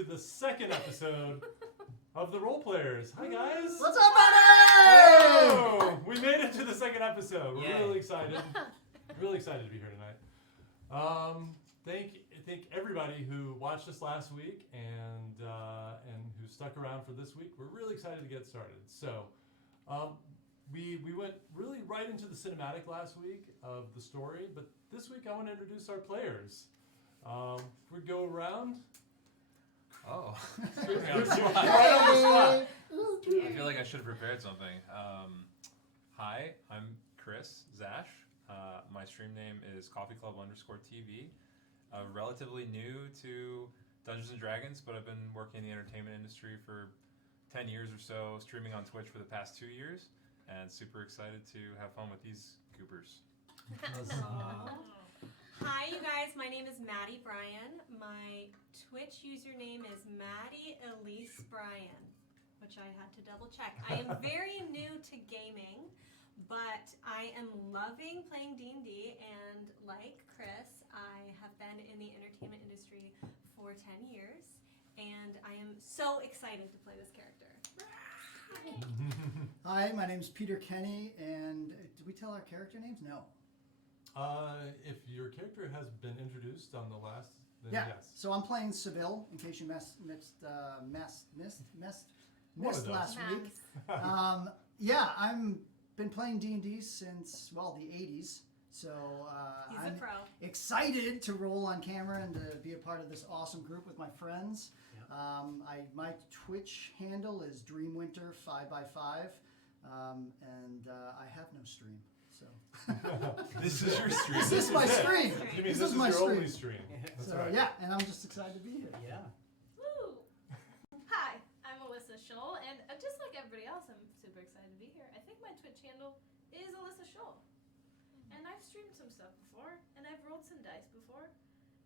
to the second episode of The Role Players. Hi, guys. What's up, buddy? Oh, we made it to the second episode. We're really excited. Really excited to be here tonight. Thank everybody who watched us last week and who stuck around for this week. We're really excited to get started. So, we went really right into the cinematic last week of the story, but this week I want to introduce our players. We go around. Oh. Right on the spot. I feel like I should have prepared something. Hi, I'm Chris Zash. My stream name is coffeeclub_TV. Relatively new to Dungeons & Dragons, but I've been working in the entertainment industry for 10 years or so, streaming on Twitch for the past 2 years, and super excited to have fun with these goobers. Hi, you guys. My name is Maddy Bryan. My Twitch username is Maddy Bryan, which I had to double check. I am very new to gaming, but I am loving playing D&D, and like Chris, I have been in the entertainment industry for 10 years, and I am so excited to play this character. Hi, my name's Peter Kenny, and did we tell our character names? No. If your character has been introduced on the last, then Yeah. yes. So I'm playing Seville, in case you missed last week. Yeah, I'm been playing D&D since, well, the 80s. So He's I'm a pro. excited to roll on camera and to be a part of this awesome group with my friends. My Twitch handle is DreamWinter5x5, and I have no stream. So This is your stream. This is my stream. You mean This this is is my your stream. only stream? That's So right. yeah, and I'm just excited to be here. Yeah. Woo! Hi, I'm Alyssa Scholl, and just like everybody else, I'm super excited to be here. I think my Twitch handle is Alyssa Scholl. And I've streamed some stuff before, and I've rolled some dice before,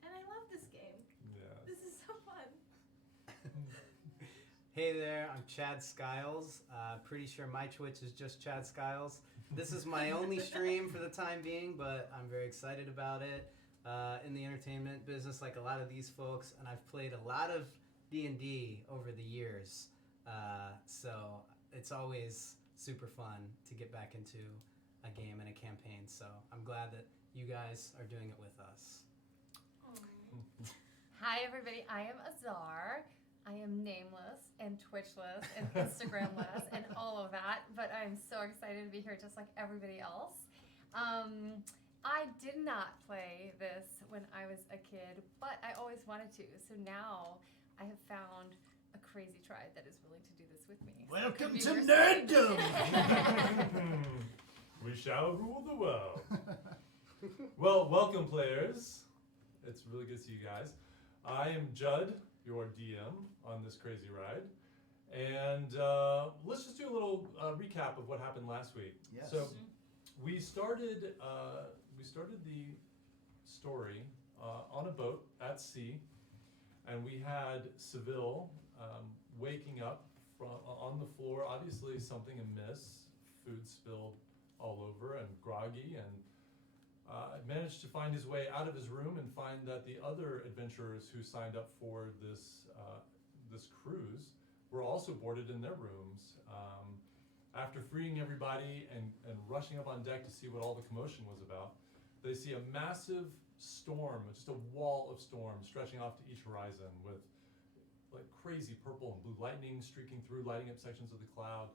and I love this game. Yeah. This is so fun. Hey there, I'm Chad Skiles. Pretty sure my Twitch is just Chad Skiles. This is my only stream for the time being, but I'm very excited about it. In the entertainment business, like a lot of these folks, and I've played a lot of D&D over the years. So it's always super fun to get back into a game and a campaign. So I'm glad that you guys are doing it with us. Hi everybody, I am Azar. I am nameless and Twitchless and Instagramless and all of that, but I'm so excited to be here just like everybody else. I did not play this when I was a kid, but I always wanted to. So now I have found a crazy tribe that is willing to do this with me. So it Welcome couldn't to be worse. Nerddom! We shall rule the world. Well, welcome, players. It's really good to see you guys. I am Judd, your DM on this crazy ride, and let's just do a little recap of what happened last week. Yes. So we started the story on a boat at sea, and we had Seville waking up on the floor, obviously something amiss, food spilled all over and groggy, and managed to find his way out of his room and find that the other adventurers who signed up for this cruise were also boarded in their rooms. After freeing everybody and rushing up on deck to see what all the commotion was about, they see a massive storm, just a wall of storm stretching off to each horizon with like crazy purple and blue lightning streaking through, lighting up sections of the cloud.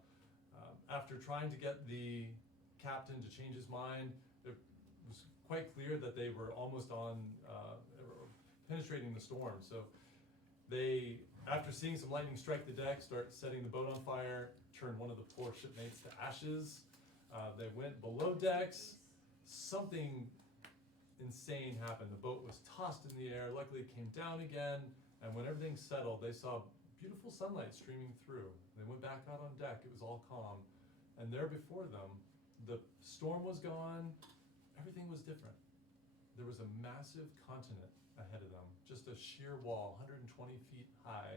After trying to get the captain to change his mind, it was quite clear that they were almost penetrating the storm. So they, after seeing some lightning strike the deck, start setting the boat on fire, turn one of the poor shipmates to ashes. They went below decks. Something insane happened. The boat was tossed in the air. Luckily, it came down again. And when everything settled, they saw beautiful sunlight streaming through. They went back out on deck. It was all calm. And there before them, the storm was gone. Everything was different. There was a massive continent ahead of them, just a sheer wall, 120 feet high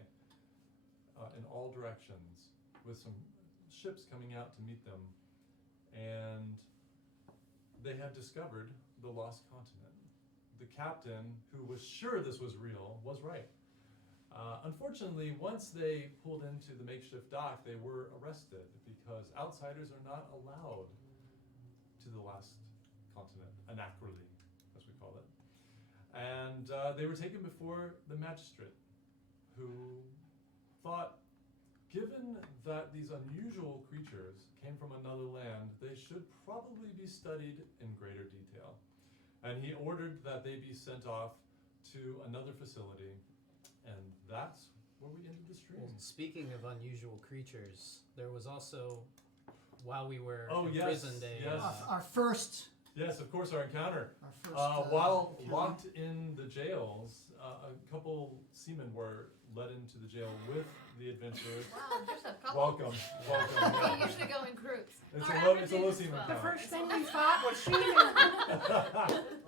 in all directions, with some ships coming out to meet them. And they had discovered the Lost Continent. The captain, who was sure this was real, was right. Unfortunately, once they pulled into the makeshift dock, they were arrested because outsiders are not allowed to the Lost Continent, Anak'Rali, as we call it. And they were taken before the magistrate, who thought, given that these unusual creatures came from another land, they should probably be studied in greater detail. And he ordered that they be sent off to another facility, and that's where we ended the stream. Well, speaking of unusual creatures, there was also, while we were Oh, yes, imprisoned, yes. Our first, Yes, of course, our encounter. While Locked in the jails, a couple seamen were led into the jail with the adventurers. Wow, just a couple. Welcome. We usually go in groups. It's Our a low average is seaman 12. count. The first thing we thought was she.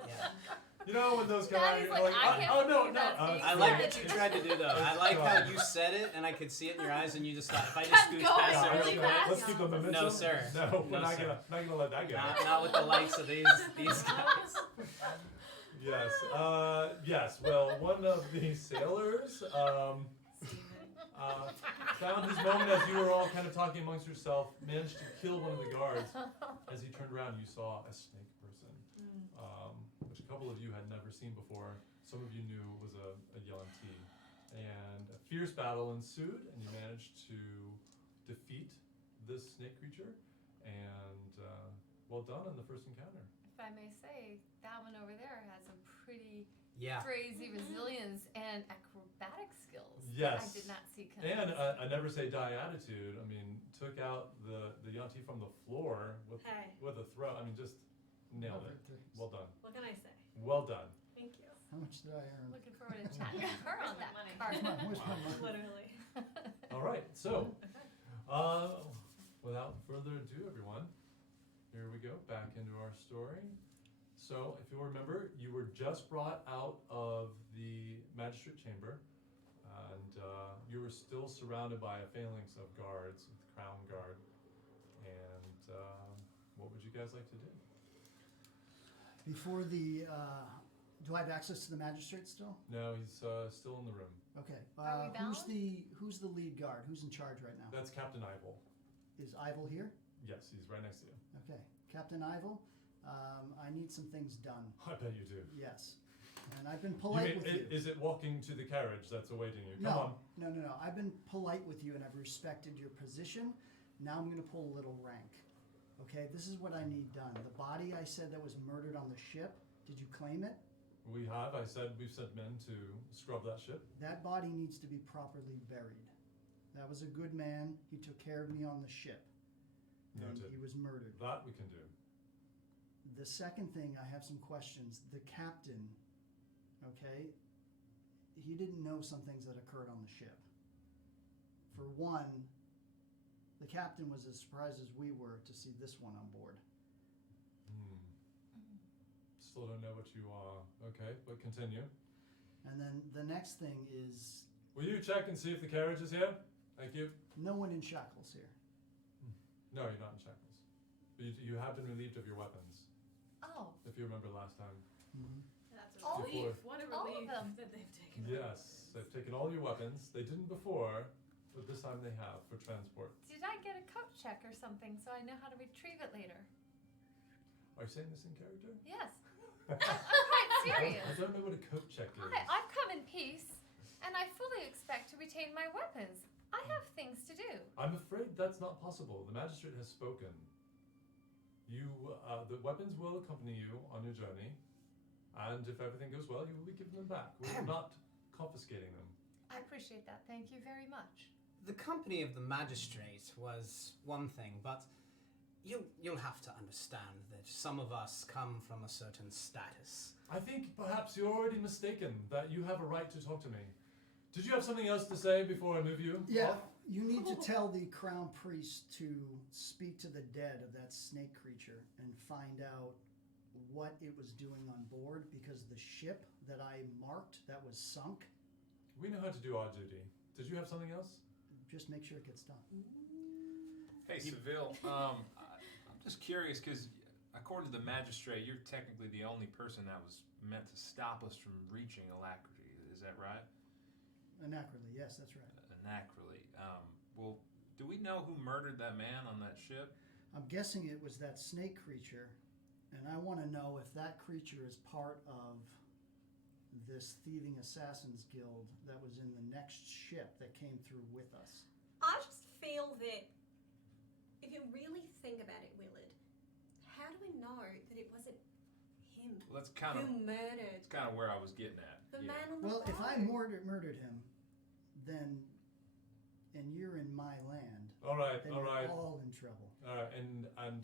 Yeah. You know when those come out, Maddie's you're like, like, I can't oh no, believe no. that's being I said. like what you tried to do, though. I like how you said it, and I could see it in your eyes, and you just thought, if I just Kept scooch going past it really really quick. fast. Let's keep the momentum. No, sir. No, we're No, not sir. gonna let that go. Not with the likes of these guys. Yes. Yes. Well, one of the sailors found his moment as you were all kind of talking amongst yourself. Managed to kill one of the guards. As he turned around, you saw a snake person, which a couple of you had never seen before. Some of you knew was a Yuan-Ti. And a fierce battle ensued, and you managed to defeat this snake creature. And well done on the first encounter. If I may say, that one over there has some pretty Yeah. crazy resilience and acrobatic skills. Yes. I did not see coming. And a never say die attitude. I mean, took out the Yuan-Ti from the floor with Hey, with a throw. I mean, just nailed it. Well done. what can I say? Well done. Thank you. How much did I earn? Looking forward to chatting with her on that Money. card. Where's my money? Literally. All right. So, without further ado, everyone, here we go back into our story. So, if you'll remember, you were just brought out of the magistrate chamber, and you were still surrounded by a phalanx of guards, with the crown guard. And what would you guys like to do? Before the, do I have access to the magistrate still? No, he's still in the room. Okay. Are we Who's the lead guard? Who's in charge right now? That's Captain Ivel. Is Ivel here? Yes, he's right next to you. Okay. Captain Ivel, I need some things done. I bet you do. Yes. And I've been You polite mean, with you. is it walking to the carriage that's awaiting you? Come on. No. I've been polite with you and I've respected your position. Now I'm going to pull a little rank. Okay, this is what I need done. The body I said that was murdered on the ship, did you claim it? We have. We've sent men to scrub that ship. That body needs to be properly buried. That was a good man. He took care of me on the ship. And Noted. he was murdered. That we can do. The second thing, I have some questions. The captain, okay, he didn't know some things that occurred on the ship. For one, the captain was as surprised as we were to see this one on board. Still don't know what you are. Okay, but continue. And then the next thing is Will you check and see if the carriage is here? Thank you. no one in shackles here. No, you're not in shackles. But you have been relieved of your weapons, Oh, if you remember last time. That's a All of relief. What a all of relief them. that they've taken. Yes, they've taken all your weapons. They didn't before, but this time they have for transport. did I get a coat check or something so I know how to retrieve it later? Are you saying this in character? Yes. I'm quite serious. I don't know what a coat check is. I've come in peace, and I fully expect to retain my weapons. I have things to do. I'm afraid that's not possible. The magistrate has spoken. The weapons will accompany you on your journey, and if everything goes well, you will be given them back. We're not confiscating them. I appreciate that. Thank you very much. The company of the magistrate was one thing, but you'll have to understand that some of us come from a certain status. I think perhaps you're already mistaken that you have a right to talk to me. Did you have something else to say before I move you? Yeah, off? you need to tell the crown priest to speak to the dead of that snake creature and find out what it was doing on board, because the ship that I marked that was sunk, We know how to do our duty. Did you have something else? just make sure it gets done. Hey, Seville. I'm just curious because, according to the magistrate, you're technically the only person that was meant to stop us from reaching Alacrity. Is that right? Anak'Rali, yes, that's right. Anak'Rali. Well, do we know who murdered that man on that ship? I'm guessing it was that snake creature, and I want to know if that creature is part of this thieving assassins guild that was in the next ship that came through with us. I just feel that if you really think about it, Willard, how do we know that it wasn't him Well, that's kind of who murdered it's kind of where I was getting at. the Yeah. man on the Well, boat? if I murdered him, then, and you're in my land, All right, then all we're right. all in trouble. And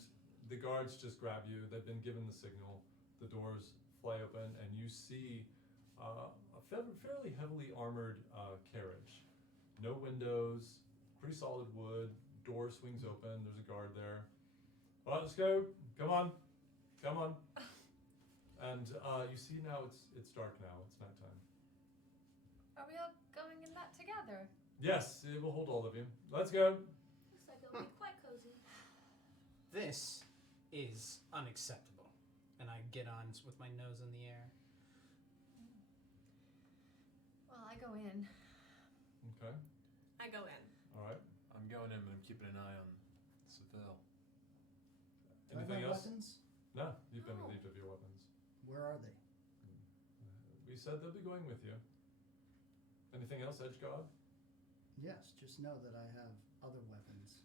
the guards just grab you. They've been given the signal. The doors fly open, and you see a fairly heavily armored carriage. No windows, pretty solid wood. Door swings open. There's a guard there. All right, let's go. Come on, come on. And you see now it's dark now. It's nighttime. Are we all going in that together? Yes, it will hold all of you. Let's go. Looks like it'll be quite cozy. This is unacceptable. And I get on with my nose in the air. Well, I go in. Okay. I go in. All right. I'm going in, but I'm keeping an eye on Seville. Do I have Anything my else? weapons? No, you've been No. relieved of your weapons. Where are they? We said they'll be going with you. Anything else, Edge God? Yes, just know that I have other weapons.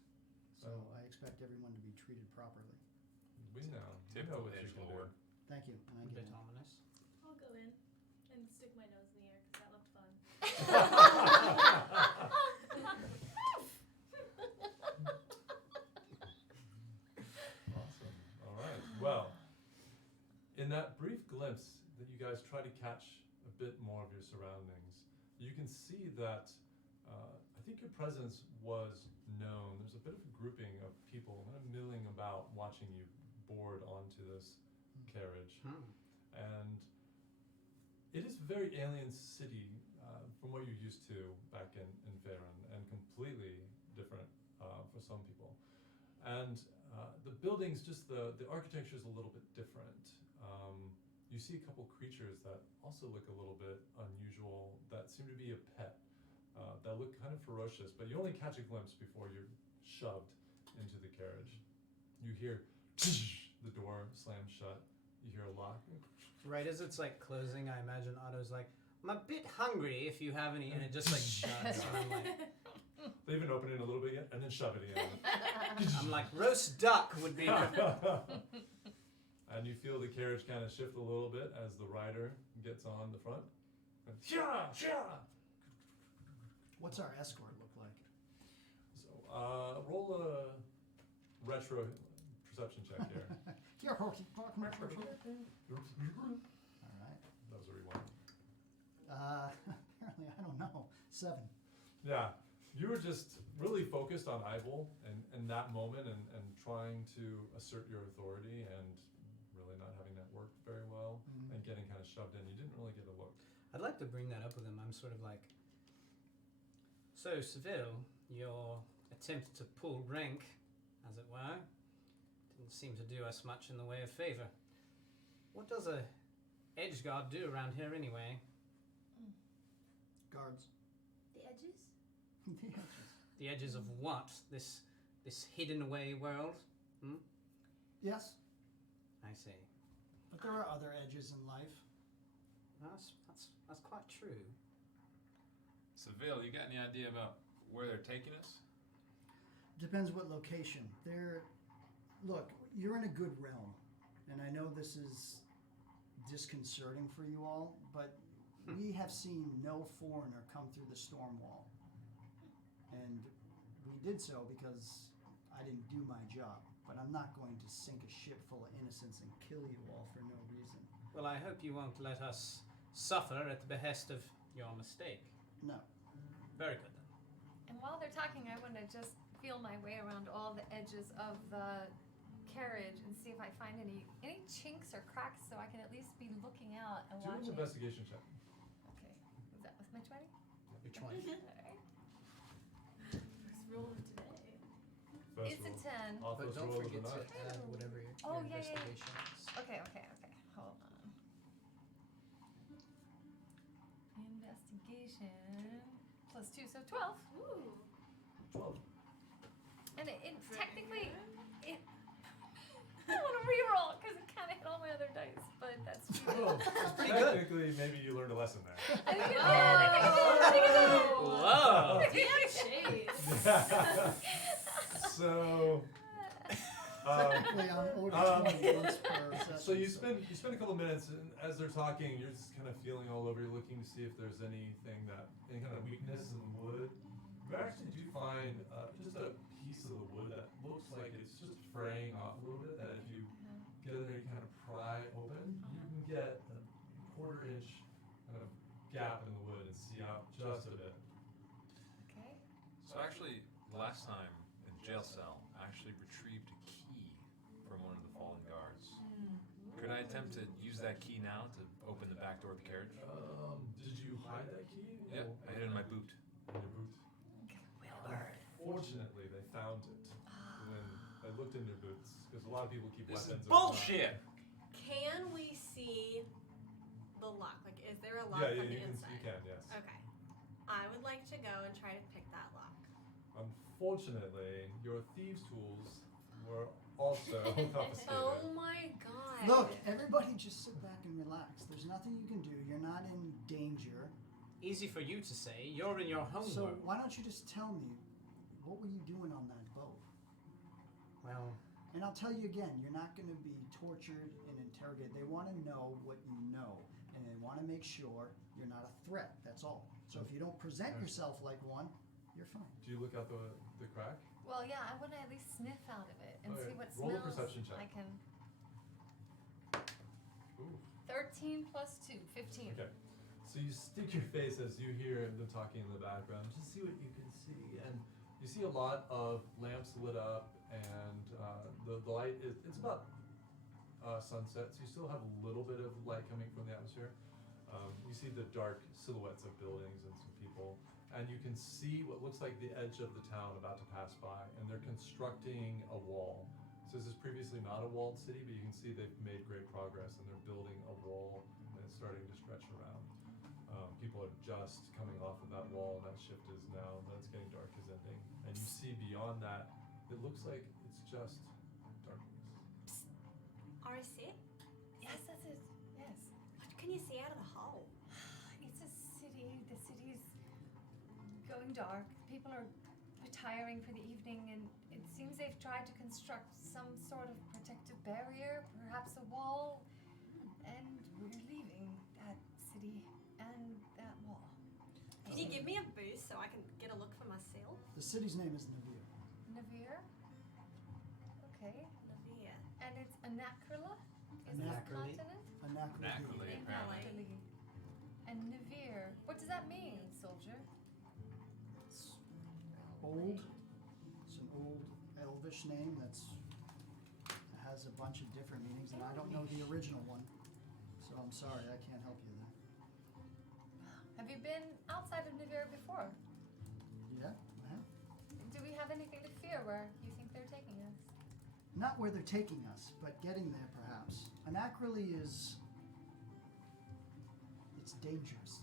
So Oh. I expect everyone to be treated properly. We know. We know Typical what you Edge can do. Lord. Thank you. And I A get bit in. ominous. I'll go in and stick my nose in the air because that looked fun. Awesome. All right. Well, in that brief glimpse that you guys try to catch a bit more of your surroundings, you can see that I think your presence was known. There's a bit of a grouping of people kind of milling about watching you board onto this carriage. And it is a very alien city from what you're used to back in Faerun, and completely different for some people. And the buildings, just the architecture is a little bit different. You see a couple creatures that also look a little bit unusual, that seem to be a pet, that look kind of ferocious, but you only catch a glimpse before you're shoved into the carriage. You hear the door slam shut. You hear a lock. Right as it's like closing, I imagine Otto's like, I'm a bit hungry if you have any, and it just like shuts. And I'm like, They even open it a little bit again and then shove it again. I'm like, roast duck would be. And you feel the carriage kind of shift a little bit as the rider gets on the front. And What's our escort look like? so, roll a retro perception check here. All right. That was a rewind. Apparently, I don't know. 7. Yeah, you were just really focused on Ivel and that moment and trying to assert your authority and really not having that work very well and getting kind of shoved in. You didn't really get a look. I'd like to bring that up with him. I'm sort of like, so Seville, your attempt to pull rank, as it were, didn't seem to do us much in the way of favor. What does a edgeguard do around here anyway? Guards. The edges? The edges. The edges of what? This hidden away world? Yes, I see. but there are other edges in life. That's quite true. Seville, you got any idea about where they're taking us? Depends what location. Look, you're in a good realm, and I know this is disconcerting for you all, but we have seen no foreigner come through the storm wall. And we did so because I didn't do my job. But I'm not going to sink a ship full of innocents and kill you all for no reason. Well, I hope you won't let us suffer at the behest of your mistake. No. Very good then. And while they're talking, I want to just feel my way around all the edges of the carriage and see if I find any chinks or cracks, so I can at least be looking out and Do an watching. investigation check. Okay, is that with my 20? Your 20. Alright. First roll of today. First It's a roll. 10. Off But first don't roll of the forget to night. add whatever your Oh, yeah, yeah. investigation is. Okay. Hold on. Investigation. plus 2, so 12. Ooh. 12. And it technically, it. I want to reroll because it kind of hit all my other dice, but that's true. Oh, pretty good. technically, maybe you learned a lesson there. I think it did. I think it did. Whoa. Damn shades. So, Technically, I'm order um, 20 once per session. so you spend a couple minutes, and as they're talking, you're just kind of feeling all over. You're looking to see if there's any kind of weakness in the wood. You actually do find just a piece of the wood that looks like it's just fraying off a little bit. That if you get in there, you kind of pry open, you can get a quarter-inch kind of gap in the wood and see out just a bit. Okay. So actually, last time in jail cell, I actually retrieved a key from one of the fallen guards. Could I attempt to use that key now to open the back door of the carriage? Did you hide that key? Yeah, I hid it in my boot. In your boot. Fortunately, they found it when they looked in their boots, because a lot of people keep This is weapons. bullshit! Can we see the lock? Like, is there a lock Yeah, on you the can. inside? You can, yes. Okay. I would like to go and try to pick that lock. Unfortunately, your thieves' tools were also confiscated. Oh my god. Look, everybody just sit back and relax. There's nothing you can do. You're not in danger. Easy for you to say. You're in your home So world. why don't you just tell me, what were you doing on that boat? Well, And I'll tell you again, you're not going to be tortured and interrogated. They want to know what you know, and they want to make sure you're not a threat. That's all. So if you don't present yourself like one, you're fine. Do you look out the crack? Well, yeah, I want to at least sniff out of it and Okay, see what roll a smells perception check. I can. Ooh. 13 plus 2, 15. Okay. So you stick your face as you hear them talking in the background, just see what you can see, and you see a lot of lamps lit up, and the light is, it's about sunset, so you still have a little bit of light coming from the atmosphere. You see the dark silhouettes of buildings and some people, and you can see what looks like the edge of the town about to pass by, and they're constructing a wall. So this is previously not a walled city, but you can see they've made great progress, and they're building a wall, and it's starting to stretch around. People are just coming off of that wall, and that shift is now, that it's getting dark, is ending. And you see beyond that, it looks like it's just darkness. RC? Yes, that's it. Yes. What can you see out of the hole? It's a city. The city's going dark. People are retiring for the evening, and it seems they've tried to construct some sort of protective barrier, perhaps a wall, and we're leaving that city and that wall. Can you give me a boost so I can get a look for myself? The city's name is Navir. Navir? Okay. Navia. And it's Anak'Rali? Is this Anak'Rali? continent? Anak'Rali. Anak'Rali. And Navir. What does that mean, soldier? It's old. It's an old elvish name that's has a bunch of different meanings, and I don't know the original one. So I'm sorry, I can't help you there. Have you been outside of Navir before? Yeah, I have. Do we have anything to fear where you think they're taking us? Not where they're taking us, but getting there perhaps. Anak'Rali is... it's dangerous.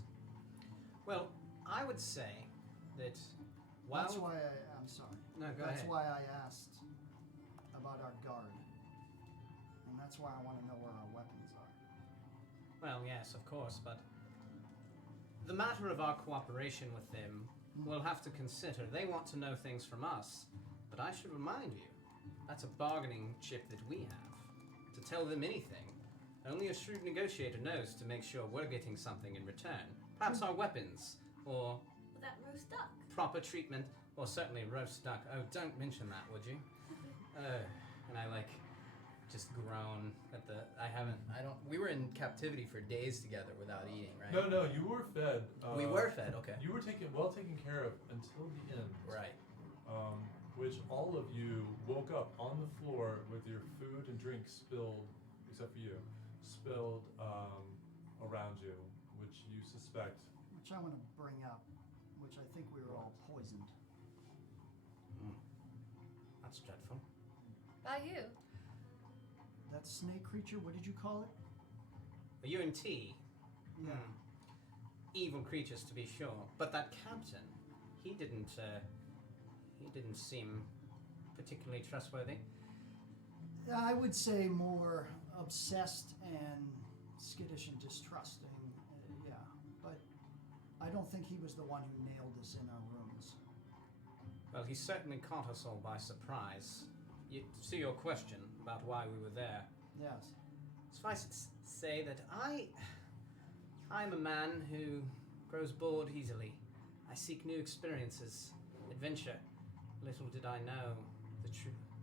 Well, I would say that while... That's why I'm sorry. No, go That's ahead. why I asked about our guard. And that's why I want to know where our weapons are. Well, yes, of course, but the matter of our cooperation with them, we'll have to consider. They want to know things from us, but I should remind you, that's a bargaining chip that we have. To tell them anything, only a shrewd negotiator knows to make sure we're getting something in return. Perhaps our weapons, or That roast duck. proper treatment, or certainly roast duck. Oh, don't mention that, would you? And I just groan at the. We were in captivity for days together without eating, right? No, you were fed. We were fed, okay. You were taken care of until the end. Right. Which all of you woke up on the floor with your food and drink spilled, except for you, spilled around you, which you suspect. Which I want to bring up, which I think we were all poisoned. That's dreadful. By you? That snake creature, what did you call it? A UNT. Yeah. Evil creatures, to be sure. But that captain, he didn't seem particularly trustworthy. I would say more obsessed and skittish and distrusting. Yeah, but I don't think he was the one who nailed us in our rooms. Well, he certainly caught us all by surprise. To your question about why we were there, Yes. suffice it to say that I'm a man who grows bored easily. I seek new experiences, adventure. Little did I know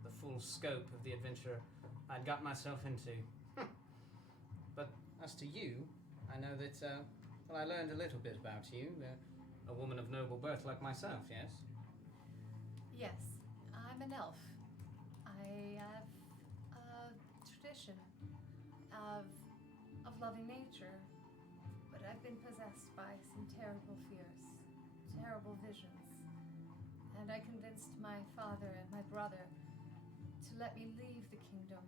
the full scope of the adventure I'd got myself into. But as to you, I know that, I learned a little bit about you. A woman of noble birth like myself, yes? Yes, I'm an elf. I have a tradition of loving nature, but I've been possessed by some terrible fears, terrible visions, and I convinced my father and my brother to let me leave the kingdom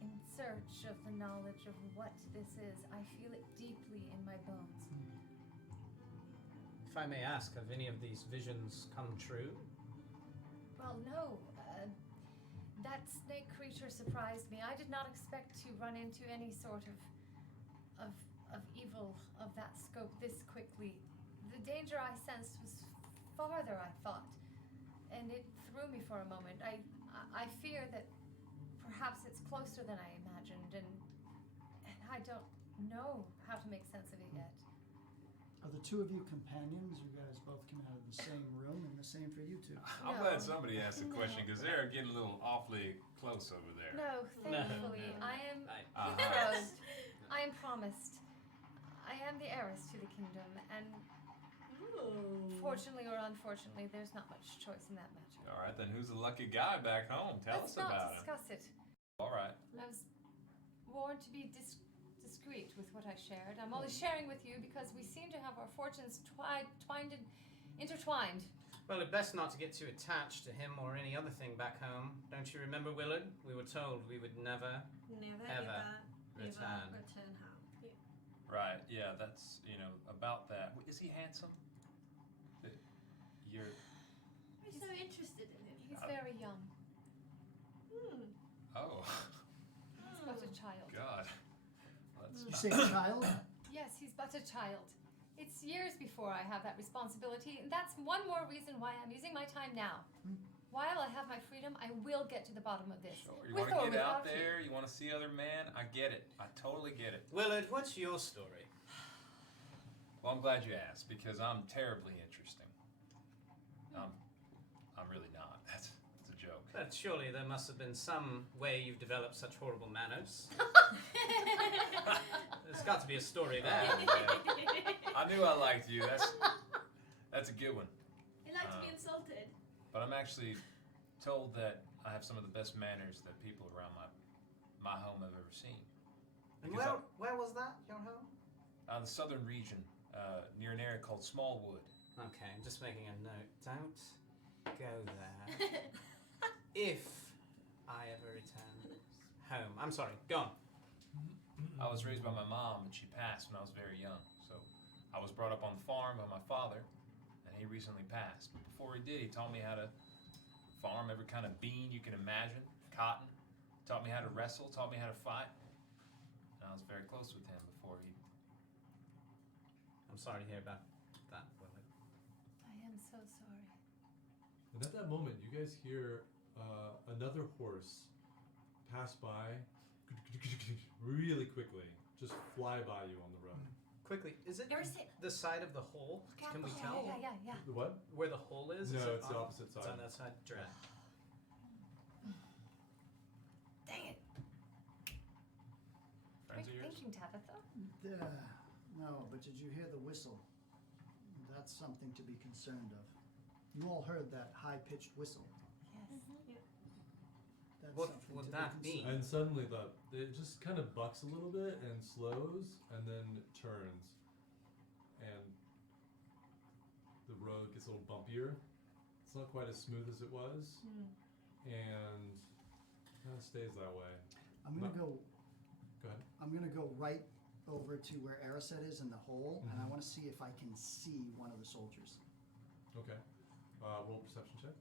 in search of the knowledge of what this is. I feel it deeply in my bones. If I may ask, have any of these visions come true? Well, no. That snake creature surprised me. I did not expect to run into any sort of evil of that scope this quickly. The danger I sensed was farther, I thought, and it threw me for a moment. I fear that perhaps it's closer than I imagined, and I don't know how to make sense of it yet. Are the two of you companions? You guys both came out of the same room, and the same for you two. I'm No. glad somebody asked a question No. because they're getting a little awfully close over there. No, thankfully, No. I am Uh-huh. betrothed. I am promised. I am the heiress to the kingdom, and fortunately or unfortunately, there's not much choice in that matter. All right, then who's the lucky guy back home? Tell Let's us not about him. discuss it. All right. I was warned to be discreet with what I shared. I'm only sharing with you because we seem to have our fortunes intertwined. Well, it's best not to get too attached to him or any other thing back home. Don't you remember, Willard? We were told we would never. Never Ever return return. home. Yeah. Right. Yeah, that's, about that. Is he handsome? You're. I'm so interested in him. He's very young. Oh, He's but a child. God. Let's You say child? Yes, he's but a child. It's years before I have that responsibility, and that's one more reason why I'm using my time now. While I have my freedom, I will get to the bottom of this. Sure. You With want or to get out without you. there? You want to see other men? I get it. I totally get it. Willard, what's your story? Well, I'm glad you asked because I'm terribly interesting. I'm really not. That's a joke. But surely there must have been some way you've developed such horrible manners. There's got to be a story there. I knew I liked you. That's a good one. He likes to be insulted. But I'm actually told that I have some of the best manners that people around my home have ever seen. And Because where was that, your home? The southern region, near an area called Smallwood. Okay, I'm just making a note. Don't go there. If I ever return home. I'm sorry, go on. I was raised by my mom, and she passed when I was very young. So I was brought up on the farm by my father, and he recently passed. But before he did, he taught me how to farm every kind of bean you can imagine, cotton. Taught me how to wrestle, taught me how to fight. And I was very close with him before he... I'm sorry to hear about that, Willard. I am so sorry. And at that moment, you guys hear another horse pass by really quickly, just fly by you on the road. Quickly, is it You're sick. the side of the hole? Look out Can we the tell? hole. Yeah. The what? Where the hole is? No, Is it it's the on- opposite It's side. on that side. Dread. Dang it. Friends of Quick yours? thinking, Tabitha. No, but did you hear the whistle? That's something to be concerned of. You all heard that high-pitched whistle. Yes. That's What something would to that be be? concerned And suddenly it just kind of bucks a little bit and slows and then turns. And the road gets a little bumpier. It's not quite as smooth as it was. And kind of stays that way. I'm gonna go. Go ahead. I'm gonna go right over to where Ariset is in the hole, and I want to see if I can see one of the soldiers. Okay. Roll perception check.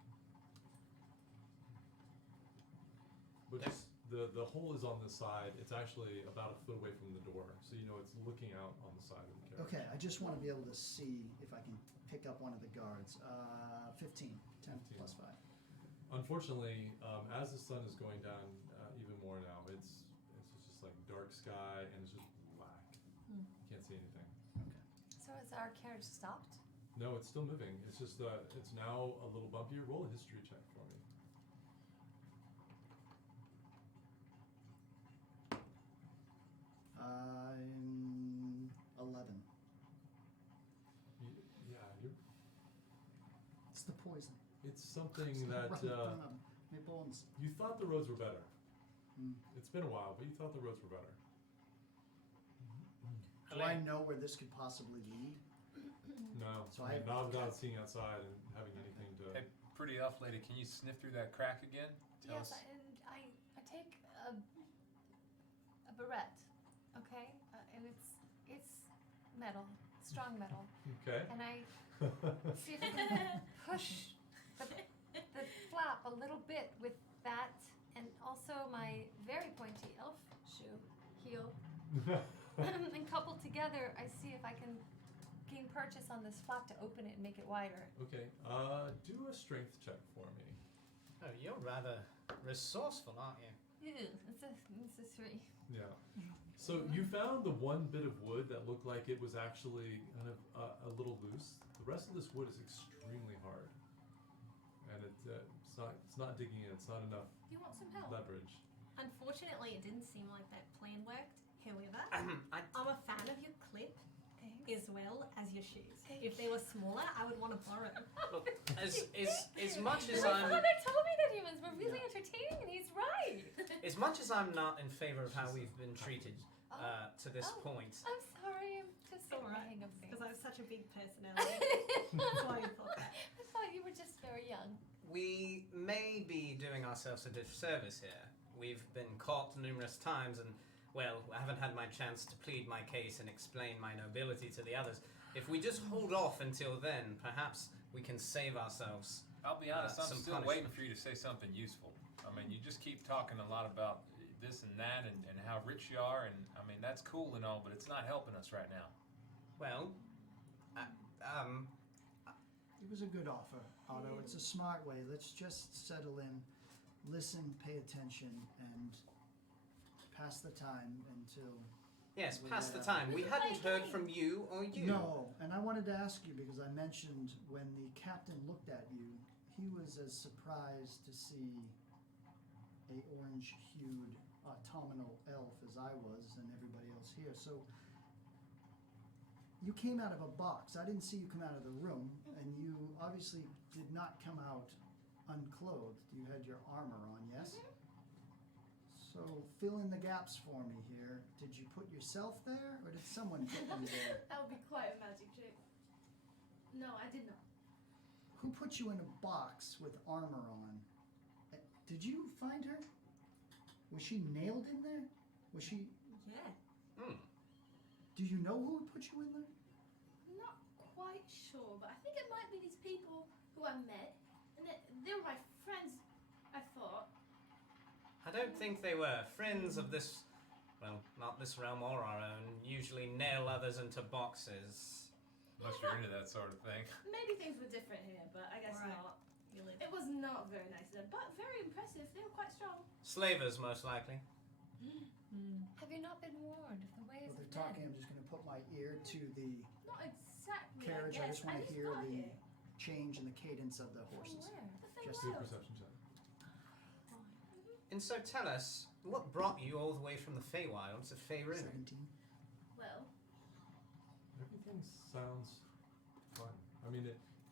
But just the hole is on the side. It's actually about a foot away from the door, so you know it's looking out on the side of the carriage. Okay, I just want to be able to see if I can pick up one of the guards. 15. 10 15. plus 5. Unfortunately, as the sun is going down even more now, it's just like dark sky and it's just black. Hmm. You can't see anything. Okay. So is our carriage stopped? No, it's still moving. It's just it's now a little bumpier. Roll a history check for me. I'm 11. Yeah, you're, It's the poison. it's something It's that running from my bones. you thought the roads were better. Mm. It's been a while, but you thought the roads were better. Do I know where this could possibly lead? No, So I mean, I- not without seeing outside and having anything to. Hey, pretty elf lady, can you sniff through that crack again? Tell Yes, us. and I take a barrette, okay, and it's metal, strong metal, Okay. and I see if I can push the flap a little bit with that, and also my very pointy elf shoe heel, and coupled together, I see if I can gain purchase on this flap to open it and make it wider. Okay. Do a strength check for me. Oh, you're rather resourceful, aren't you? It's a 3. Yeah. So you found the one bit of wood that looked like it was actually kind of a little loose. The rest of this wood is extremely hard, and it's not digging in. It's not enough You want some help? leverage. Unfortunately, it didn't seem like that plan worked. However, I, I'm a fan of your clip Thanks. as well as your shoes. If they were smaller, I would want to borrow. look, as much as My I'm father told me that humans were really entertaining, and he's right. as much as I'm not in favor of how we've been treated to this Oh. point. I'm sorry, I'm just getting the Alright, hang of things. Because I have such a big personality. That's why you thought that. I thought you were just very young. We may be doing ourselves a disservice here. We've been caught numerous times and, well, I haven't had my chance to plead my case and explain my nobility to the others. If we just hold off until then, perhaps we can save ourselves. I'll be honest, I'm some still punishment. waiting for you to say something useful. I mean, you just keep talking a lot about this and that and how rich you are, and I mean, that's cool and all, but it's not helping us right now. Well, It was a good offer, Otto. It's a smart way. Let's just settle in, listen, pay attention, and pass the time until. yes, pass the Yeah. time. We hadn't heard from you or you. No, and I wanted to ask you because I mentioned when the captain looked at you, he was as surprised to see a orange-hued autumnal elf as I was and everybody else here. So you came out of a box. I didn't see you come out of the room, and you obviously did not come out unclothed. You had your armor on, yes? So fill in the gaps for me here. Did you put yourself there, or did someone put you there? That would be quite a magic trick. No, I did not. Who put you in a box with armor on? Did you find her? Was she nailed in there? Was she? Yeah. Do you know who put you in there? Not quite sure, but I think it might be these people who I met, and they were my friends, I thought. I don't think they were. Friends of this, well, not this realm or our own, usually nail others into boxes. Unless you're into that sort of thing. Maybe things were different here, but I guess Right. not. You live. It was not very nice of them, but very impressive. They were quite strong. Slavers, most likely. Have you not been warned of the ways Well, of they're talking. men? I'm just going to put my ear to the Not exactly. carriage. I I, guess. just want to hear got the here. change in the cadence of the From horses. where? The Just do a Feywild. perception check. And so tell us, what brought you all the way from the Feywild to Faerun? 17. Well, Everything sounds fun. I mean,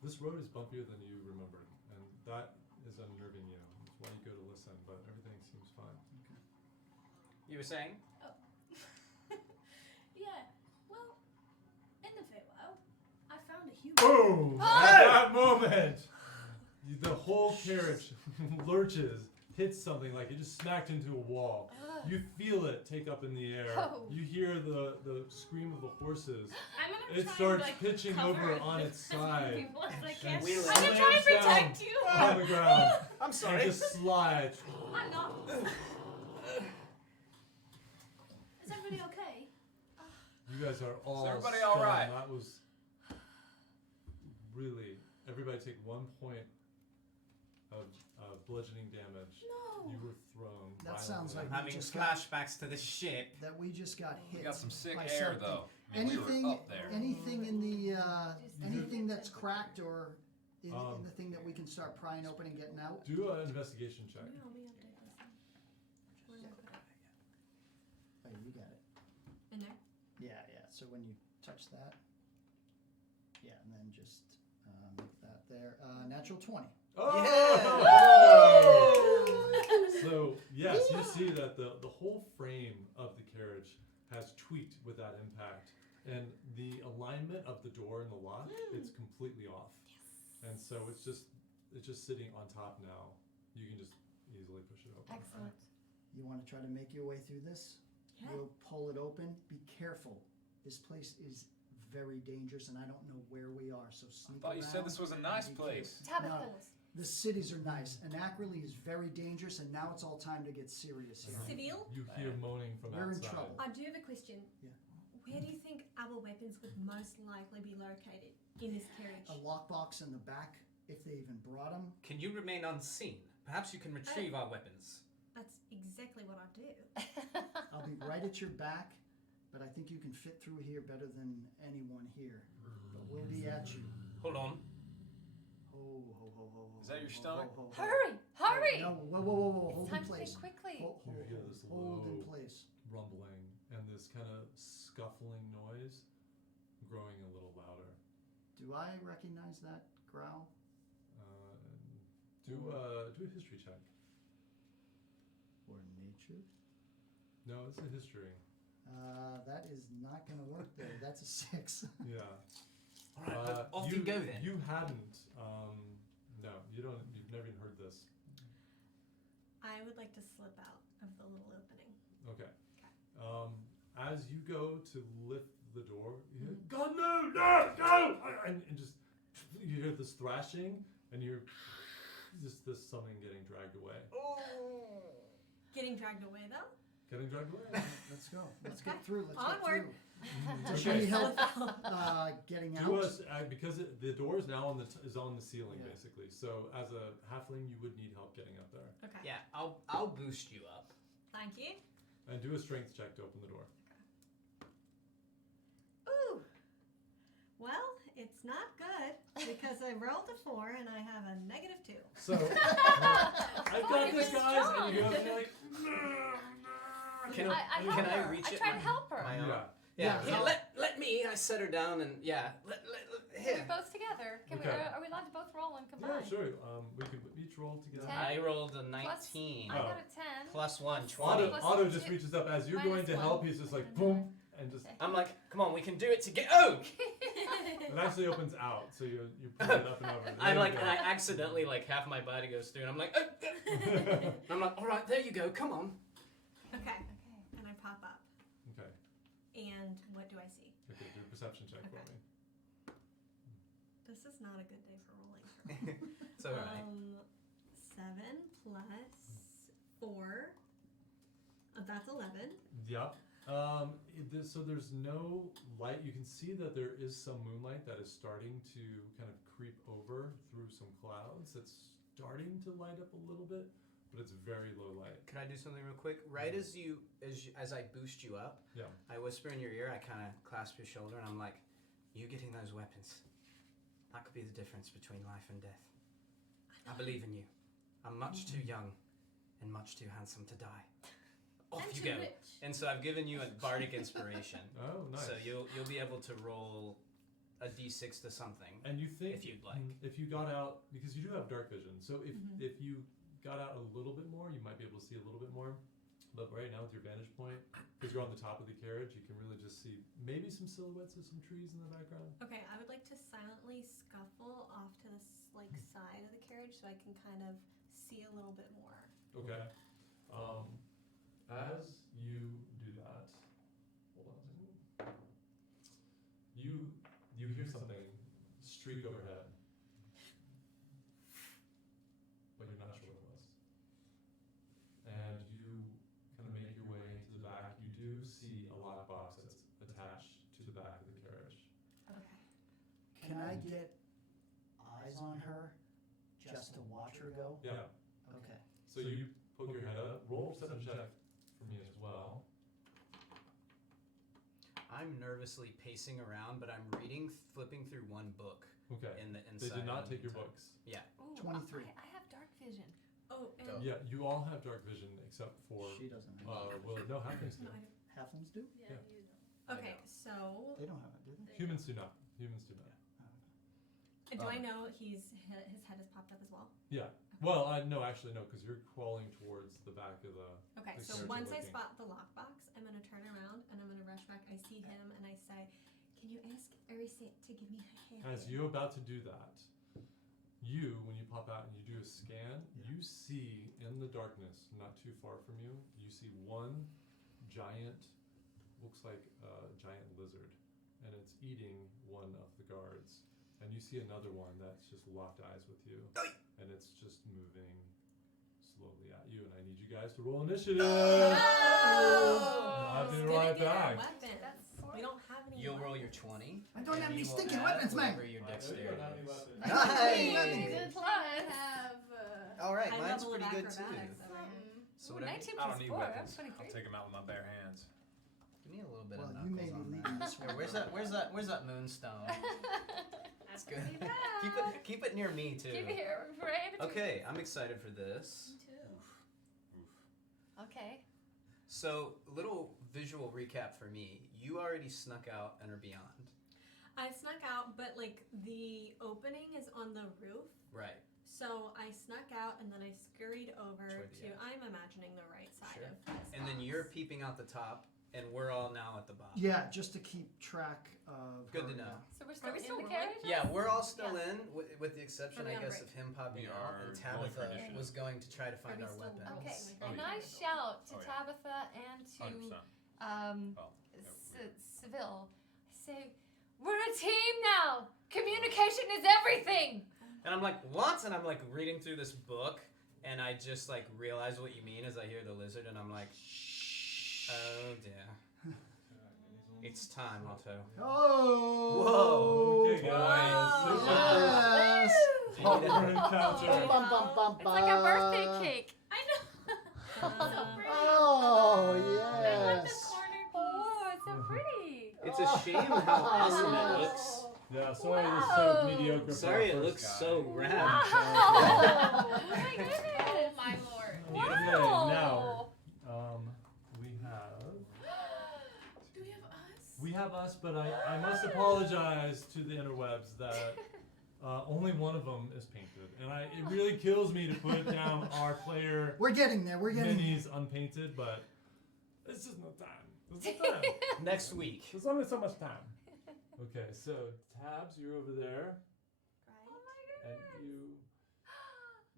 this road is bumpier than you remembered, and that is unnerving you. That's why you go to listen, but everything seems fine. You were saying? yeah. Well, in the Feywild, I found a human. Boom! At that moment, the whole carriage lurches, hits something, like it just smacked into a wall. You feel it take up in the air. Oh. You hear the scream of the horses. I'm gonna It try starts and, like, pitching cover over it on with its as many side. people as I And can. we I'm let gonna try and slams down protect you. on the ground. I'm And sorry. just slides. I'm not. Is everybody okay? You guys are all everybody all stunned. right? That was really. Everybody take 1 point of bludgeoning damage. No. You were thrown. That sounds violently. like I'm having just got- flashbacks to the ship. that we just got We hit. got some sick by air something. though. I mean, we Anything, were up there. anything in the Just anything leave it that's to- cracked or in Um, the thing that we can start prying open and getting out. Do an investigation check. Can you help me update this thing? Where did I put it? Oh, you got it. In there? Yeah, yeah. So when you touch that, yeah, and then just make that there. Natural 20. So yes, you see that the whole frame of the carriage has tweaked with that impact, and the alignment of the door and the lock, it's completely off. And so it's just sitting on top now. You can just easily push it open. Excellent. You want to try to make your way through this? Yeah. We'll pull it open. Be careful. This place is very dangerous, and I don't know where we are. So I sneak thought you said around this was a and nice be place. Tabitha's. The cities are nice. Anak'Rali is very dangerous, and now it's all time to get serious here. Civil? You hear moaning from We're in outside. trouble. I do have a question. Yeah. Where do you think our weapons would most likely be located in this carriage? A lockbox in the back, if they even brought them. Can you remain unseen? Perhaps you can retrieve our weapons. That's exactly what I do. I'll be right at your back, but I think you can fit through here better than anyone here. But we'll be at you. Hold on. Ho, ho, ho, ho, ho, Is that your ho, stomach? ho, ho, ho. Hurry! Hurry! No, whoa, whoa, whoa, whoa. It's Hold time in to place. think quickly. Hold You hear this hold in low place. rumbling and this kind of scuffling noise growing a little louder. Do I recognize that growl? Do a history check. Or nature? No, it's a history. That is not going to work there. That's a 6. Yeah. All right, but off you go then. You hadn't. No, you don't. You've never even heard this. I would like to slip out of the little opening. Okay. As you go to lift the door, you hear, God, no, no, no! And just, you hear this thrashing, and you're just this something getting dragged away. Getting dragged away though? Getting dragged away. Let's go. Let's Okay. get through. Let's Onward. get through. Does Okay. she need help getting out? Do us because the door is now is on the ceiling Yeah. basically. So as a halfling, you would need help getting up there. Okay. Yeah, I'll boost you up. Thank you. And do a strength check to open the door. Ooh. Well, it's not good because I rolled a 4 and I have a -2. So I've got It this, was guys, strong. and you go and you're like, Can I can help I her. reach I it? try to help her. My yeah. own? Yeah, Yeah, help. let me. I set her down and yeah. Here. We're both together. Can Okay. are we allowed to both roll and combine? Yeah, sure. We could each roll together. 10. I rolled a Plus- 19 I got a 10. plus 1, Plus 20. Otto, Plus Otto one, just two. reaches up as you're Minus going to one. help. He's just like And boom, and just Okay. I'm like, come on, we can do it together. Oh! it actually opens out. So you pull it up and over. I'm There like, you and I accidentally like half my body goes through, and I'm like, go. and I'm like, all right, there you go, come on. Okay. Okay. And I pop up. Okay. And what do I see? Okay. Do a perception check for Okay. me. This is not a good day for rolling for me. It's all right. 7 plus 4. That's 11. Yep. So there's no light. You can see that there is some moonlight that is starting to kind of creep over through some clouds. It's starting to light up a little bit, but it's very low light. Can I do something real quick? Right as I boost you up, Yeah. I whisper in your ear. I kind of clasp your shoulder, and I'm like, you getting those weapons. That could be the difference between life and death. I believe in you. I'm much too young and much too handsome to die. Off And you too go. rich. And so I've given you a bardic inspiration. Oh, nice. So you'll be able to roll a d6 to something And you think if you'd like. if you got out, because you do have dark vision, so Mhm. if you got out a little bit more, you might be able to see a little bit more. But right now with your vantage point, because you're on the top of the carriage, you can really just see maybe some silhouettes of some trees in the background. Okay, I would like to silently scuffle off to the side of the carriage so I can kind of see a little bit more. Okay. As you do that, hold on a second. You hear something streak overhead, but you're not sure what it was. And you kind of make your way to the back. You do see a lockbox that's attached to the back of the carriage. Okay. Can I get eyes on her just to watch her go? Yeah. Okay. So you poke your head up. Roll a perception check for me as well. I'm nervously pacing around, but I'm flipping through one book Okay. in the They inside. did not of take the your time. books. Yeah. Ooh, 23. I have dark vision. Oh, and Go. Yeah, you all have dark vision except for She doesn't have well, no, halflings do. no, I don't. Halflings do? Yeah, Yeah. you know. Okay, so They don't have it, do they? Humans do not. Humans do not. do I know his head has popped up as well? Yeah. Well, no, actually no, because you're crawling towards the back of the. Okay, The so carriage once I looking. spot the lockbox, I'm gonna turn around and I'm gonna rush back. I see him and I say, "Can you ask Erisant to give me a hand?" As you're about to do that, when you pop out and you do a scan, Yeah. you see in the darkness, not too far from you, you see one giant, looks like a giant lizard, and it's eating one of the guards. And you see another one that's just locked eyes with you, and it's just moving slowly at you. And I need you guys to roll initiative. I'll be It's gonna right get our back. weapons. That's We don't have any. You'll roll your weapons. 20. I don't have and any you will stinking add weapons, man. whatever your dexterity is. Good plus. Have All right, High mine's level of pretty good too. acrobatics over here. something. So Ooh, whatever. 19 I don't plus need 4. weapons. 23. I'll take them out with my bare hands. Give me a little bit Well, of you may knuckles be on leading that. this Yeah, one. where's that moonstone? That's good. pretty bad. keep it near me too. Keep it here, right? between- Okay, I'm excited for this. Me too. Okay. So, little visual recap for me. You already snuck out and are beyond. I snuck out, but like the opening is on the roof. Right. So I snuck out and then I scurried over Toward the to. edge. I'm imagining the right side Sure. of this And then box. you're peeping out the top, and we're all now at the bottom. Yeah, just to keep track of Good her, to know. So we're Are still we in still the rolling? carriage? Yeah, we're all still Yeah. in, with the exception, Are we I on guess, break? of him popping We out, are and rolling for Tabitha initiative. was going to try to find we our still weapons. Okay, Oh, and yeah. I shout to Oh, yeah. Tabitha and to 100%. Oh, Seville. I say, we're a team now. Communication is everything. And I'm like, what? And I'm like reading through this book, and I just like realize what you mean as I hear the lizard, and I'm like, oh dear. It's time, Otto. Oh! Whoa. Okay, guys. Yes! Popcorn encounter. Bum, bum, bum, It's like a birthday bum. cake. I know. Um, So pretty. Oh, I like the yes. corner piece. Oh, it's so pretty. It's a shame how awesome it looks. Yeah, sorry it's Wow. so mediocre. for Sorry, our it first looks guy. so rad. Wow. Oh my goodness. Oh my lord. Wow. Okay, now we have Do we have us? we have us, but I must apologize to the interwebs that only one of them is painted, and it really kills me to put down our player We're getting there. We're getting there. minis unpainted, but it's just no time. There's no time. Next week. There's only so much time. Okay, so Tabs, you're over there, Right. and you.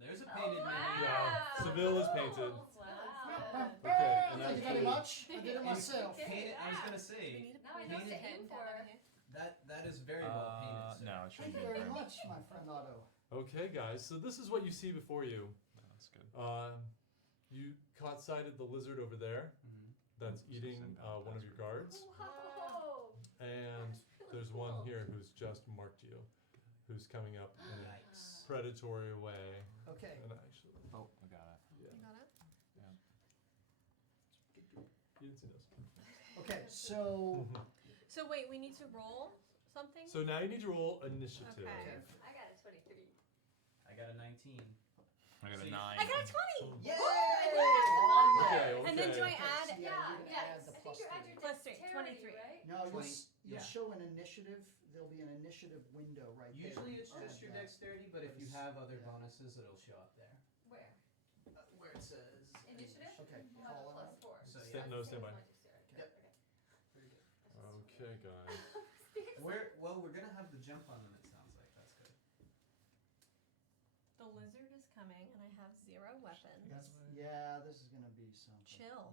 There's a painted painted wow. Yeah, Seville is painted. Wow. Okay, and Thank you very much. I did it myself. Painted, I was gonna We say, need Now I know what to Painted. aim for. that is very well painted. No, it Thank shouldn't you be very very much, my friend Otto. Okay, guys, so this is what you see before you. That's good. You caught sight of the lizard over there that's eating one of your guards, Wow. and there's one here who's just marked you, who's coming up in a Yikes. predatory way. Okay. And actually, Oh, I got it. yeah, You got it? you didn't see this. Okay, so So wait, we need to roll something. So now you need to roll initiative. Okay. I got a 23. I got a 19. I got a See? 9. I got a 20. Yay! Okay, And then do I okay. add? Yeah, you're gonna add the I think plus you add three. your Plus three, dexterity, 23. right? No, you'll, 20, you'll yeah. show an initiative. There'll be an initiative window right there. Usually it's just Add your that. dexterity, but if you have other bonuses, it'll show up there. Where? Where it says Initiative? Okay, You call have a it plus 4. So, Stand- yeah. no, stand by. Yep. Very good. Okay, guys. We're gonna have the jump on them. It sounds like that's good. The lizard is coming, and I have 0 weapons. You guys Yeah, this is gonna be something. Chill.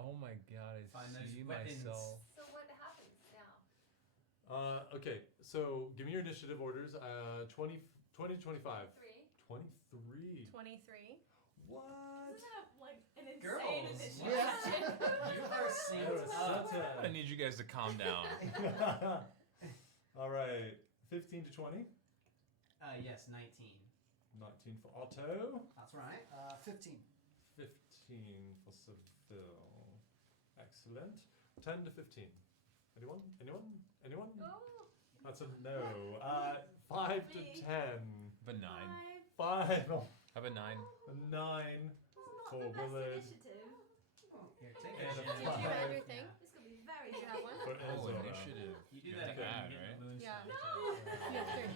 Oh my god, I Find those see weapons. myself. So what happens now? Okay, so give me your initiative orders. 20 to 25. 3. 23. 23. What? Isn't that like an insane Girls, initiative? Yeah. You are synced up. I need you guys to calm down. All right, 15 to 20. Yes, 19. 19 for Otto. That's right. 15. 15 for Seville. Excellent. 10 to 15. Anyone? Anyone? Anyone? Oh. That's a no. 5 to Me. 10. But 9. 5. Oh, How about 9? a 9 for Not the best Willard. initiative. Here, take And a a shot. Did you add your thing? This could be very Did you have one? For Oh, Elzora. initiative. You do You that have to again. add, you get right? the moonstone. Yeah. No. You have 3.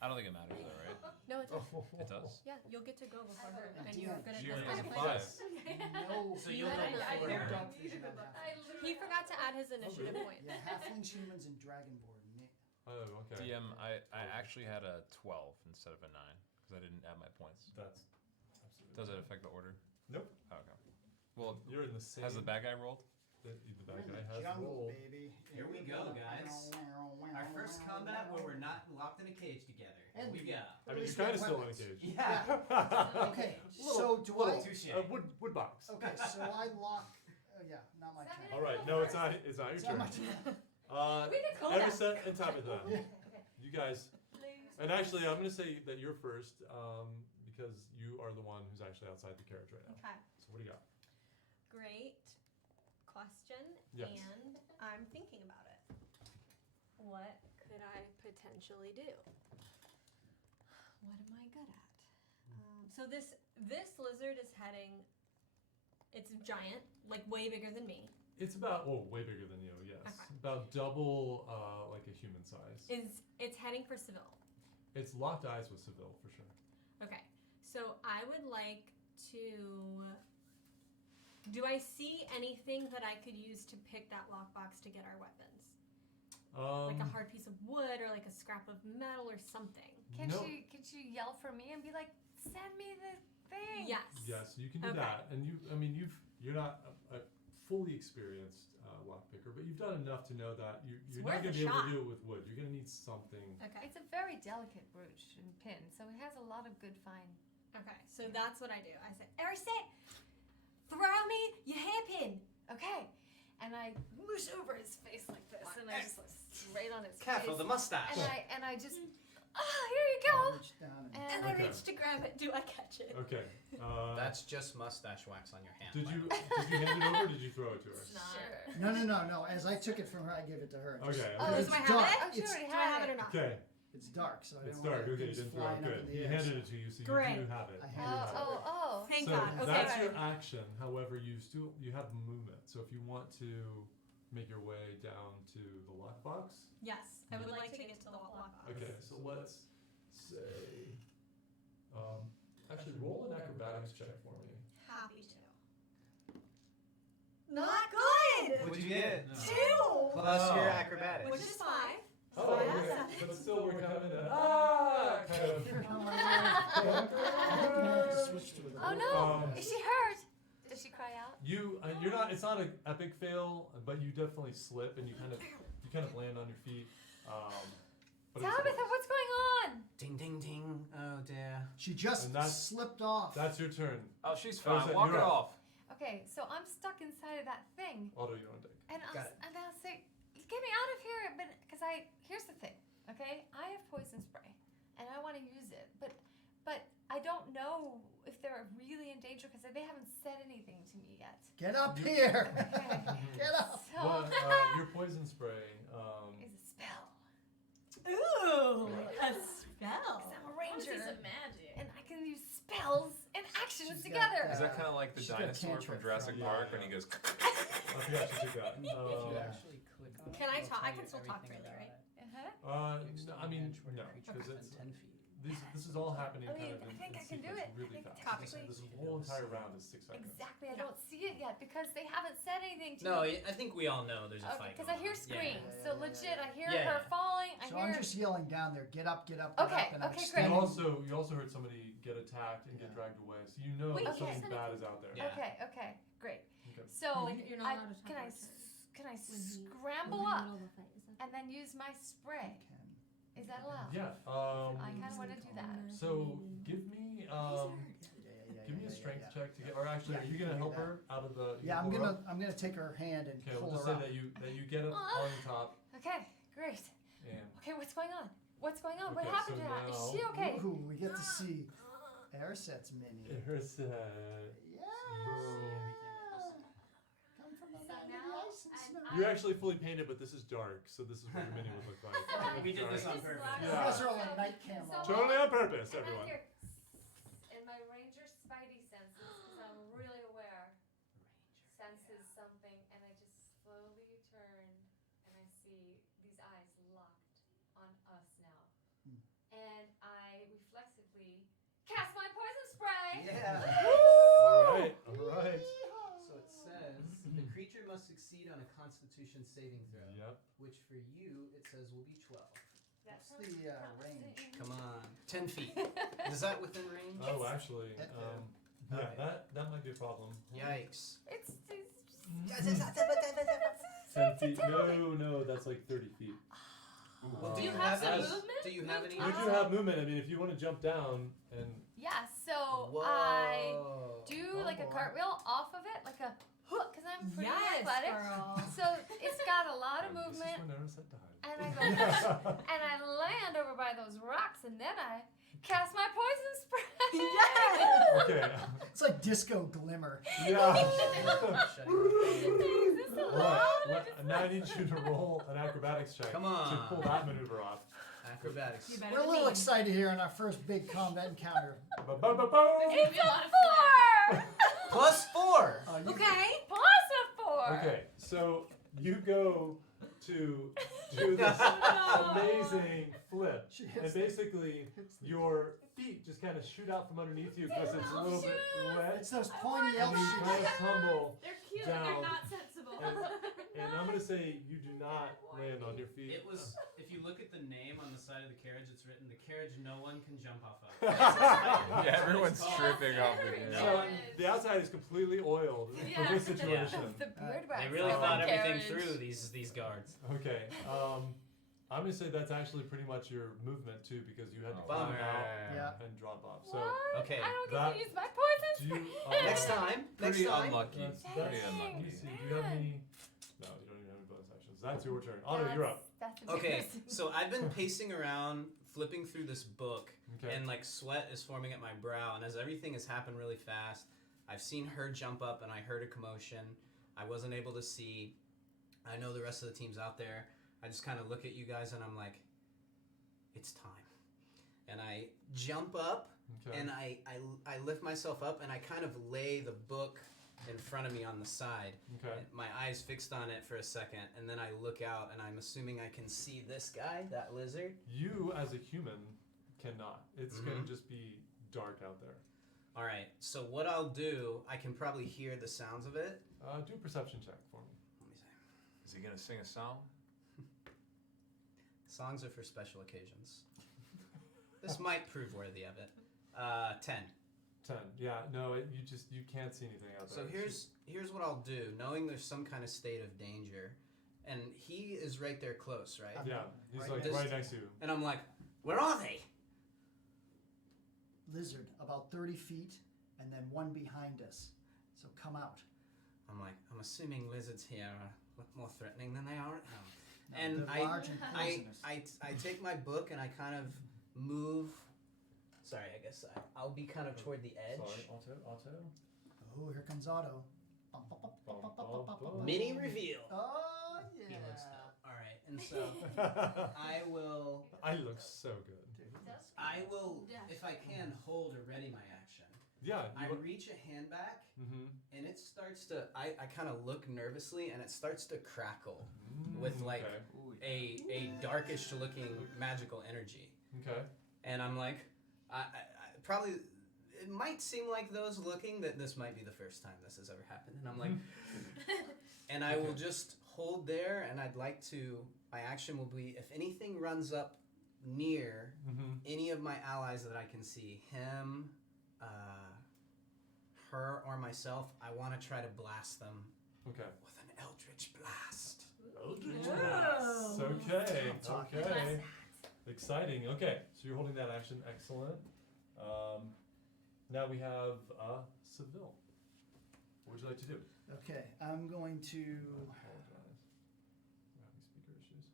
I don't think it matters though, right? No, it does. Oh. It does? Yeah, you'll get to go before her, and Yeah. you're good at You're this gonna kind of get thing. 5. No. So You you'll had go a nine. before I her. know. Dogfish on half. He forgot to add his initiative really? point. Yeah, halflings, humans, and dragonborn. Oh, okay. DM, I actually had a 12 instead of a 9 because I didn't add my points. That's absolutely. Does it affect the order? Nope. Oh, okay. Well, You're in the same. has the bad guy rolled? The We're bad in guy the has jungle, rolled. baby. Here we go, guys. Our first combat where we're not locked in a cage together. Here And- we go. I mean, least you're kind of we have still in a weapons. cage. Yeah. Okay, Little- so do I? Touche. Wood box. Okay, so I lock. Yeah, not my Is that turn. me? All right. No, it's not. It's not your It's not turn. my turn. We could call that. Everset and Tabitha. Yeah. You guys. And actually, I'm going to say that you're first because you are the one who's actually outside the carriage right now. Okay. So what do you got? Great question. Yes. And I'm thinking about it. What could I potentially do? What am I good at? So this lizard is heading. It's giant, like way bigger than me. It's about way bigger than you. Yes, Okay. about double like a human size. It's heading for Seville. It's locked eyes with Seville for sure. Okay. So I would like to. Do I see anything that I could use to pick that lockbox to get our weapons? Like a hard piece of wood or like a scrap of metal or something. Can No. she yell for me and be like, send me the thing? Yes. Yes, you can do Okay. that, and you're not a fully experienced lockpicker, but you've done enough to know that you're not worth going a to be able shot. to do it with wood. You're going to need something. Okay. It's a very delicate brooch and pin, so it has a lot of good fine. Okay. So that's what I do. I say, Erset, throw me your hairpin. Okay. And I whoosh over his face like this, and I just like straight on his Careful, face. the mustache. And I just, here you go. Reach down and And Okay. I reach to grab it. Do I catch it? Okay. That's just mustache wax on your hand. Did by you the way. hand it over or did you throw it to her? Sure. No. As I took it from her, I gave it to her. Okay. Oh, okay. do I have dark. it? Oh, she It's, already Do I have had it or not? Okay. it's dark, so I It's don't dark. want Okay, you things didn't throw it. flying up Good. in the He air, handed so it to you, so Great. you do have it. I You handed do it to have her. Oh. Thank so God. Okay. that's your action. However, you have movement. So if you want to make your way down to the lockbox. Yes. I would like to get to the lockbox. Okay, so let's say, actually roll an acrobatics check for me. Happy to. Not good. What'd you get? 2. Plus your Oh. acrobatics. Which is 5. Oh, So I okay. have But still we're coming in. I'm gonna have to switch to it. Oh no! Um, Is she hurt? Does she cry out? You're not. It's not an epic fail, but you definitely slip and you kind of land on your feet. But it's Tabitha, close. what's going on? Ding, ding, ding. Oh, dear. She just And that's- slipped off. That's your turn. Oh, she's That was fine. it. Walk You're it up. off. Okay, so I'm stuck inside of that thing, Auto, you on deck. and Got it. I'll say, get me out of here. But because here's the thing, okay? I have poison spray, and I want to use it, but I don't know if they're really in danger because they haven't said anything to me yet. Get up You- here! Okay. Get up! So Well, your poison spray. is a spell. Ooh, a spell. 'Cause I'm a ranger, Piece of magic. and I can use spells and actions She's got together. that. Is that kind of like the She's got dinosaur from cantrip Jurassic from- Park Yeah. when he goes? I forgot you took that. If you Uh, actually click on Can it, I it'll talk? tell I can you still talk everything freely, about right? it. Uh-huh. no, I Extend mean range where no, the creature because is it's within 10 feet. this is all happening I mean, kind of in, I think in I can do sequence it. really I think fast. topically- This whole entire round is 6 seconds. Exactly. I Yeah. don't see it yet because they haven't said anything to No, me. I think we all know there's a fight. Because I hear going on. screams. Yeah, So yeah, legit, yeah. I hear Yeah, her yeah. falling. I So hear. I'm just yelling down there, get up, Okay, and I'm okay, great. You extending. also heard somebody get attacked and get Yeah. dragged away, so you know Wait, that okay. something bad is out there. Yeah. Okay, great. Okay. So Like, you're not allowed to can talk I about it can I when he- scramble when you're in up the middle of a fight, is that- and then use my spray? Is that allowed? Yeah. I kind of want to do that. So give me give me a strength check to get. Or actually, Yeah, are you you gonna can do help that. her out of the? you Yeah, pull her up? I'm gonna take her hand and Okay, pull we'll just her say up. that you get up on top Okay, great. and. Okay, what's going on? What's going on? What Okay, happened so to her? Is now- she okay? Ooh, we get to see Airsets mini. Here's Yeah. Come from the So land of now the ice and I'm- snow. You're actually fully painted, but this is dark, so this is what the mini would look like. We did this Dark. on purpose. You Yeah. guys are all in night camo. Totally on purpose, And I everyone. hear in my ranger spidey senses, because I'm really aware, senses something, and I just slowly turn and I see these eyes locked on us now. And I reflexively cast my poison spray. Yeah. Alright, alright. So it says the creature must succeed on a Constitution saving throw, Yep. which for you it says will be 12. That What's sounds the promising. range? Come on, 10 feet. Is that within range? Oh, actually, Hit yeah, Alright. that might be a problem. Yikes. It's 10 feet. No, that's like 30 feet. Well, do You you have have some any? movement? Do you have any? You do have movement. I mean, if you want to jump down and yeah, so Whoa. I do Oh, like a boy. cartwheel off of it, like a hook, because I'm pretty Yes, athletic. girl. So it's got a lot of this is movement, when Arisa died. and I go and I land over by those rocks, and then I cast my poison spray. Okay. It's like disco glimmer. Yeah. Is this allowed? Now I need you to roll an acrobatics check Come to on. pull that maneuver off. Acrobatics. You better We're a than little me. excited here on our first big combat encounter. Ba-ba-ba-boom! It's a 4 Plus 4. You Okay. plus a 4. Okay, so you go to do this amazing flip, She and hits basically your feet just kind of shoot out from underneath you because it's a little bit wet, It's those pointy and elf you shoes. kind of tumble. They're cute, Down. but they're not sensible. And I'm gonna say you do not land on your feet. It was, if you look at the name on the side of the carriage, it's written, the carriage no one can jump off of. Yeah, everyone's tripping off the Yeah. So game. the outside is completely oiled for Yeah. this situation. The beard wax. They really on thought the everything carriage. through, these guards. Okay, I'm gonna say that's actually pretty much your movement too, because you had to Oh, climb bummer. out Yeah. and drop off. So What? Okay. I don't get that- to use my poison do you? spray. Next time. Next Pretty time. unlucky. That's, Pretty let me unlucky. see. Do you have any? No, you don't even have any bonus actions. That's your turn. Otto, you're up. That's Okay, embarrassing. so I've been pacing around, flipping through this book, Okay. and like sweat is forming at my brow. And as everything has happened really fast, I've seen her jump up, and I heard a commotion. I wasn't able to see. I know the rest of the team's out there. I just kind of look at you guys, and I'm like, it's time. And I jump up, Okay. and I lift myself up, and I kind of lay the book in front of me on the side. Okay. My eyes fixed on it for a second, and then I look out, and I'm assuming I can see this guy, that lizard. You as a human cannot. It's gonna Mhm. just be dark out there. All right, so what I'll do, I can probably hear the sounds of it. Do a perception check for me. Let me see. Is he gonna sing a song? Songs are for special occasions. This might prove worthy of it. 10. 10. Yeah. No, you can't see anything out there. So It's here's what I'll do. Knowing there's some kind of state of danger, and he is right there close, right? just- yeah. He's Right like next- right next to you. And I'm like, where are they? Lizard, about 30 feet, and then one behind us. So come out. I'm like, I'm assuming lizards here are more threatening than they are at home. No, And they're large and I, poisonous. I take my book and I kind of move. Sorry, I guess I'll be kind of toward the edge. Sorry, Otto. Oh, here comes Otto. Bum, bum, bum, bum, bum, bum, bum, bum, bum. Mini reveal. Oh, He yeah. looks dope. All right, and so I will. I look so good. I will, Yeah. if I can, hold or ready my action. Yeah. I reach a hand back, Mm-hmm. and it starts to. I kind of look nervously, and it starts to crackle with like Okay. a darkish looking magical energy. Okay. And I'm like, I probably, it might seem like those looking that this might be the first time this has ever happened. And I'm like, and I will just hold there, and I'd like to, my action will be, if anything runs up near any of my allies that I can see, him, her, or myself, I want to try to blast them with an Eldritch Blast. Eldritch Whoa. Blast. Okay. Talking. Okay. Exciting. Okay. So you're holding that action. Excellent. Now we have Seville. What would you like to do? Okay, I'm going to. I apologize. We're having speaker issues.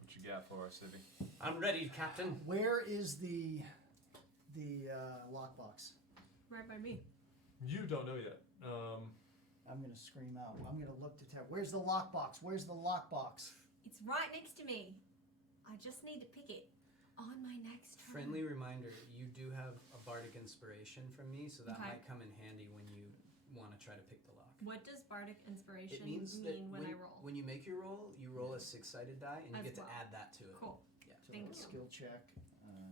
What you got for us, Sibby? I'm ready, Captain. Where is the lockbox? Right by me. You don't know yet. I'm gonna scream out. I'm gonna look to tell. Where's the lockbox? Where's the lockbox? It's right next to me. I just need to pick it on my next turn. Friendly reminder, you do have a bardic inspiration from me, so that Okay. might come in handy when you want to try to pick the lock. What does bardic inspiration It means that mean when I roll? when you make your roll, you roll a 6-sided die, and you As get well. to add that to it. Cool. Yeah. So Thank a you. skill check,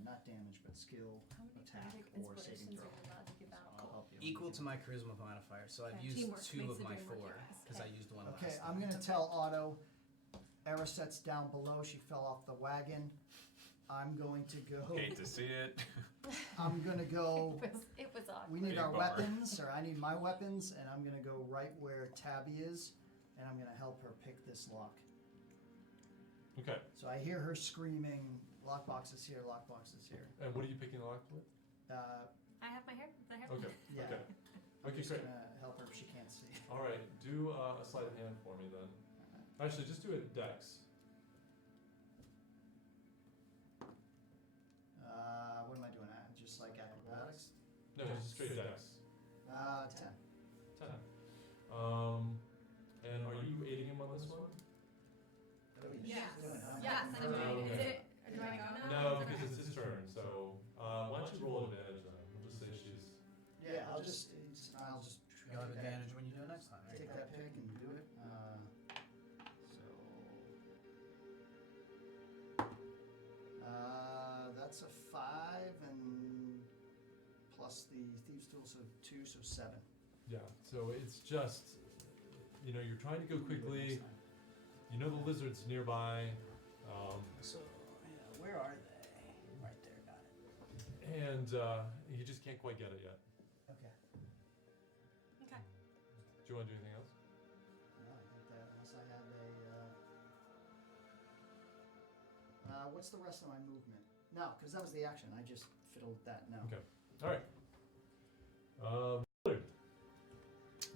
not damage, but skill, How many attack, bardic or saving inspirations throw. are you allowed to give out? I'll help you. Equal to my charisma modifier, so I've Okay. used Teamwork 2 makes of the my dream work, 4 you guys. because I used one Okay, last I'm time. gonna tell Otto. Eraset's down below. She fell off the wagon. I'm going to go. Hate to see it. I'm gonna go. It was awkward. We need Big our bummer. weapons, or I need my weapons, and I'm gonna go right where Tabby is, and I'm gonna help her pick this lock. Okay. So I hear her screaming, "Lockbox is here! Lockbox is here!" And what are you picking the lock with? I have my hair. The hair. Okay. Yeah. Okay. I'm Okay, just great. gonna help her if she can't see. All right. Do a sleight of hand for me then. Actually, just do a dex. What am I doing? Just like acrobatics? No, just straight dex. 10. 10. And are you aiding him on this one? Yes. Doing it, huh? Yes, I'm doing it. Is Okay. it? Do I go now? No, because it's his turn. So why don't you roll advantage then? We'll just say she's. Yeah, I'll just You'll have advantage when you do it next time. take that pick and do it. That's a 5 and plus the thieves tool, so 2, so 7. Yeah. So it's just, you're trying to go quickly. You know the lizard's nearby. So, yeah, where are they? Right there, got it. And you just can't quite get it yet. Okay. Okay. Do you want to do anything else? No, I think that unless I have a. What's the rest of my movement? No, because that was the action. I just fiddled with that. No. Okay. All right. Willard,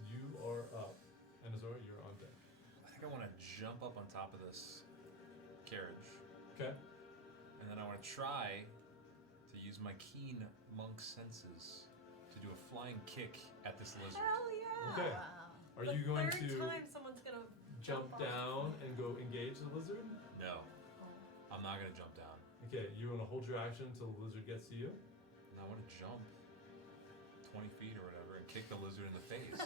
you are up. And Azora, you're on deck. I think I want to jump up on top of this carriage, Okay. and then I want to try to use my keen monk senses to do a flying kick at this lizard. Hell yeah! Okay. Wow. Are The you going third to time someone's gonna jump off. down and go engage the lizard? No, I'm not gonna jump down. Okay, you want to hold your action until the lizard gets to you? And I want to jump 20 feet or whatever and kick the lizard in the face.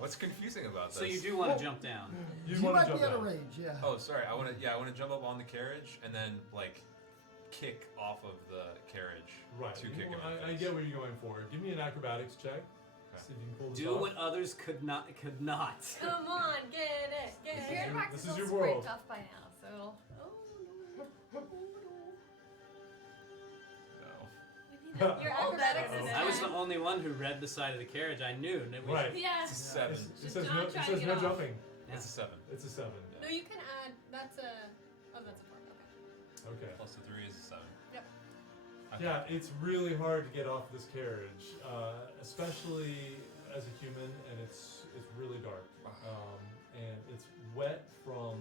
What's confusing about this? So you do want to jump down. You You want might to be jump out of down. range, yeah. Oh, sorry. I want to jump up on the carriage and then like kick off of the carriage Right. to kick him in the I face. get what you're going for. Give me an acrobatics check. Okay. See if you can pull this Do off. what others could not. Come on, get it, get You're it. in This practical is your sprint world. off by now, so. No. Your Oh, acrobatics Uh-oh. is I was the fine. only one who read the side of the carriage. I knew. And it was, Right. Yeah. It's a 7. It Just says don't no, try it to says get no off. jumping. It's a 7. It's a 7. No, you can add. That's a. Oh, that's a 4. Okay. Okay. Plus the 3 is a 7. Yep. Okay. Yeah, it's really hard to get off this carriage, especially as a human, and it's really dark, and it's wet from.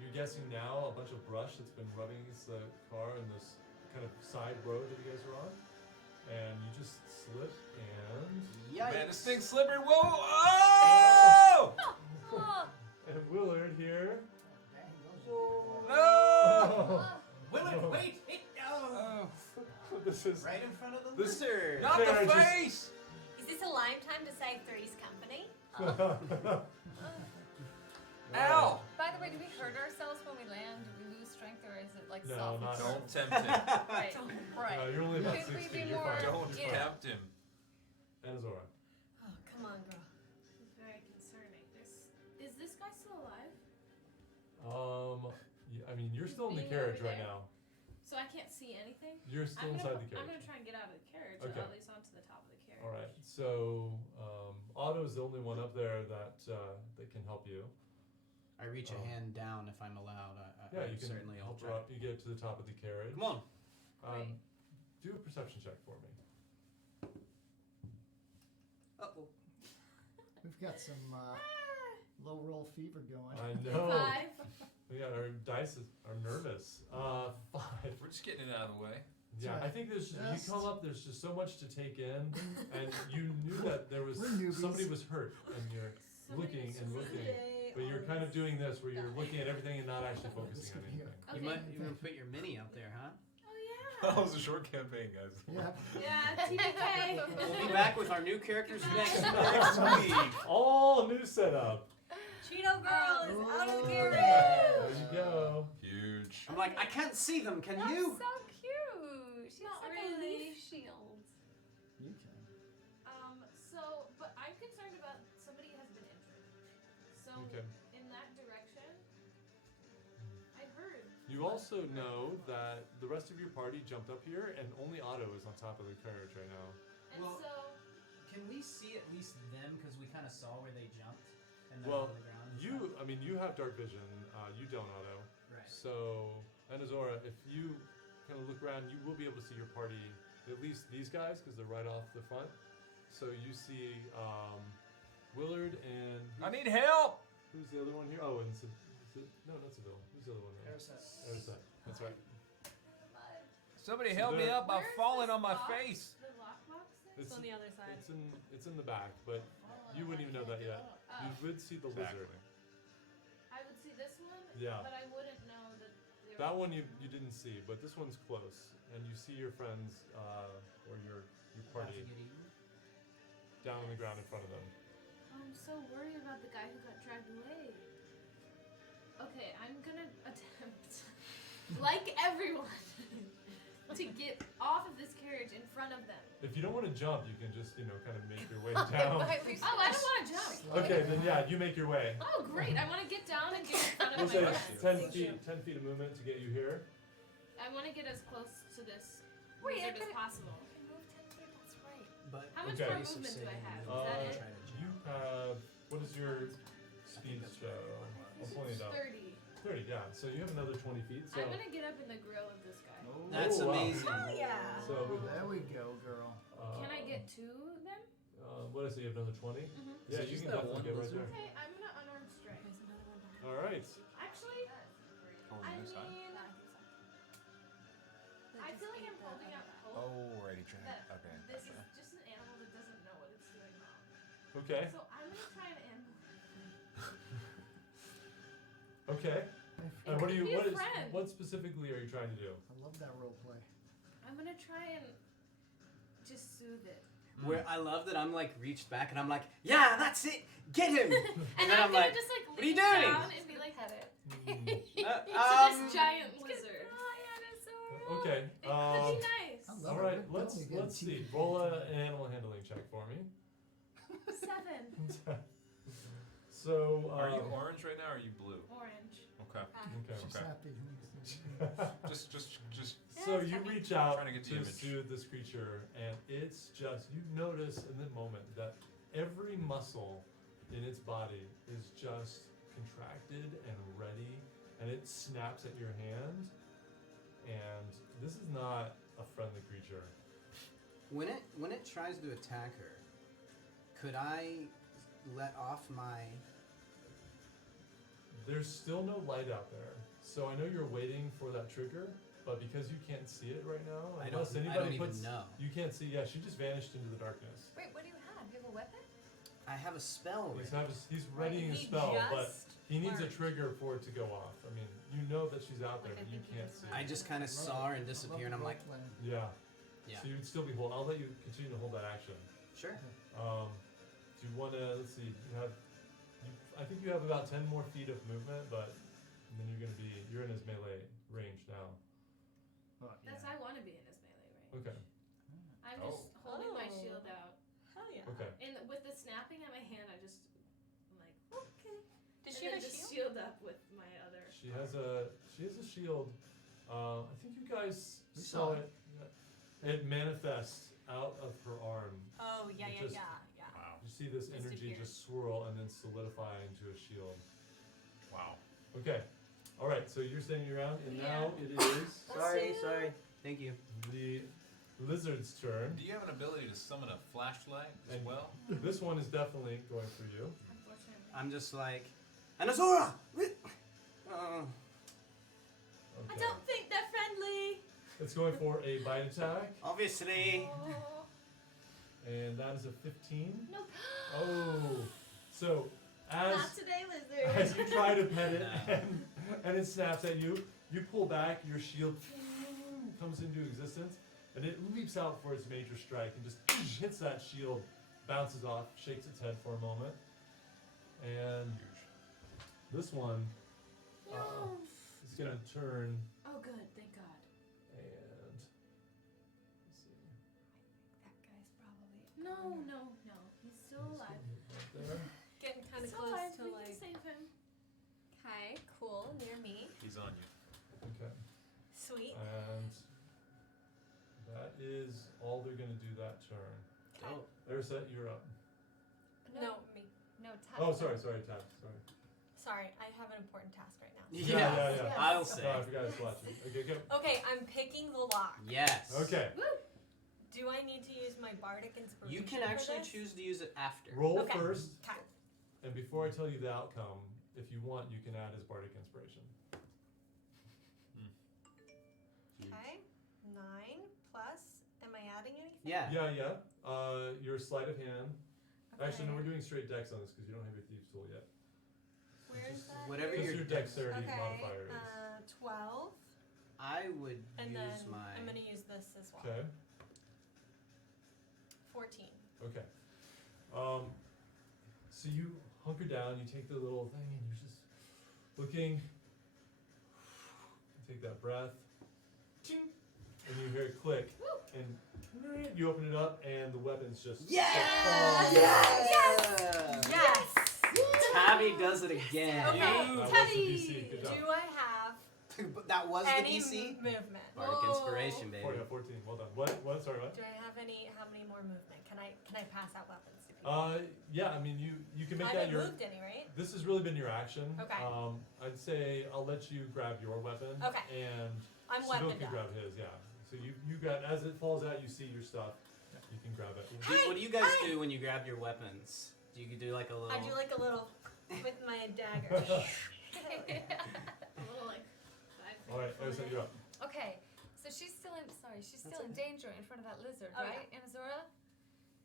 You're guessing now a bunch of brush that's been rubbing against the car in this kind of side road that you guys are on, and you just slip and Yikes. Man, this thing's slippery. Whoa! Oh! Oh, and Willard here. Dang, those are big No! Willard, wait! It, Oh. This is right in front of the This- lizard. Not the Carriage is- face! Is this a lime time to save Three's company? Ow! By the way, do we hurt ourselves when we land? Do we lose strength, or is it like No, soft? not- Don't tempt him. Right. Right. No, you're only about Could 6 we feet. be You're more- fine. Don't Yeah. tempt him. And Azora. Oh, come on, girl. This is very concerning. Is this guy still alive? I mean, you're still in the Being over carriage right there? now. So I can't see anything? You're still inside the I'm carriage. gonna try and get out of the carriage, Okay. or at least onto the top of the carriage. All right. So Otto's the only one up there that can help you. I reach a hand down if I'm allowed. Yeah, I you can certainly help I'll her try. up. You get to the top of the carriage. Come on. Great. Do a perception check for me. Uh-oh. We've got some low roll fever going. I know. 5. Yeah, our dice are nervous. 5. We're just getting it out of the way. Yeah, right. I think there's you Just- come up. There's just so much to take in, and you knew that there was We're newbies. somebody was hurt, and you're looking and looking, but you're kind of doing this where you're looking at everything and not actually This focusing on could be anything. Okay. You might even put your mini up there, huh? Oh That was a short campaign, guys. Yeah. yeah. Yeah, TPK. We'll be back with our new characters next week. All new setup. Cheeto girl is out of the carriage. There you go. Huge. I'm like, I can't see them. Can That's you? so cute. She's Not like really. a leaf shield. You can. So, but I'm concerned about somebody has been injured. So, Okay. in that direction, I heard. You also know that the rest of your party jumped up here, and only Otto is on top of the carriage right now. And Well- so, Can we see at least them because we kind of saw where they jumped and they're Well, on the ground? and I mean, you have dark vision. You don't, Otto. stuff? Right. So, and Azora, if you kind of look around, you will be able to see your party, at least these guys, because they're right off the front. So you see Willard and I need help! who's the other one here? Oh, and no, not Seville. Who's the other one there? Arisette. That's right. Somebody So help me there- up! I'm Where's falling this on my box? face. The lockbox thing? It's on the other side. It's in the back, but you wouldn't even know that yet. Oh. You would see the lizard. I would see this one, Yeah. but I wouldn't know that. They That were one you didn't see, but this one's close, and you see your friends or your About to party get eaten? down on the ground in front of them. I'm so worried about the guy who got dragged away. Okay, I'm gonna attempt, like everyone, to get off of this carriage in front of them. If you don't want to jump, you can just kind of make your way Okay, down. why we Oh, I don't want to jump. Okay, then yeah, you make your way. Oh, great! I want to get down and get in front We'll of say my it's friends. 10 feet of movement to get you here. I want to get as close to this Wait, I wizard as could've- possible. I can move 10 feet, that's right. But How much Okay. more movement do I have? Is that it? Try to jump. You have what is your speed that's show? This I'm pulling is it up. 30. 30, yeah. So you have another 20 feet. So I'm gonna get up in the grill of this guy. That's Oh, wow. amazing. Oh yeah. So with, There we go, girl. Can I get to them? What did I say? You have another 20? Mm-hmm. Yeah, it you just can that definitely one get right lizard? there. Okay, I'm gonna unarmed strike. There's another one behind. All right. Actually, Oh, I on this side? mean, I feel like I'm holding out hope Oh, righty train. that Okay. this gotcha. is just an animal that doesn't know what it's doing wrong. Okay. So I'm gonna try and animal. Okay. I And what are you? could be a What is? friend. What specifically are you trying to do? love that role play. I'm gonna try and just soothe it. Where I love that I'm like reached back and I'm like, yeah, that's it, get him. And then I'm I'm gonna like, just like what are you lean doing? down and be like, Pet it. to this giant lizard. Oh, yeah, that's so Okay. It could be nice. I love All it. right. We're Let's building a good see. team. Roll an animal handling check for me. 7. So. Are you orange right now or are you blue? Orange. Okay. Okay. She's Okay. happy. Just. So you reach out Trying to get the to image. soothe this creature, and it's just you notice in the moment that every muscle in its body is just contracted and ready, and it snaps at your hand. And this is not a friendly creature. When it tries to attack her, could I let off my? There's still no light out there, so I know you're waiting for that trigger. But because you can't see it right now, I unless don't anybody even puts, know. you can't see. Yeah, she just vanished into the darkness. Wait, what do you have? You have a weapon? I have a spell. He's readying a He spell, but just he needs a learned. trigger for it to go off. I mean, you know that she's out there, Like, I but you think he can't just see. I just kind of saw her and disappear, and I'm like, Yeah. yeah, So you'd still be hold. I'll let you continue to hold that action. sure. Do you want to? Let's see. I think you you have about 10 more feet of movement, but then you're in his melee range now. Oh, That's yeah. I want to be in his melee range. Okay. I'm just holding my Oh. shield out, Hell yeah. Okay. and with the snapping at my hand, I'm like, okay. Does And she have then a just shield? shield up with my other. She has a shield. I think you guys We saw saw it. It manifests out of her arm. Oh yeah, It yeah, just- yeah, yeah. Wow. You see this energy Disappear. just swirl and then solidify into a shield. Wow. Okay. All right. So you're standing around, and Yeah. now it is Sorry. Thank you. the lizard's turn. Do you have an ability to summon a flashlight as And- well? This one is definitely going for you. Unfortunately. I'm just like, Anazora! I Okay. don't think they're friendly. It's going for a bite attack, Obviously. Oh. and that is a 15. Nope. Oh. So Not as today, as lizard. you try to pet it No. and it snaps at you, you pull back, your shield comes into existence, and it leaps out for its major strike and just hits that shield, bounces off, shakes its head for a moment, and this one No. is going to turn Oh, good. Thank God. and let's see. That guy's probably. No. He's still It's alive. gonna hit right there. Getting kind of Still close alive. to We like. can save him. Okay, cool, near me. He's on you. Okay. Sweet. And that is all they're going to do that turn. Oh. Erset, you're up. No, me. No, Oh, sorry, Tab. Sorry. Sorry, I have an important task right now. Yeah. I'll No, say. I forgot to slot you. Okay, go. Okay, I'm picking the lock. Yes. Okay. Do I need to use my bardic inspiration? You can for actually this? choose to use it after. Roll Okay. first, Okay. and before I tell you the outcome, if you want, you can add his bardic inspiration. Okay. 9 plus. Am I adding anything? Yeah. Yeah. Your sleight of hand. Actually, no, Okay. we're doing straight dex on this because you don't have your thieves tool yet. Where is that? Whatever Just your your dex- dexterity Okay. modifier is. 12. I would And use then my. I'm gonna use this as well. Okay. 14. Okay. So you hunker down, you take the little thing, and you're just looking. Take that breath. Ting, and you hear it click, and you open it up, and the weapon's just. Yes! Yes! Yes! Tabby does it again. Okay, That was the Teddy, DC, good job. do I have But that was the any DC. movement? Bardic Whoa. inspiration, baby. 14. Well done. What? Sorry, what? Do I have any? How many more movement? Can I pass out weapons to people? Yeah. I mean, you can make I that haven't your. moved any, right? This has really been your action. Okay. I'd say I'll let you grab your weapon. Okay. And I'm Sybil weaponed can up. grab his. Yeah. So you grab as it falls out. You see your stuff. You can grab it. What do you guys do when you grab your weapons? Do you do like a little? I do like a little with my dagger. A little like 5 All right. So you're up. Okay, so she's still in. Sorry, she's still in danger in front of that lizard, Oh, right? Anazora.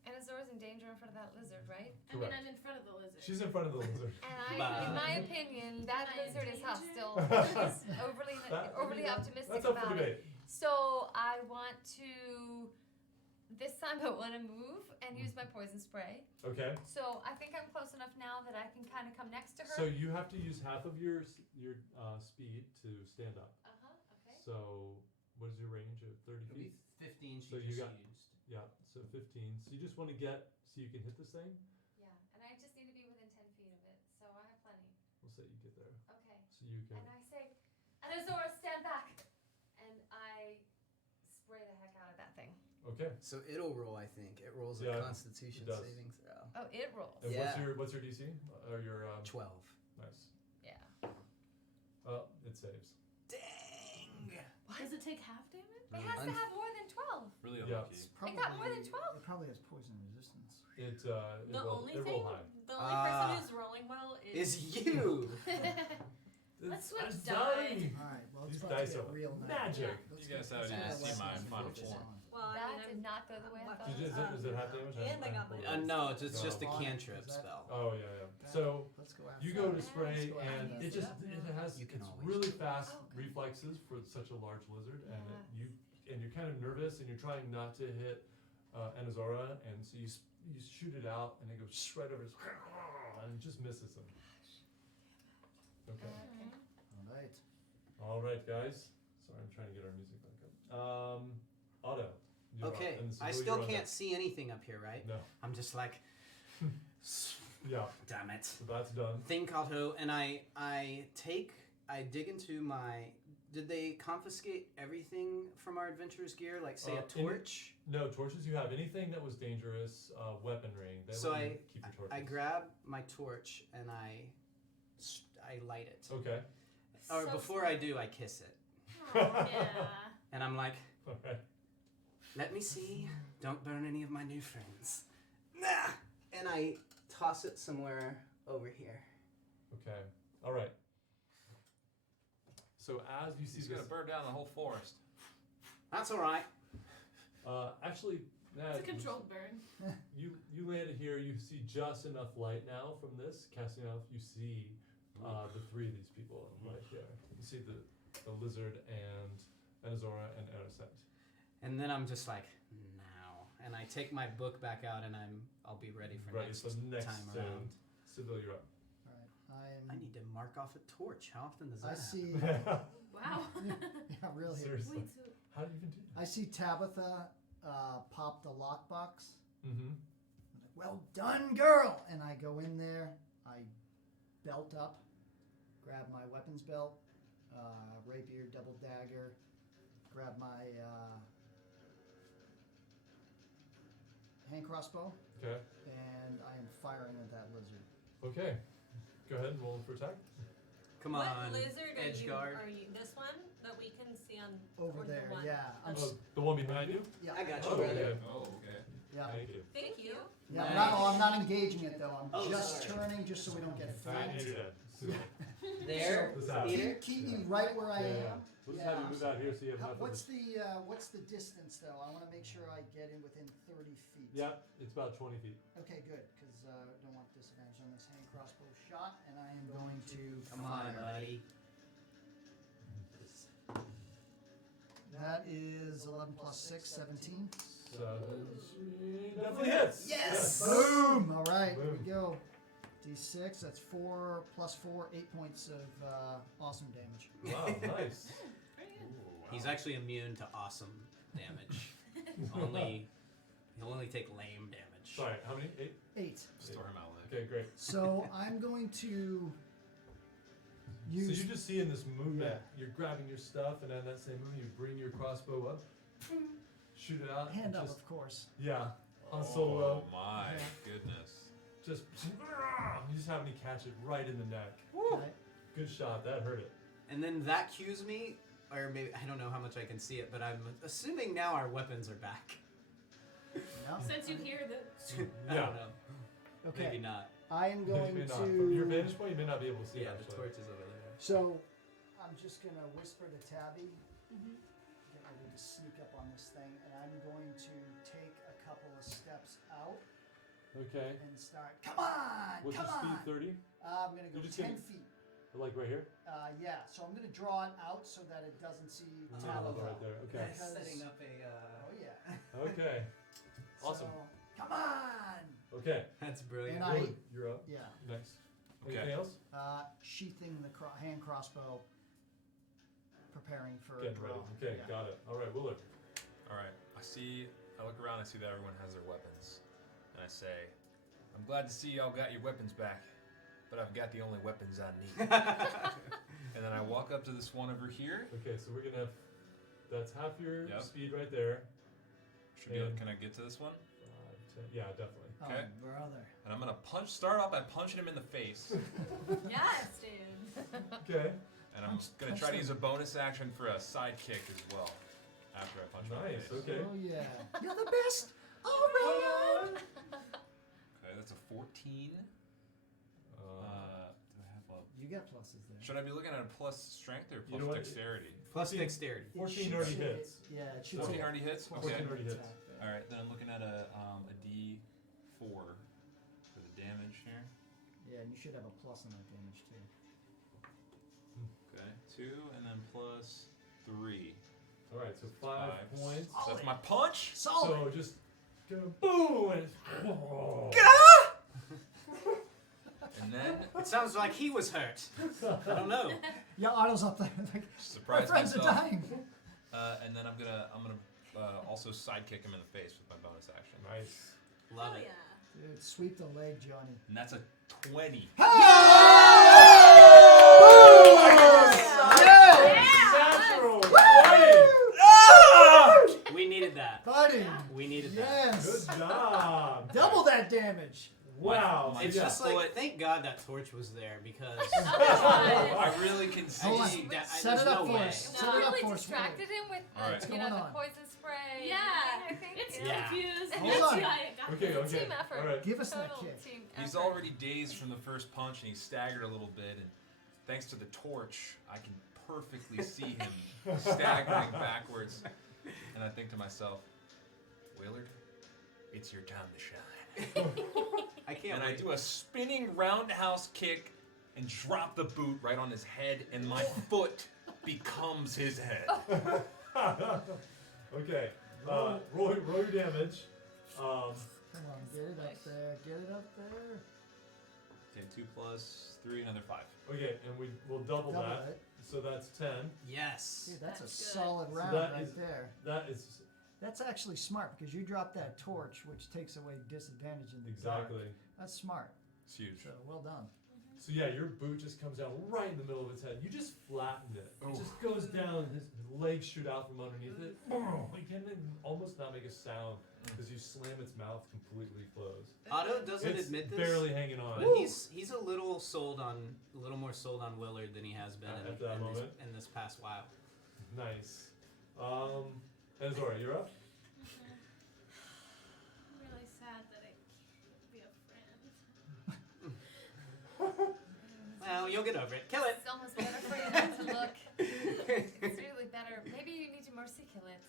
Anazora's in danger in front of that lizard, right? I mean, Correct. I'm in front of the lizard. She's in front of the lizard. And Bye. in my opinion, that Am I in lizard is danger? hostile. She's overly optimistic That's up for about it. debate. So I want to. This time I want to move and use my poison spray. Okay. So I think I'm close enough now that I can kind of come next to her. So you have to use half of your speed to stand up. Okay. So what is your range of 30 It'll feet? be 15. So She you just got- used. Yeah. So 15. So you just want to get so you can hit this thing. Yeah, and I just need to be within 10 feet of it, so I have plenty. We'll say you get there. Okay. So you can. And I say, Anazora, stand back! And I spray the heck out of that thing. Okay. So it'll roll. I think it rolls Yeah, a Constitution it does. saving throw. Oh, it rolls. And Yeah. what's your DC? Or your 12. nice. Yeah. It saves. Dang. Does it take half damage? It has to have more than 12. Really Yeah. unlucky. It got more than 12? It probably has poison resistance. It The rolled, only it thing, rolled high. the only person who's rolling well is. Is you? Let's switch It's dice. dying. All right. Well, it's These about dice to get are real nice. magic. Let's You guys get- haven't let's even get seen the my weapons final focus form. on. Well, I That mean, did not go the way I What- thought. Is it half damage? And I got my. No, it's just a No. cantrip Is that- spell. Oh yeah. So Let's go after you go to that. spray Let's go and after it that. just it has You can it's always really do fast Oh, good. reflexes for such a large lizard and Yeah. you're kind of nervous and you're trying not to hit Anazora and so you shoot it out and it goes right over his and it just misses him. Okay. All right. All right, guys. Sorry, I'm trying to get our music back up. Otto. you're up. Okay, And I Seville, still you're on can't deck. see anything up here, right? No. I'm just like, Yeah. damn it. So that's done. Think auto, and I dig into my. Did they confiscate everything from our adventurer's gear, like say a torch? No torches. You have anything that was dangerous, weaponry. They So let you keep your torches. I grab my torch and I light it. Okay. Or So before I do, I kiss it, Yeah. and I'm like, All right. let me see. Don't burn any of my new friends. Nah! And I toss it somewhere over here. Okay. All right. So as you see He's this, gonna burn down the whole forest. That's all right. actually, It's a controlled burn. you landed here. You see just enough light now from this. Casting off, you see the three of these people right here. You see the lizard and Azora and Aerosent. And then I'm just like, now. And I take my book back out, and I'll be ready for next time around. Seville, you're up. All right. I need to mark off a torch. How often does that I happen? see. Wow. Yeah, really. Seriously. Wait, so How do you even do that? I see Tabitha pop the lockbox. Mm-hmm. Well done, girl! And I go in there. I belt up, grab my weapons belt, rapier, double dagger, grab my hand crossbow, Okay. and I am firing at that lizard. Okay. Go ahead and roll for attack. Come what on, lizard are edge you? guard. Are you this one that we can see on Over or there, The one? yeah. I'm Oh, the one behind you? Yeah, I got you, Oh, brother. okay. Oh, okay. yeah. Thank you. Thank you. Yeah, Nice. I'm not engaging it though. I'm Oh, just sorry. turning just so we don't get And flanked. you're dead. There, This out. Peter. Keep me right where I Yeah. am. We'll just have you move out here so you have enough What's of this. what's the distance though? I want to make sure I get in within 30 feet. Yep, it's about 20 feet. Okay, good, because I don't want disadvantage on this hand crossbow shot, and I am going to Come on, fire. buddy. That is 11 plus 6, 17. 17. Definitely hits. Yes! Boom! All right, here Boom. we go. D6, that's 4 plus 4, 8 points of awesome damage. Wow, nice. pretty good. He's actually immune to awesome damage. He'll only take lame damage. Sorry, how many? 8? 8. Store him out. Okay, great. So I'm going to So use. you just see in this movement, Yeah. you're grabbing your stuff, and in that same movement, you bring your crossbow up, shoot it out. hand and up, just, of course. Yeah, on Oh solo. my Yeah. goodness. Just, you just happen to catch it right in the neck. Okay. Good shot, that hurt it. And then that cues me, or maybe I don't know how much I can see it, but I'm assuming now our weapons are back. No? Since you hear the I Yeah. don't know. Okay. Maybe not. I am going Maybe to. not. From your vantage point, you may not be able to see Yeah, it. the actually. torch is over there. So I'm just going to whisper to Tabby. Mhm. Get ready to sneak up on this thing, and I'm going to take a couple of steps out Okay. and start. Come on! What's come your speed? on! 30? I'm going to go You're just 10 gonna- feet. Like right here? Yeah, so I'm going to draw it out so that it doesn't see Oh, Tabitha. right there. Okay. Because- Setting up a. Oh, yeah. Okay. Awesome. So, come on! Okay. That's brilliant. And I- Willard, you're up. Yeah. Nice. Okay. Anything else? Sheathing the hand crossbow, preparing for a Getting draw. ready. Okay, Yeah. got it. All right, Willard. All right. I look around. I see that everyone has their weapons, and I say, "I'm glad to see y'all got your weapons back, but I've got the only weapons I need." And then I walk up to this one over here. Okay, so we're gonna have. That's half your Yep. speed right there. Should be. And- Can I get to this one? 5, 10. Yeah, definitely. Okay. Oh, brother. And I'm gonna start off by punching him in the face, Yes, dude. Okay. and I'm gonna try to use a bonus action for a side kick as well. After I punch him in the Nice. face. Okay. Oh, yeah. You're the best around! Okay, that's a 14. Do I have a? You got pluses there. Should I be looking at a plus strength or You plus know what? dexterity? Plus dexterity. It 14 should already say- hits. Yeah, it should 14 say already hits? plus Okay. 14 already hits. attack there. All right, then I'm looking at a D4 for the damage here. Yeah, and you should have a plus on that damage too. Okay, 2 and then plus 3. All right, so 5 5. points. So that's my punch. Solid! So just go boom, and it's, And then It sounds like he was hurt. I don't know. Yeah, Otto's up there. Like, my surprise friends myself. are dying. And then I'm gonna also sidekick him in the face with my bonus action. Nice. Love Hell it. yeah. Dude, sweep the leg, Johnny. And that's a 20. Natural. We needed that. Buddy. We needed that. Yes. Good job. Double that damage. Wow. My It's Yeah. just like, thank God that torch was there because I really can Hold on. see. that, Set there's it up no for way. us. We Set it up really for us. distracted him with the, Alright. What's the going on? poison spray. Yeah. I think It's Yeah. confused. Hold That's on. why I got Okay, it. okay. Team effort. All right. Give us that Total kick. team He's effort. already dazed from the first punch and he's staggered a little bit. And thanks to the torch, I can perfectly see him staggering backwards. And I think to myself, Willard, it's your time to shine. I can't And I wait. do a spinning roundhouse kick and drop the boot right on his head, and my foot becomes his head. Okay. Roll your damage. Come on, get it up there. Get it up there. Okay, 2 plus 3, another 5. Okay, and we'll double Double that. it. So that's 10. Yes. Dude, that's a That's good. solid So round that right is- there. That is That's actually smart because you dropped that torch, which takes away disadvantage in the dark. exactly. That's smart. It's huge. So well done. So yeah, your boot just comes down right in the middle of its head. You just flattened it. It Oof. just goes down. His legs shoot out from underneath it. He can almost not make a sound because you slam its mouth completely closed. Otto doesn't It's admit this, barely hanging on. but he's a little more sold on Willard than he has been At that moment? in this past while. Nice. And Zora, you're up. I'm really sad that I can't be a friend. Well, you'll get over it. Kill it. It's almost better for you not to look. It's really better. Maybe you need to mercy kill it.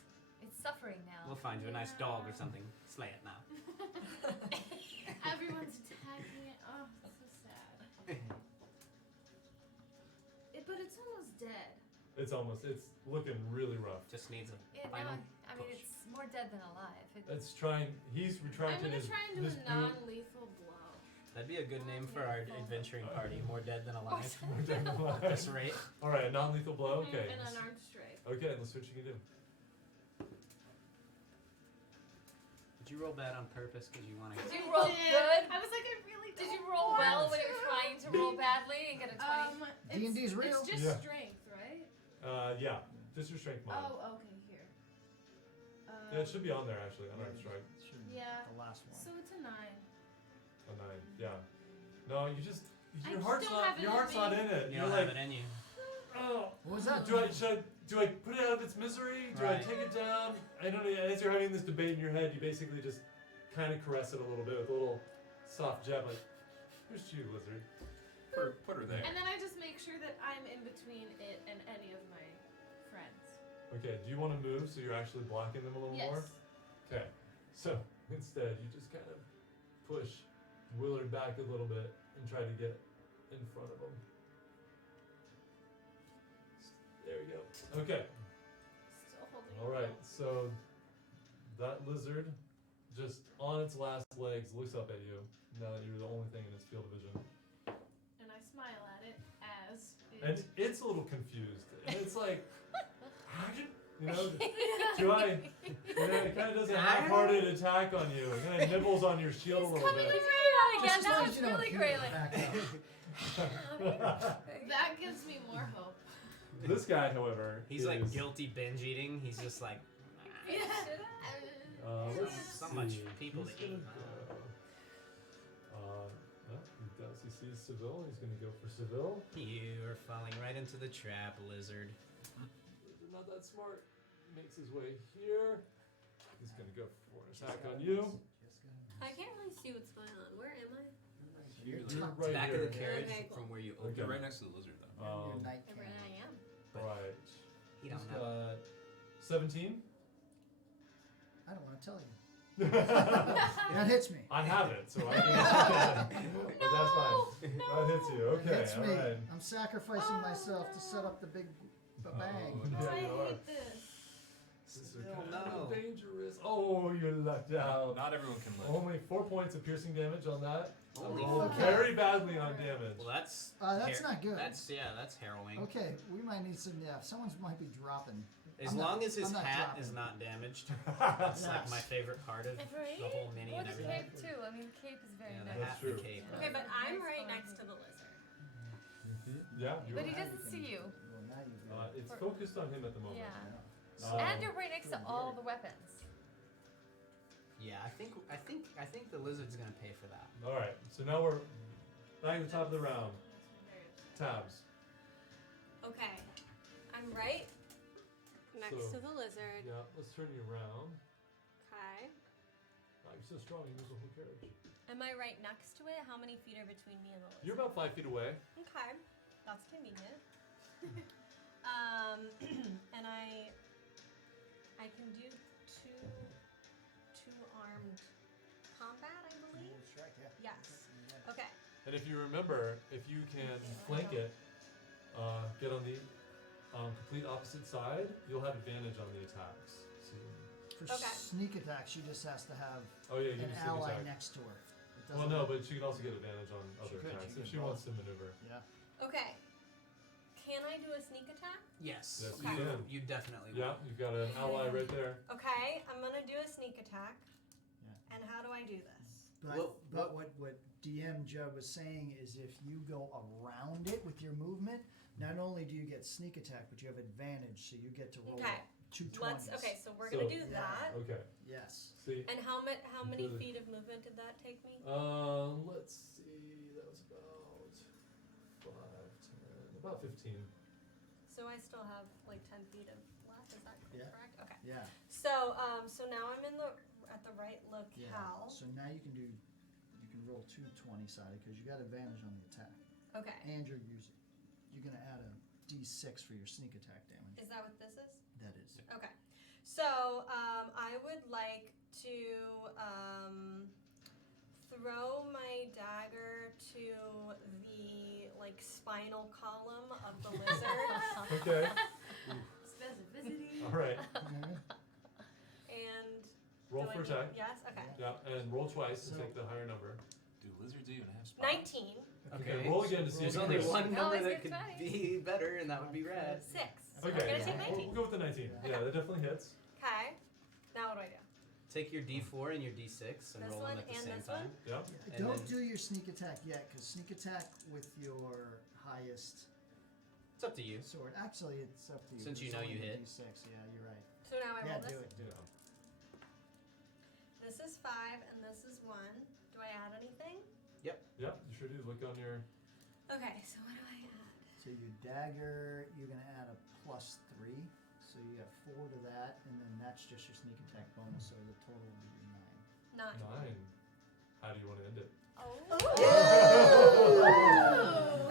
It's suffering now. We'll find you a nice dog or something. Slay it now. Everyone's attacking it. Oh, it's so sad. But it's almost dead. It's looking really rough. Just needs a Yeah, no, final I mean, push. it's more dead than alive. It's trying. He's I'm retracting gonna his. try and do his a boot. non-lethal blow. That'd be a good name for our adventuring party. More dead than alive. More dead than alive. This rate. All right, a non-lethal blow. Okay. And an unarmed strike. Okay, let's see what you can do. Did you roll bad on purpose because you want to? Did you roll good? I was like, I really Did you don't roll want well when to. you were trying to roll badly and get a 20? D&D's real. It's just Yeah. strength, right? Yeah, just your strength mod. Oh, okay, here. Yeah, it should be on there actually. Unarmed strike. Should be Yeah. the last one. So it's a 9. A 9. Yeah. No, you just I your just heart's don't not have it your in heart's me. not in it. You You're don't like, have it in you. oh, What was that? do I put it out of its misery? Do I Right. take it down? I don't know. As you're having this debate in your head, you basically just kind of caress it a little bit with a little soft jab, like, here's to you, lizard. Put her there. And then I just make sure that I'm in between it and any of my friends. Okay, do you want to move so you're actually blocking them a little Yes. more? Okay, so instead you just kind of push Willard back a little bit and try to get in front of him. There you go. Okay, Still holding all it right. low. So that lizard, just on its last legs, looks up at you. Now that you're the only thing in its field of vision, And I smile at it as and it. it's a little confused, and it's like, you know, do I? You know, it kind of does a half-hearted attack on you. It kind of nibbles on your shield a little Coming bit. around again. Just That let was you know, really if you great. back up. That gives me more hope. This guy, however, He's is, like guilty binge eating. He's just like, Let's So see. much people He's to eat. gonna go, he does. He sees Seville. He's gonna go for Seville. you are falling right into the trap, lizard. Not that smart. Makes his way here. He's gonna go for an attack on you. I can't really see what's going on. Where am I? You're Top right Back here. of the carriage Okay, cool. from where you Okay. opened. You're right next to the lizard, though. Your Um, night Where candle. I am. right. He don't He's know. got 17. I don't want to tell you. That hits me. I have it, so I can. But that's fine. That hits you. That Okay, hits all me. right. I'm sacrificing Oh, myself to set up the big bang. Oh, Oh, yeah, I you are. hate this. This is Seville, kind no. of dangerous. Oh, you lucked out. Not everyone can live. Only 4 points of piercing damage on that. Only Rolled 4. very badly on damage. Well, that's That's not good. That's harrowing. Okay, we might need some. Yeah, someone might be dropping. As I'm long not- as his I'm not hat dropping. is not damaged. That's like Yes. my favorite part of Right? the whole mini Well, and the everything. cape too. I mean, cape is very Yeah, the nice. That's hat and the true. cape. Okay, but I'm Nice right color. next to the lizard. Yeah, you But are. he doesn't see you. Well, now you It's For- focused on him at the moment. Yeah. Um, And you're right next to all the weapons. Yeah, I think the lizard's gonna pay for that. All right, so now we're back at the top of the round. Tabs. Okay, I'm right next So- to the lizard. Yeah, let's turn you around. Okay. Oh, you're so strong, you move the whole carriage. Am I right next to it? How many feet are between me and the lizard? You're about 5 feet away. Okay, that's convenient. And I can do two armed combat, I believe. Strike, yeah. Yes. Okay. And if you remember, if you can flank it, get on the complete opposite side, you'll have advantage on the attacks. So, For Okay. sneak attacks, she just has to have oh yeah, you an can sneak ally attack. next to her. It Well, doesn't- no, but she can also get advantage on She other could, attacks she if could she both. wants to maneuver. Yeah. Okay. Can I do a sneak attack? Yes, Yes, you can. you definitely will. Yeah, you've got an ally right there. Okay, I'm gonna do a sneak attack. Yeah. And how do I do this? But, Well, but what DM Judd was saying is if you go around it with your movement, not only do you get sneak attack, but you have advantage, so you get to roll Okay. 220s. Okay, so we're gonna So- do Yeah. that. Okay. Yes. See, And how many Really? feet of movement did that take me? let's see. That was about 5, 10, about 15. So I still have like 10 feet of left. Is that Yeah. correct? Okay. Yeah. So so now I'm at the right Yeah. locale. So now you can roll 220 sided because you got advantage on the attack, Okay. and you're gonna add a d6 for your sneak attack damage. Is that what this is? That is. Okay. So I would like to throw my dagger to the like spinal column of the lizard Okay. Specificity. All right. and Roll do for I do- attack. Yes. Okay. Yeah, and roll twice and So- take the higher number. Do lizards even have spots? 19. Okay, roll again to see if There's you only miss. one number Always that get could 20. be better, and that would be rad. 6. Okay, I'm gonna yeah. take we'll 19. go with the 19. Yeah, that definitely hits. Okay. Now what do I do? Take your D4 and your D6 and This roll one them at the and same this time. one? Yeah. And Don't then- do your sneak attack yet, because sneak attack with your highest It's up to you. sword. Actually, it's up to you. Since you It's know only you a hit. D6. Yeah, you're right. So now I Yeah, roll do this. it. Yeah. This is 5 and this is 1. Do I add anything? Yeah, you sure do. Look on your. Okay, so what do I add? So your dagger, you're gonna add a +3. So you got 4 to that, and then that's just your sneak attack bonus. So the total will be 9. 9. 9. How do you want to end it?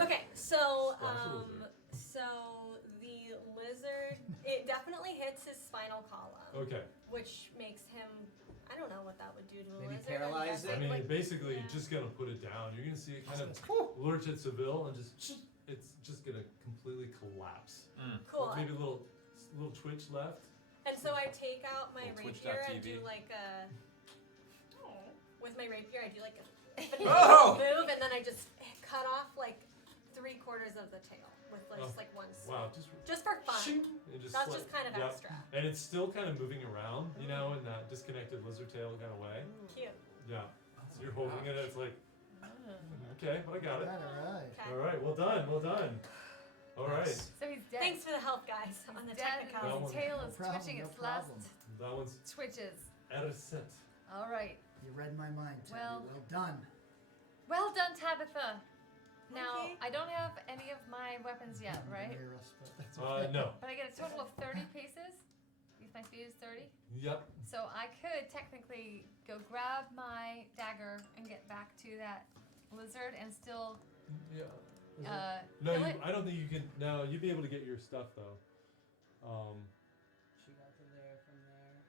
Okay, so Splash the lizard. so the lizard it definitely hits his spinal column, Okay. which makes him I don't know what that would do to a Maybe lizard. paralyze I it? mean, like, basically, yeah. you're just gonna put it down. You're gonna see it kind of lurch at Seville and just. It's just gonna completely collapse. cool. Maybe a little twitch left. And so I take out my Little rapier and Twitch.tv. do like a with my rapier I do like a Oh! move and then I just cut off like 3/4 of the tail with like, just like one swipe. Wow, Just for fun. shing, and just That's like- just kind of yep. extra. And it's still kind of moving around, you know, in that disconnected lizard tail kind of way. Cute. Yeah. So you're holding it, it's like, okay, but I got it. All right. Okay. All right, well done, well done. All right, So he's dead. Thanks for the help, guys, on the He's dead. That technicality. one- His tail No is problem, twitching no its last problem. that one's twitches. Erset. All right. You read my mind, Tabby. Well- Well done. Well done, Tabitha. Now, Okay. I don't have any of my weapons yet, right? Hear us, but that's okay. No. But I get a total of 30 paces. If my speed is 30. Yep. So I could technically go grab my dagger and get back to that lizard and still Yeah. Is it- kill no, it. I don't think you can. No, you'd be able to get your stuff though. She got to there from there.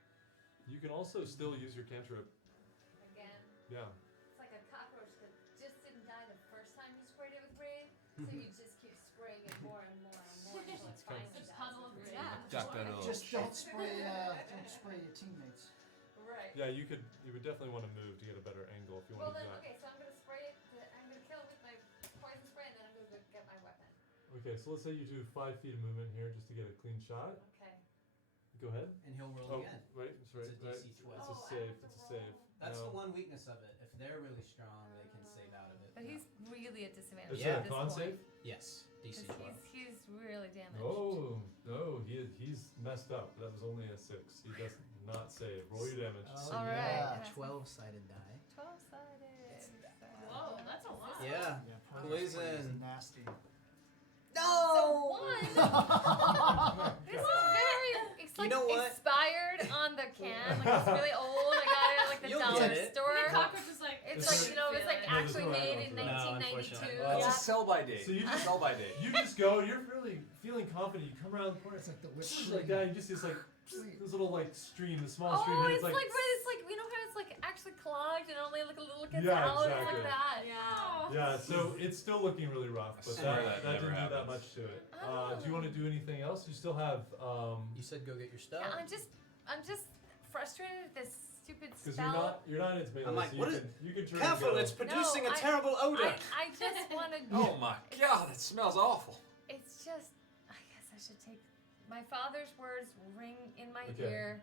You can also still use your cantrip. Again. Yeah. It's like a cockroach that just didn't die the first time you sprayed it with raid. So you just keep spraying it more and more and more until it It's kind of- finally It's a dies puzzle with of raid. death. Duck better. Just don't spray your teammates. Right. Yeah, you would definitely want to move to get a better angle if you Well want to then, do that. okay, so I'm gonna spray it. I'm gonna kill it with my poison spray, and then I'm gonna go get my weapon. Okay, so let's say you do 5 feet of movement here just to get a clean shot. Okay. Go ahead. And he'll roll Oh, again. right, that's right. It's a right. DC 12. It's Oh, a I save. have to It's a save. That's No. the one weakness of it. If they're really strong, they can save out of it. But he's really at disadvantage Is Yeah. at that a this con point. save? Yes, DC 'Cause 12. he's really damaged. Oh, no, he's messed up. That was only a 6. He does not save. Roll your damage. Oh, All yeah. right. 12-sided die. 12-sided. Whoa, that's a lot. Yeah. Yeah, Poison. nasty. So one. This is very. It's You like know what? expired on the can. Like it's really old. I got it at like the You'll dollar get it. store. The cockroach is like. It's It's like you know, it's like No, there's actually no made right in one for that. 1992. No, It's Yeah. a sell by date. So you just- sell by date. You just go. You're really feeling confident. You come around the corner. It's like the whipped It's cream. like that. You just see this like this little like stream, the small stream. Oh, And it's like it's like you know how it's like actually clogged and only like a little gets Yeah, out. It's exactly. like that. Oh. Yeah, so it's still looking really rough, but swear that that never didn't do that happens. much to it. Do you want to do anything else? You still have You said go get your stuff. Yeah, I'm just frustrated at this stupid because spell. you're not its melee. I'm like, so what you is- can, you can turn Careful, and go. it's producing No, a terrible odor. I just want to. Oh my god, it smells awful. It's just. I guess I should take. My father's words ring in my Okay. ear.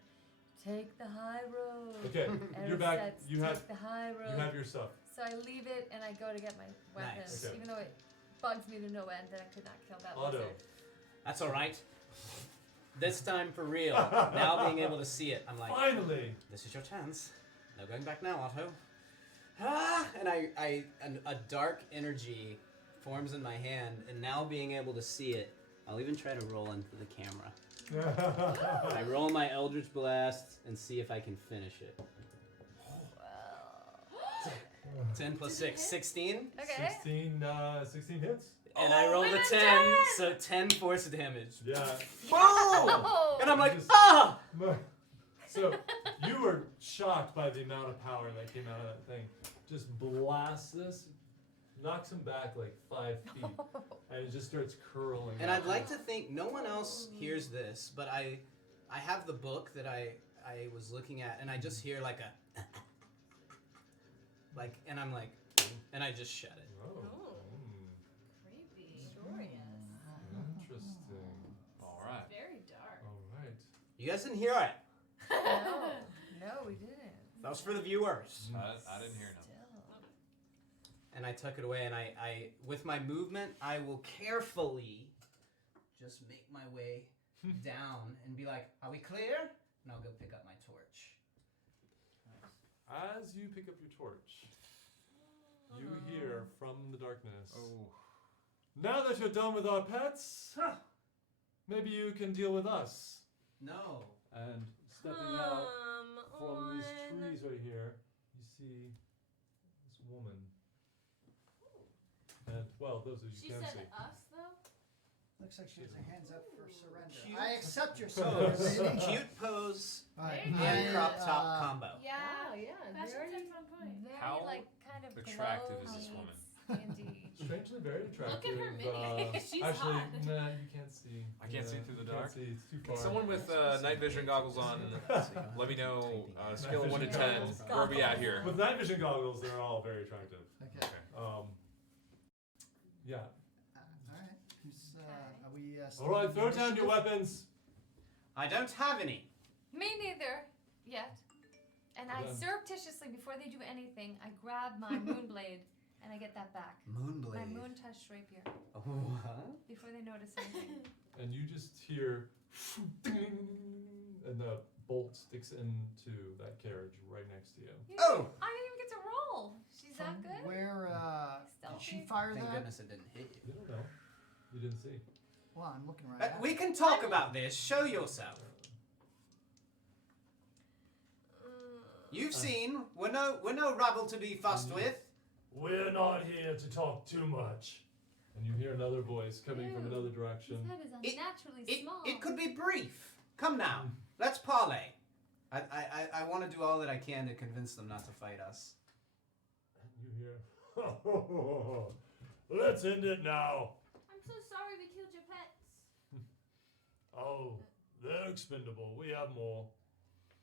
Take the high road. Okay, And you're it back. says, You take have the high road. you have your stuff. So I leave it and I go to get my weapon, Nice. Okay. even though it bugs me to no end that I could not kill that Otto. lizard. That's all right. This time for real. Now being able to see it, I'm like, Finally. this is your chance. No going back now, Otto. And a dark energy forms in my hand, and now being able to see it, I'll even try to roll into the camera. I roll my Eldritch Blast and see if I can finish it. 10 plus 6, 16. Okay. 16 hits. And I rolled a I'm 10, done. so 10 force damage. Yeah. Boom! Oh. And I'm like, Just- ah! So you were shocked by the amount of power that came out of that thing. Just blasts this, knocks him back like 5 feet, and it just starts curling. And I'd like to think no one else hears this, but I have the book that I was looking at, and I just hear like a like, and I'm like, and I just shut it. Oh. Creepy. Interesting. All right. Very dark. All right. You guys didn't hear it. No, we didn't. That was for the viewers. I didn't hear nothing. Still. And I tuck it away, and I with my movement, I will carefully just make my way down and be like, "Are we clear?" And I'll go pick up my torch. As you pick up your torch, you hear from the darkness. Oh. Now that you're done with our pets, maybe you can deal with us. No. And stepping out from these trees right here, you see this woman. And well, those of you She can said see. us though. Looks like she has her hands up for surrender. Cute. I accept your Pose. surrender. Cute pose Alright, and I, crop top combo. Yeah. Yeah. Fashion Very, tips on point. very How like kind of attractive glow is this woman? meets Indeed. Strangely very attractive. Look at her mini. She's actually, hot. nah, you can't see. I can't see Yeah, through the you dark? Can't see. It's too Can far. someone with night vision goggles on let me know scale of 1 to 10 Goggles. where are we at here? With night vision goggles, they're all very attractive. Okay. Yeah. Alright. Who's, Okay. are we, All right, throw down your initiative? weapons. I don't have any. Me neither, yet. And I Well then. surreptitiously, before they do anything, I grab my moonblade and I get that back. My Moonblade. moon touch rapier What? before they notice anything. And you just hear, and the bolt sticks into that carriage right next to you. Oh! I didn't even get to roll. She's that From good. where, did Stealthy. she fire Thank that? goodness it didn't hit you. You don't know. You didn't see. Well, I'm looking right at it. We can talk about this. Show yourself. You've seen. We're no rabble to be fussed with. We're not here to talk too much. And you hear another voice coming from Ew. another direction. His head is unnaturally small. It could be brief. Come now. Let's parley. I want to do all that I can to convince them not to fight us. And you hear, let's end it now. I'm so sorry we killed your pets. Oh, They're expendable. We have more.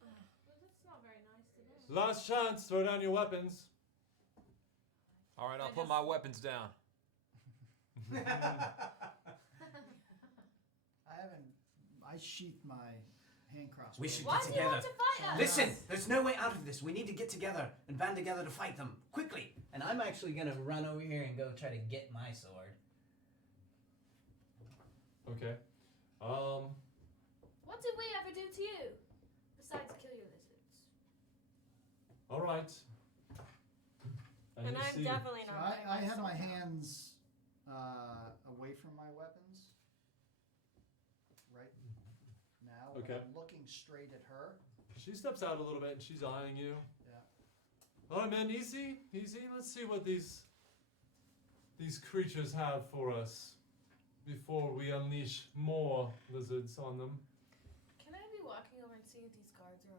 Well, that's not very nice to do. Last chance. Throw down your weapons. All right, I'll I put just- my weapons down. I sheathed my hand crossbow. We should Why get do you want together. to fight us? Listen, there's no way out of this. We need to get together and band together to fight them quickly. And I'm actually gonna run over here and go try to get my sword. Okay. What did we ever do to you? Besides kill your lizards. All right. And you I'm see- definitely So not. I have my hands away from my weapons right now. but Okay. I'm looking straight at her. She steps out a little bit and she's eyeing you. Yeah. All right, man, easy, easy. Let's see what these creatures have for us before we unleash more lizards on them. Can I be walking over and see if these guards are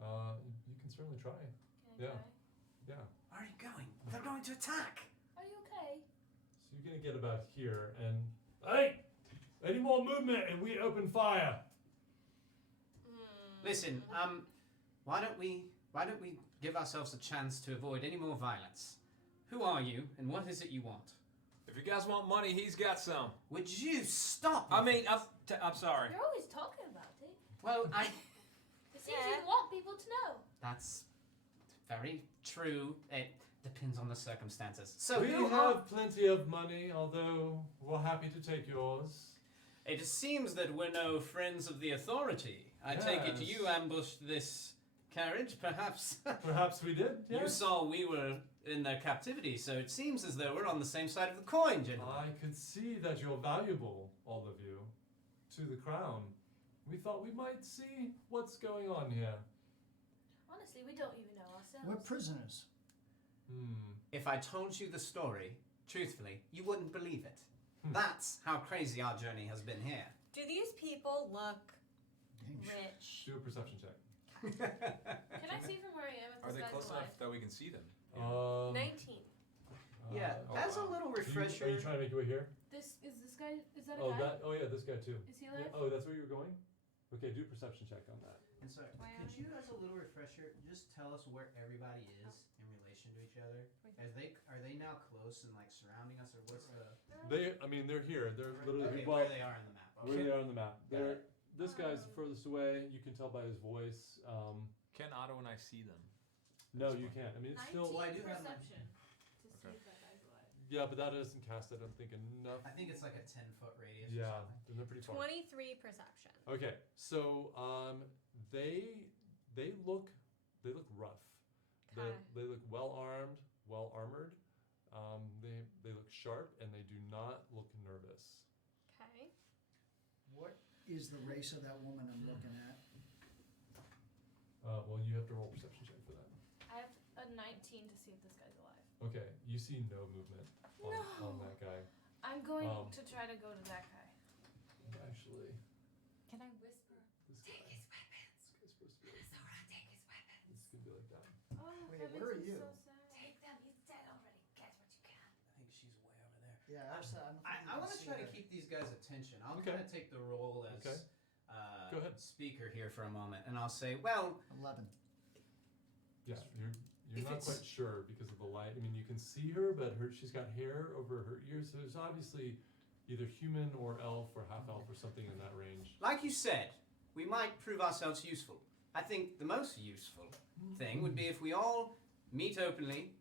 alive? You can certainly try. Can I Yeah. try? Yeah. Where are you going? They're going to attack. Are you okay? So you're gonna get about here, and hey, any more movement, and we open fire. Listen, why don't we give ourselves a chance to avoid any more violence? Who are you, and what is it you want? If you guys want money, he's got some. Would you stop? I with mean, this? I'm sorry. You're always talking about it. Well, It seems you want people to know. that's very true. It depends on the circumstances. So we who have are? plenty of money, although we're happy to take yours. It seems that we're no friends of the authority. I take it Yes. you ambushed this carriage, perhaps. Perhaps we did. You Yes. saw we were in their captivity, so it seems as though we're on the same side of the coin, gentlemen. I could see that you're valuable, all of you, to the crown. We thought we might see what's going on here. Honestly, we don't even know ourselves. We're prisoners. If I told you the story, truthfully, you wouldn't believe it. Hmm. That's how crazy our journey has been here. Do these people look Dangerous. rich? Do a perception check. Can I see from where I am if Are this they guy's close alive? enough that we can see them? 19. Yeah, oh, as a wow. little Are you refresher. trying to make your way here? This guy. Is that a Oh, guy? yeah, this guy too. Is he Yeah, alive? oh, that's where you were going? Okay, do a perception check on that. And so, Why could are you, as a little refresher, just tell us where everybody is in relation to each other? Are they now close and like surrounding us, or what's the They're here. They're literally okay, well, where they are in the map? where Okay. they are on the map. Got They're this guy's Um, furthest away. You can tell by his voice. Can Otto and I see them? No, you can't. I mean, it's 19 still. Well, I do have my- perception to see Okay. if that guy's alive. Yeah, but that doesn't cast, I don't think, enough. I think it's like a 10-foot radius. Or Yeah, something. they're pretty far. 23 perception. Okay, so they look rough. Okay. They look well armed, well armored. They look sharp, and they do not look nervous. Okay. What is the race of that woman I'm looking at? Well, you have to roll a perception check for that. I have a 19 to see if this guy's alive. Okay, you see no movement on that guy. I'm going Um, to try to go to that guy. Actually, Can I whisper? this guy. Take his weapons. This guy's supposed to be. Zora, take his weapons. This could be like that. Oh, Wait, that where makes are me you? so sad. Take them. He's dead already. Get what you can. I think she's way over there. Yeah, I I want to try to keep these guys' attention. I'll Okay. kind of take the role as Okay. Go ahead. speaker here for a moment, and I'll say, well, 11. Yeah, you're If not it's- quite sure because of the light. I mean, you can see her, but she's got hair over her ears, so there's obviously either human or elf or half elf or something in that range. like you said, we might prove ourselves useful. I think the most useful thing would be if we all meet openly,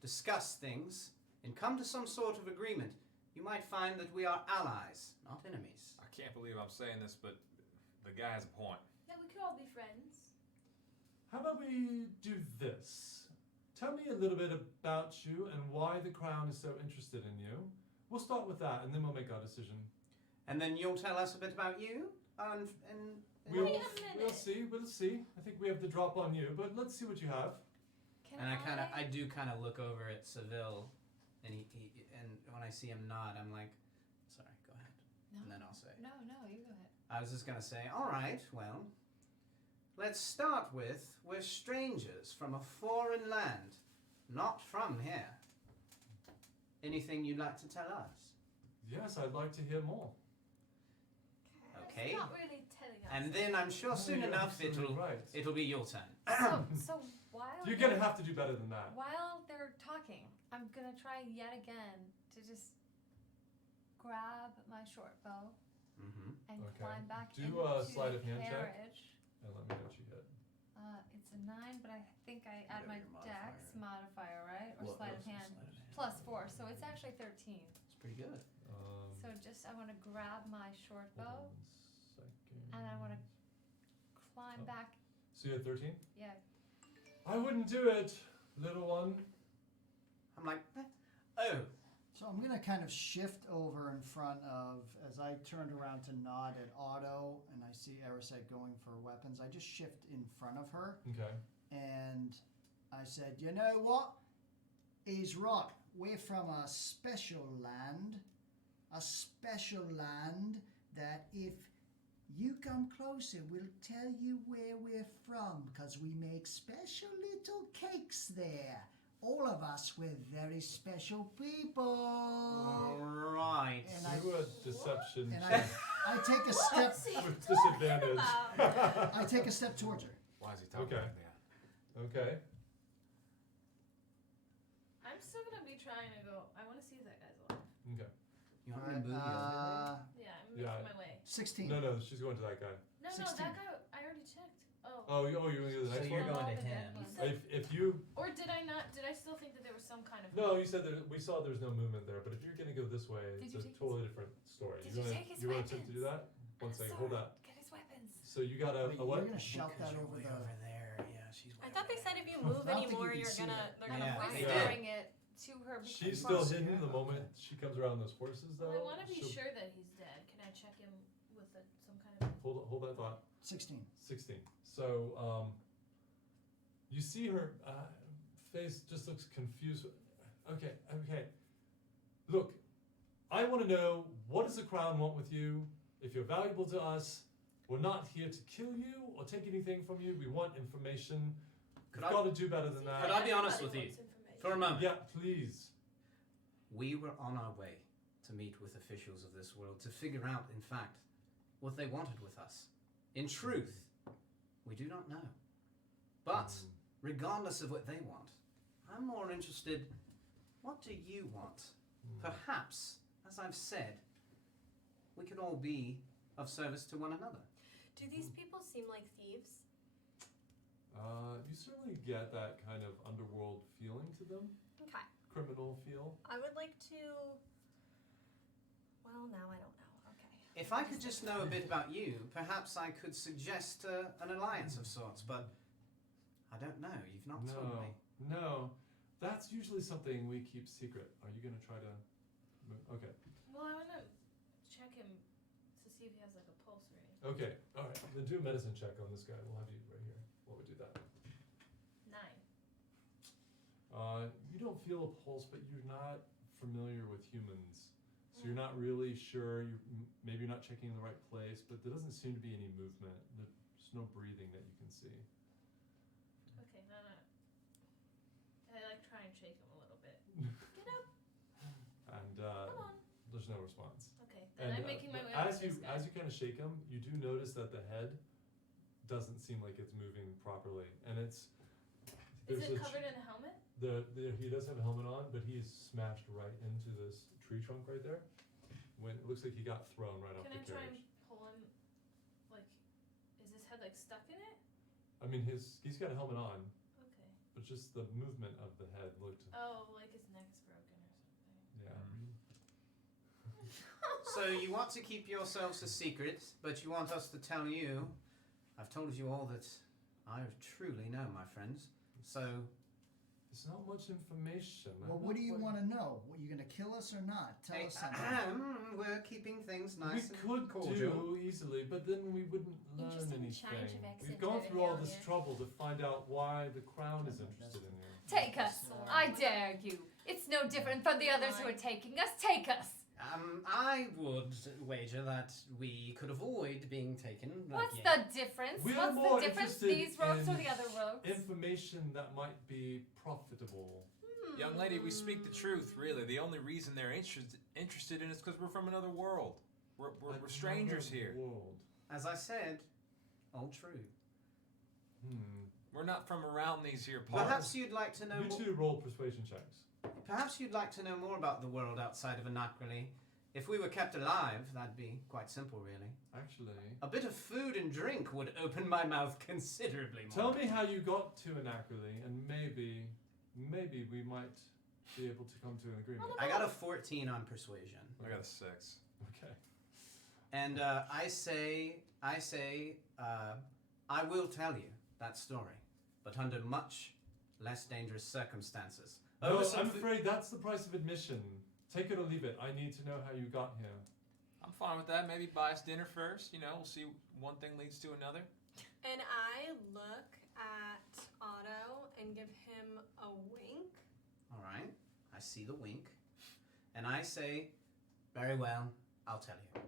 discuss things, and come to some sort of agreement. You might find that we are allies, not enemies. I can't believe I'm saying this, but the guy has a point. Yeah, we could all be friends. How about we do this? Tell me a little bit about you and why the crown is so interested in you. We'll start with that, and then we'll make our decision. And then you'll tell us a bit about you, and We'll, Wait a minute. we'll see. We'll see. I think we have the drop on you, but let's see what you have. Can and I do kind of look over at Seville, and and when I see him nod, I'm like, sorry, go ahead, No. and then I'll say. No, you go ahead. I was just gonna say, all right, well, let's start with we're strangers from a foreign land, not from here. Anything you'd like to tell us? Yes, I'd like to hear more. Okay. It's not really and then I'm sure soon You're enough absolutely right. it'll be your turn. So while You're gonna have to do better than that. while they're talking, I'm gonna try yet again to just grab my short bow Mm-hmm. and Okay. climb back Do into a sleight of the hand check. carriage. And let me know what you get. It's a 9, but I think I add my Whatever your dex modifier, right? Or Well, sleight of that's hand. sleight of hand. Plus 4, so it's actually 13. It's pretty good. So just, I want to grab my short hold bow on a second. and I want to climb Oh. back. So you had 13? Yeah. I wouldn't do it, little one. I'm like, oh, So I'm gonna kind of shift over in front of, as I turned around to nod at Otto, and I see Erised going for weapons. I just shift in front of her, Okay. and I said, "You know what? He's right. We're from a special land that if you come closer, we'll tell you where we're from, because we make special little cakes there. All of us, we're very special people." all right. And I- Do a deception And check I take a step. What's he with talking disadvantage. about? I take a step towards her. Why is he talking Okay. like that? Okay. I'm still gonna be trying to go. I want to see if that guy's alive. Okay. You want me to move you over there? Yeah, I'm Yeah. making my way. 16. No, she's going to that guy. No, 16. that guy. I already checked. Oh. Oh, you're going to the So next you're one? going to the dead him. one. If you Or did I not? Did I still think that there was some kind of? no, you said that we saw there's no movement there, but if you're gonna go this way, Did it's you a take totally different story. Did you you wanna take his you wanna attempt to do weapons? that? One second, hold that. Get his weapons. So you got Wait, a what? you're gonna shout that over way the. over there. Yeah, she's. I way thought over they said there. if you move I don't think anymore, you can you're see gonna it. they're gonna Yeah. find Yeah. you. Whispering it to her. because She's she's still close. hidden the moment she comes around those horses though. Well, I want to be she'll- sure that he's dead. Can I check him with some kind of? Hold that thought. 16. 16. So you see her face just looks confused. Okay. Look, I want to know, what does the crown want with you? If you're valuable to us, we're not here to kill you or take anything from you. We want information. Could You've I- got to do better than that. Could I be honest Everybody with you? wants information. For a moment. Yeah, please. We were on our way to meet with officials of this world to figure out, in fact, what they wanted with us. In truth, we do not know. But regardless of what they want, I'm more interested, what do you want? Perhaps, as I've said, we could all be of service to one another. Do these people seem like thieves? You certainly get that kind of underworld feeling to them, Okay. criminal feel. I would like to. Well, now I don't know. Okay. If I could just know a bit about you, perhaps I could suggest an alliance of sorts, but I don't know. You've not told me. No, that's usually something we keep secret. Are you gonna try to? Okay. Well, I want to check him to see if he has like a pulse rate. Okay. All right. Then do a medicine check on this guy. We'll have you right here. What would do that? 9. You don't feel a pulse, but you're not familiar with humans, so you're not really sure. Maybe you're not checking in the right place, but there doesn't seem to be any movement. There's no breathing that you can see. Okay, no. I like try and shake him a little bit. Get up. And Come on. there's no response. Okay, then I'm making my way but over to this guy. as you kind of shake him, you do notice that the head doesn't seem like it's moving properly, and it's Is there's it a covered in a helmet? he does have a helmet on, but he's smashed right into this tree trunk right there. When it looks like he got thrown right off Can the I try carriage. and pull him? Like, is his head like stuck in it? I mean, he's got a helmet on, Okay. but just the movement of the head looked, Oh, like his neck's broken or something. yeah. So you want to keep yourselves a secret, but you want us to tell you. I've told you all that I truly know, my friends. So It's not much information. Well, what do you want to know? What, you gonna kill us or not? Tell us something. we're keeping things We nice could and cordial. do easily, but then we wouldn't learn Interesting change anything. of accent We've gone over through all here, this yeah. trouble to find out why the crown is interested in you. Take us. I dare you. It's no different from the others who are taking us. Take us. I would wager that we could avoid being taken. What's yeah. the difference? We are What's more the difference? interested These rogues or in the other rogues? Information that might be profitable. Young lady, we speak the truth, really. The only reason they're interested in us because we're from another world. We're strangers here. World. As I said, all true. We're not from around these here parts. Perhaps you'd like to know. You two roll persuasion checks. Perhaps you'd like to know more about the world outside of Anak'Rali. If we were kept alive, that'd be quite simple, really. Actually, A bit of food and drink would open my mouth considerably more. tell me how you got to Anak'Rali, and maybe we might be able to come to an agreement. I got a 14 on persuasion. I got a 6. Okay. And I say, I will tell you that story, but under much less dangerous circumstances. No, Over some I'm fo- afraid that's the price of admission. Take it or leave it. I need to know how you got here. I'm fine with that. Maybe buy us dinner first. We'll see one thing leads to another. And I look at Otto and give him a wink. All right, I see the wink, and I say, very well, I'll tell you.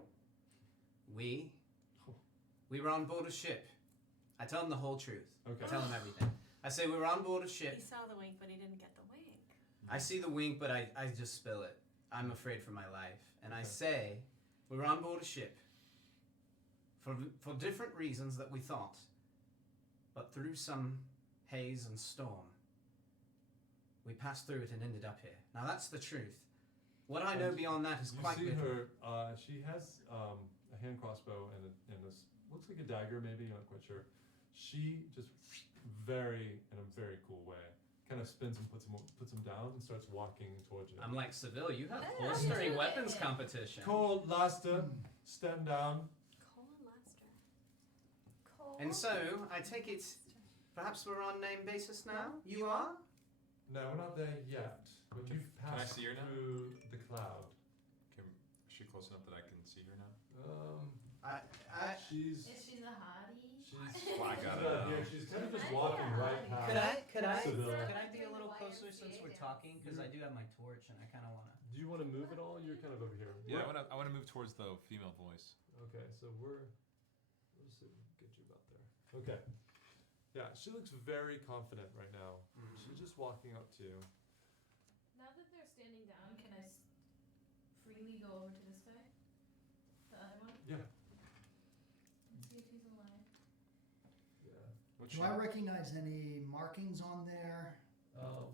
We were on board a ship. I tell him the whole truth. Okay. I tell him everything. I say we were on board a ship. He saw the wink, but he didn't get the wink. I see the wink, but I just spill it. I'm afraid for my life. And I Okay. say, we were on board a ship. For different reasons that we thought. But through some haze and storm, we passed through it and ended up here. Now that's the truth. What I know And beyond that is You quite see little. her. She has a hand crossbow and this looks like a dagger. Maybe you're not quite sure. She just in a very cool way, kind of spins and puts him down and starts walking towards you. I'm like, Seville, you have Hey, holstering how you weapons doing? competition. Cole, Laster, stand down. Cole and Lester. Cool. And so, I take it, perhaps we're on name basis now? You are? No, we're not there yet. But you've I passed see her now? through the cloud. Is she close enough that I can see her now? She's. Is she the hottie? Well, I She's got not it. here. She's kind of just I walking know. right past. Could I Seville. be a little closer since we're talking? Because I do have my torch and I kind of want to. Do you want to move at all? You're kind of over here. Yeah, I want to move towards the female voice. Okay, so we'll see if we can get you about there. Okay. Yeah, she looks very confident right now. She's just walking up to you. Now that they're standing down, can I freely go over to this guy? The other one? Yeah. And see if he's alive. Yeah. What's Do I recognize any markings on their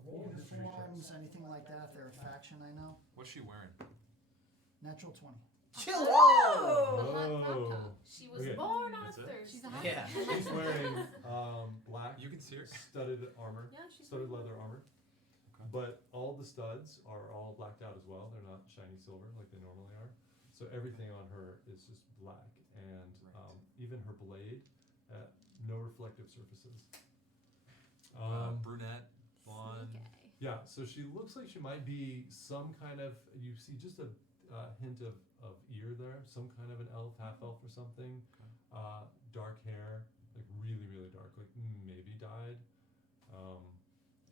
Roll history uniforms, checks. anything like that? They're a faction, I know. What's she wearing? Natural 20. Chill! Whoa. She was Okay. born on a That's it? Thursday. She's a hot Yeah. She's wearing black You can see her. studded armor, Yeah, she's studded leather armor. Okay. But all the studs are all blacked out as well. They're not shiny silver like they normally are. So everything on her is just black, and Right. even her blade, no reflective surfaces. Brunette, blonde. Sneaky. Yeah, so she looks like she might be some kind of. You see just a hint of ear there, some kind of an elf, half elf or something. Okay. Dark hair, like really, really dark, like maybe dyed.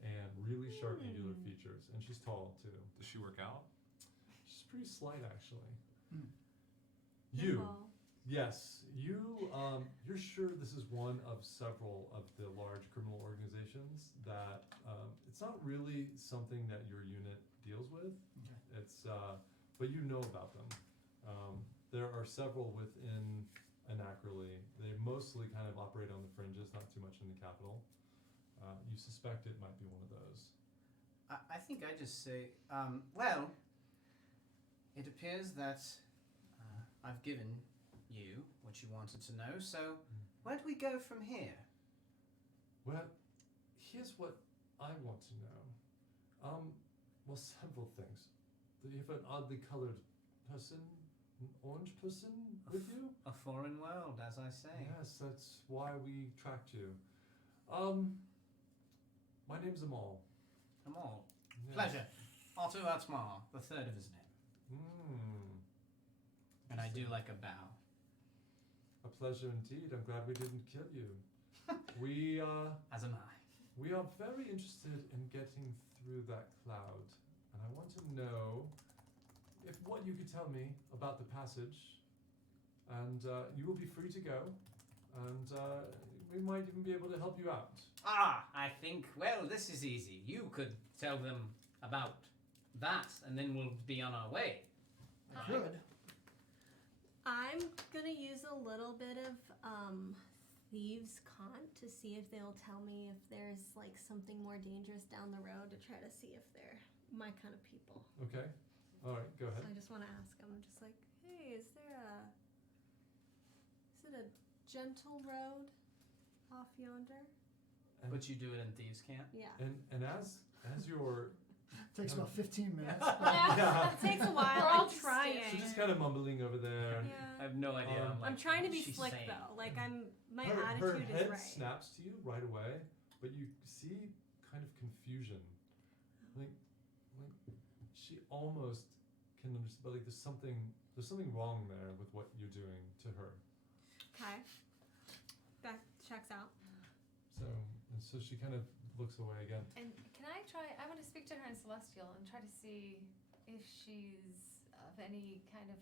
And really sharp, angular features, and she's tall too. Does she work out? She's pretty slight, actually. Hmm. You, Nimble. yes, you. You're sure this is one of several of the large criminal organizations that it's not really something that your unit deals with. Okay. It's, but you know about them. There are several within Anak'Rali. They mostly kind of operate on the fringes, not too much in the capital. You suspect it might be one of those. I think I just say, well, it appears that I've given you what you wanted to know, so where do we go from here? Well, here's what I want to know. Well, several things. Do you have an oddly colored person, an orange person with you? A foreign world, as I say. Yes, that's why we tracked you. My name's Amal. Amal. Yes. Pleasure. Otto Atmar, the third of his name. And I do like a bow. A pleasure indeed. I'm glad we didn't kill you. We As am I. we are very interested in getting through that cloud, and I want to know if what you could tell me about the passage, and you will be free to go, and we might even be able to help you out. I think, well, this is easy. You could tell them about that, and then we'll be on our way. Could. I'm gonna use a little bit of thieves' cant to see if they'll tell me if there's like something more dangerous down the road to try to see if they're my kind of people. Okay. All right. Go So ahead. I just want to ask them, just like, hey, is it a gentle road off yonder? But you do it in thieves' camp. Yeah. And as your Takes about 15 minutes. Yeah. It takes a while. We're all I'm trying. she's just kind of mumbling over there. I Yeah. have no idea. Um, I'm trying to be "What's she slick saying?" though. Like my her attitude head is right. snaps to you right away, but you see kind of confusion. Like she almost can understand, but like there's something wrong there with what you're doing to her. Okay. That checks out. So she kind of looks away again. And can I try? I want to speak to her in Celestial and try to see if she's of any kind of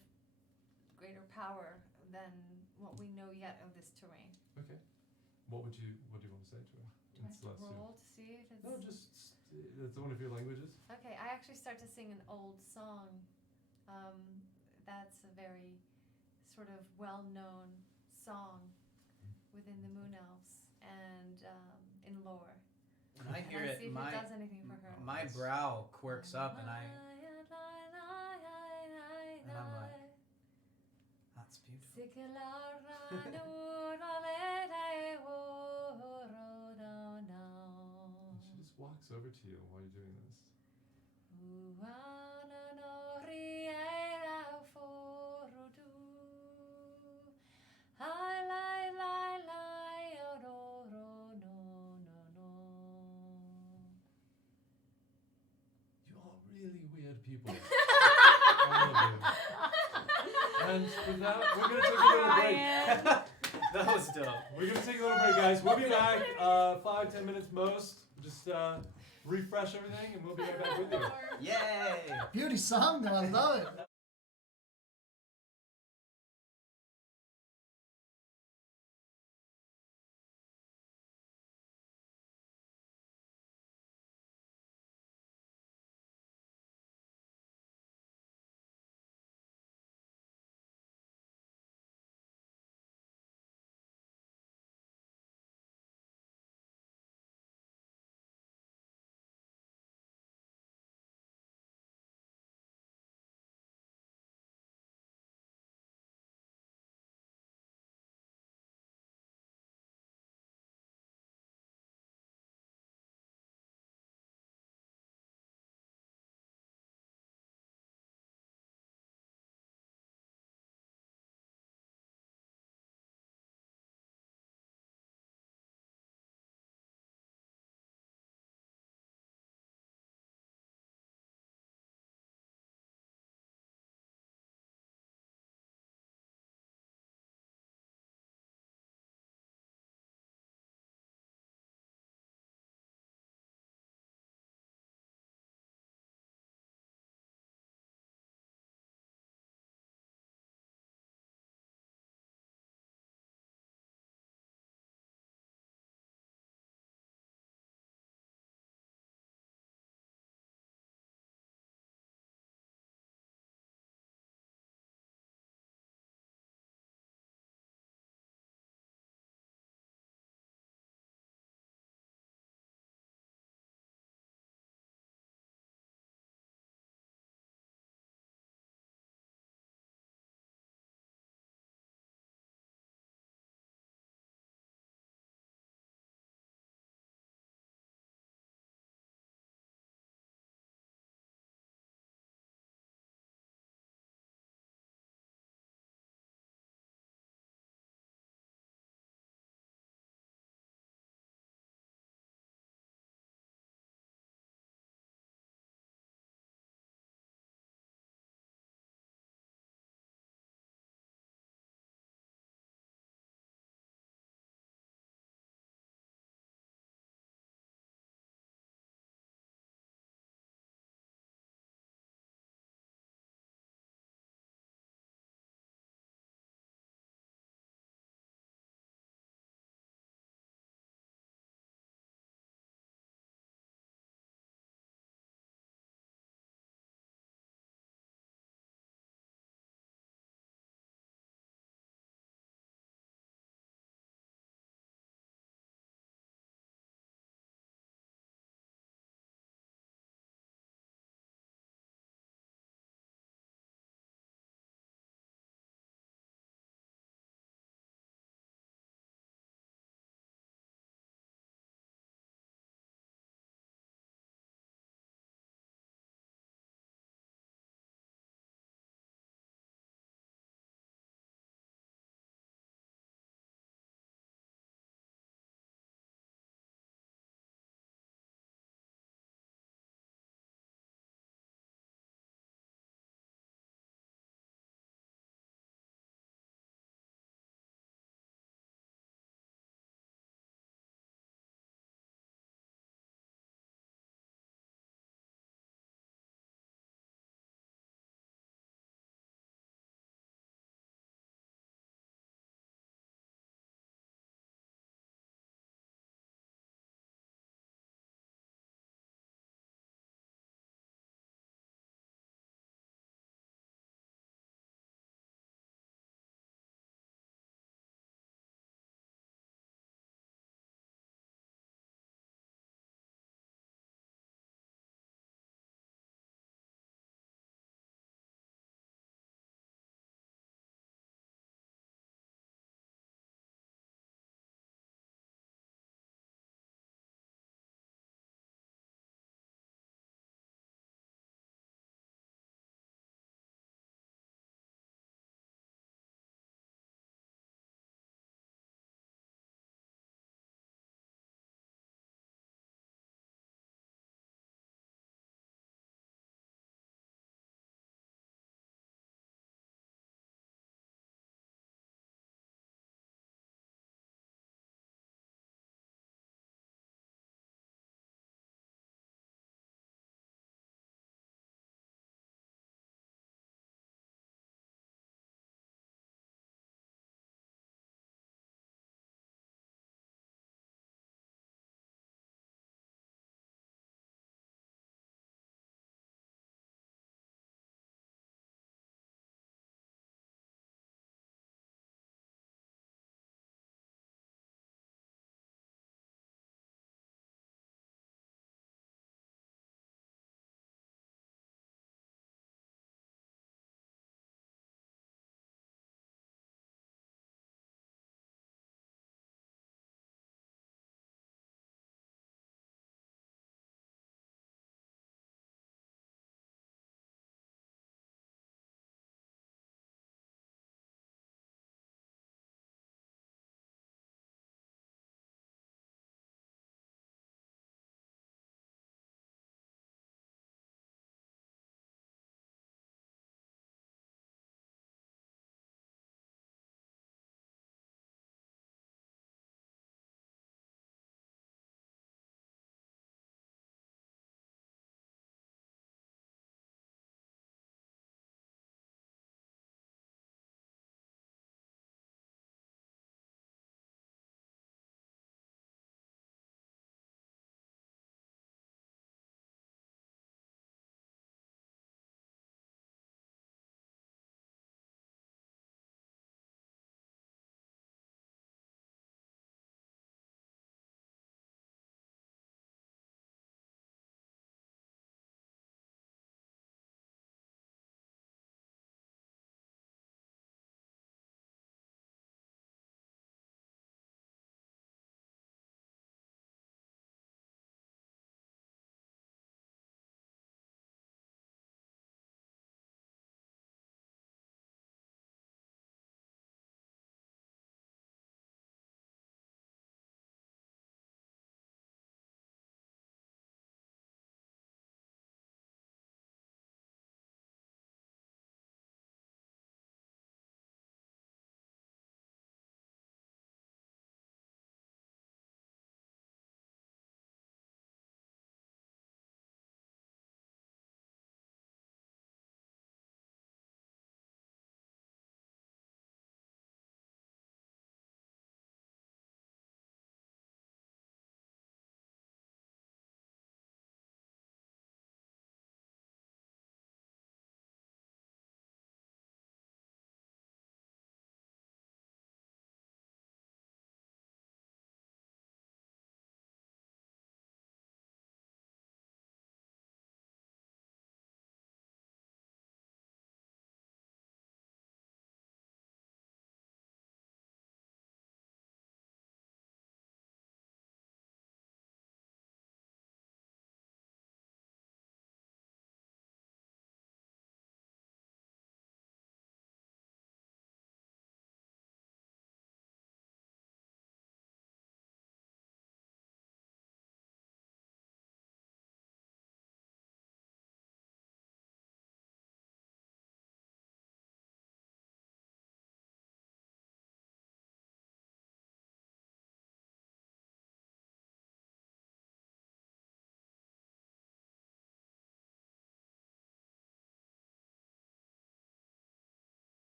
greater power than what we know yet of this terrain. Okay. What do you want to say to her? Do I have to Celestial? roll to see if it's? No, just that's one of your languages. Okay, I actually start to sing an old song. That's a very sort of well-known song within the Moon Elves and in lore. When I hear and it, see if my it does anything for her. my brow quirks up, and I'm like, that's beautiful. And she just walks over to you while you're doing this. You are really weird people. All of you. And with that, we're gonna take a little break. That was dope. We're gonna take a little break, guys. We'll be back 5-10 minutes most. Just refresh everything, and we'll be right back with you. Yay! Beauty song, though. I love it.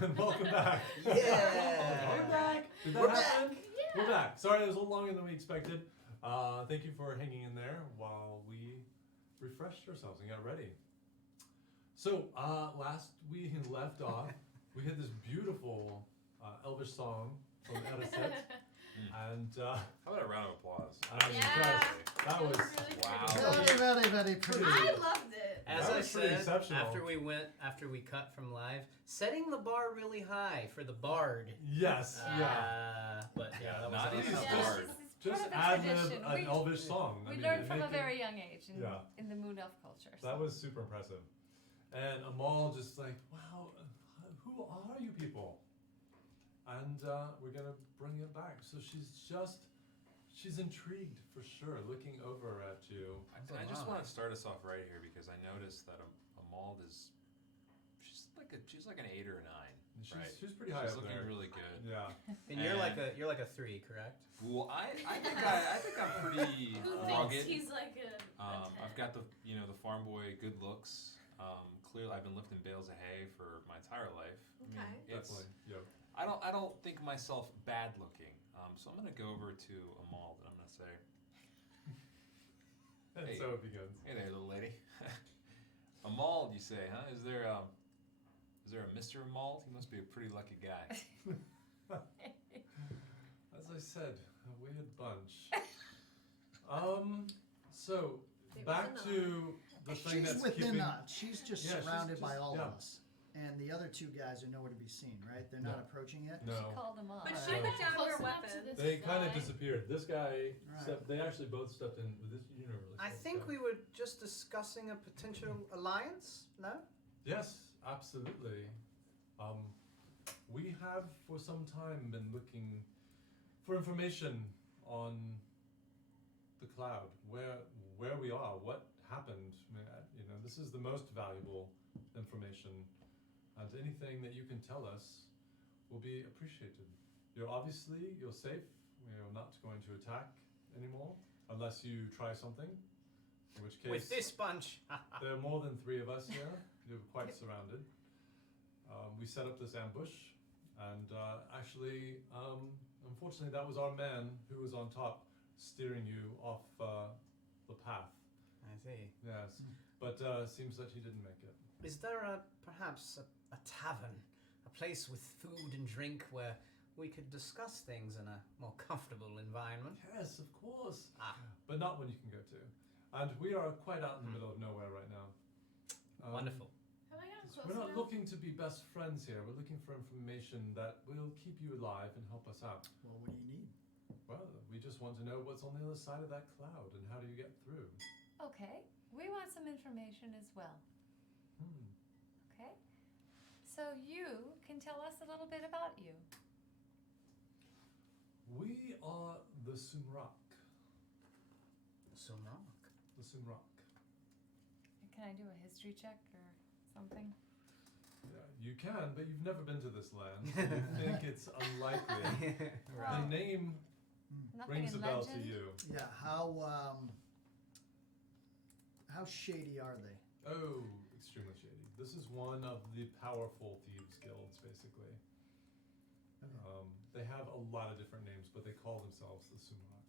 And welcome back. Yeah. We're back. Did that We're happen? Yeah. We're back. Sorry, it was a little longer than we expected. Thank you for hanging in there while we refreshed ourselves and got ready. So, last we left off, we had this beautiful Elvish song from Eraset. And How about a round of applause? Yeah. that was really Wow. pretty. Very pretty. I loved it. As That I was pretty said, exceptional. after we cut from live, setting the bar really high for the bard. yes, But yeah, that was not easy awesome. to Yeah, start. it's just part of the ad lib tradition. an Elvish song. I We mean, learned from a make it- very young age Yeah. in the Moon Elf culture. That so. was super impressive. And Amal just like, wow, who are you people? And we're gonna bring it back. So she's intrigued for sure, looking over at you. I just want to start us off right here because I noticed that Amald is she's like an 8 or a 9. Right. She's pretty high She's up looking there. really good. Yeah. And you're like a 3, correct? Well, I think I'm pretty Who rugged. thinks he's like a 10? I've got the farm boy good looks. Clearly, I've been lifting bales of hay for my entire life. Okay. It's, Definitely. Yep. I don't think myself bad looking. So I'm gonna go over to Amal and I'm gonna say, And Hey. so it begins. "Hey there, little lady. Amal, you say, huh? Is there a Mr. Amal? He must be a pretty lucky guy." As I said, a weird bunch. So It was back a to the thing She's that's within keeping. us. She's just Yeah, she's surrounded by just- all yeah. of us. And the other 2 guys are nowhere to be seen, right? They're not No. approaching yet? She No. called them off. But Uh, she put down Close her enough to weapon. this They kind of guy. disappeared. This guy, Right. they actually both stepped in with this. You never really I saw think this we guy. were just discussing a potential alliance. No? Yes, absolutely. We have for some time been looking for information on the cloud, where we are, what happened. This is the most valuable information, and anything that you can tell us will be appreciated. You're safe. We're not going to attack anymore unless you try something. In which case, With this bunch. there are more than 3 of us here. You're quite surrounded. We set up this ambush, and unfortunately, that was our man who was on top, steering you off the path. I see. Yes, but seems that he didn't make it. Is there perhaps a tavern, a place with food and drink where we could discuss things in a more comfortable environment? Yes, of course, Ah, but not one you can go to. And we are quite out in the middle of nowhere right now. wonderful. Have I gotten So close we're not enough? looking to be best friends here. We're looking for information that will keep you alive and help us out. Well, what do you need? Well, we just want to know what's on the other side of that cloud and how do you get through. Okay, we want some information as well. Okay, so you can tell us a little bit about you. We are the Sumrak. Sumrak. The Sumrak. Can I do a history check or something? Yeah, you can, but you've never been to this land, so you think it's unlikely. Well, The name Nothing rings a in bell legend. to you. Yeah, how shady are they? Oh, extremely shady. This is one of the powerful thieves guilds, basically. Okay. They have a lot of different names, but they call themselves the Sumrak.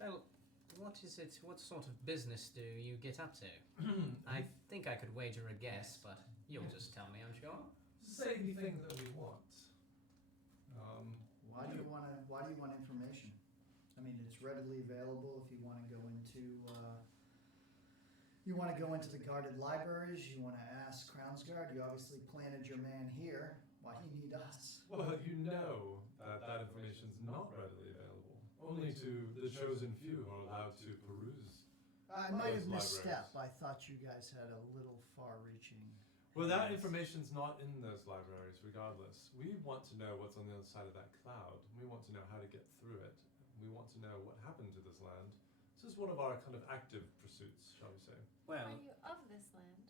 Well, what is it? What sort of business do you get up to? I think I could wager a guess, but you'll just tell me, I'm sure. Say anything that we want. Why do you want information? I mean, it's readily available if you want to go into. You want to go into the guarded libraries. You want to ask Crownsguard. You obviously planted your man here. Why do you need us? Well, you know that information is not readily available. Only to the chosen few are allowed to peruse. I might have Those misstepped. libraries. I thought you guys had a little far-reaching. Well, that information's not in those libraries, regardless. We want to know what's on the other side of that cloud. We want to know how to get through it. We want to know what happened to this land. This is one of our kind of active pursuits, shall we say. Well, Are you of this land?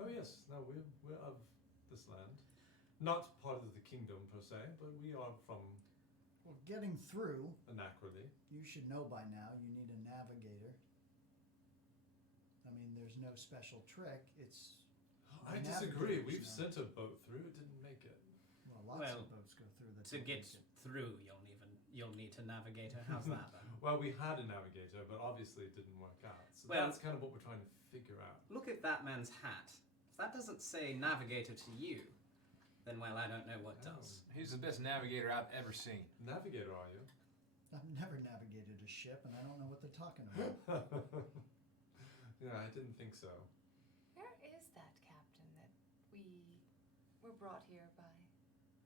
Oh yes, no, we're of this land. Not part of the kingdom per se, but we are from Well, getting through, Anak'Rali. you should know by now, you need a navigator. I mean, there's no special trick. It's I The disagree. navigators We've know. sent a boat through. It didn't make it. Well, lots Well, of boats go through that. To don't get make it. through, you'll need a navigator. How's that then? Well, we had a navigator, but obviously it didn't work out. So Well- that's kind of what we're trying to figure out. Look at that man's hat. If that doesn't say navigator to you, then well, I don't know what Oh. does. He's the best navigator I've ever seen. Navigator, are you? I've never navigated a ship, and I don't know what they're talking about. Yeah, I didn't think so. Where is that captain that we were brought here by?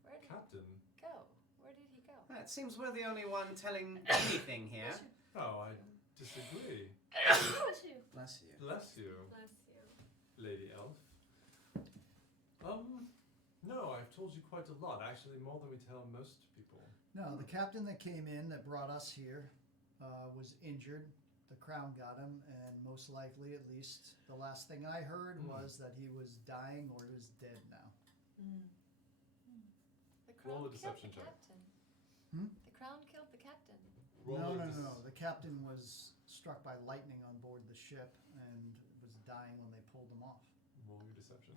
Where did Captain? he go? Where did he go? It seems we're the only one telling anything here. Oh, I disagree. Bless you. Bless you. Bless you, Bless you. Lady Elf. No, I've told you quite a lot. Actually, more than we tell most people. No, the captain that came in that brought us here was injured. The crown got him, and most likely, at least the last thing I heard was that he was dying or was dead now. The Roll crown a deception killed the check. captain. Hmm? The crown killed the captain. Roll No. a The captain was struck by lightning on board the ship and was dying when they pulled him off. Roll your deception.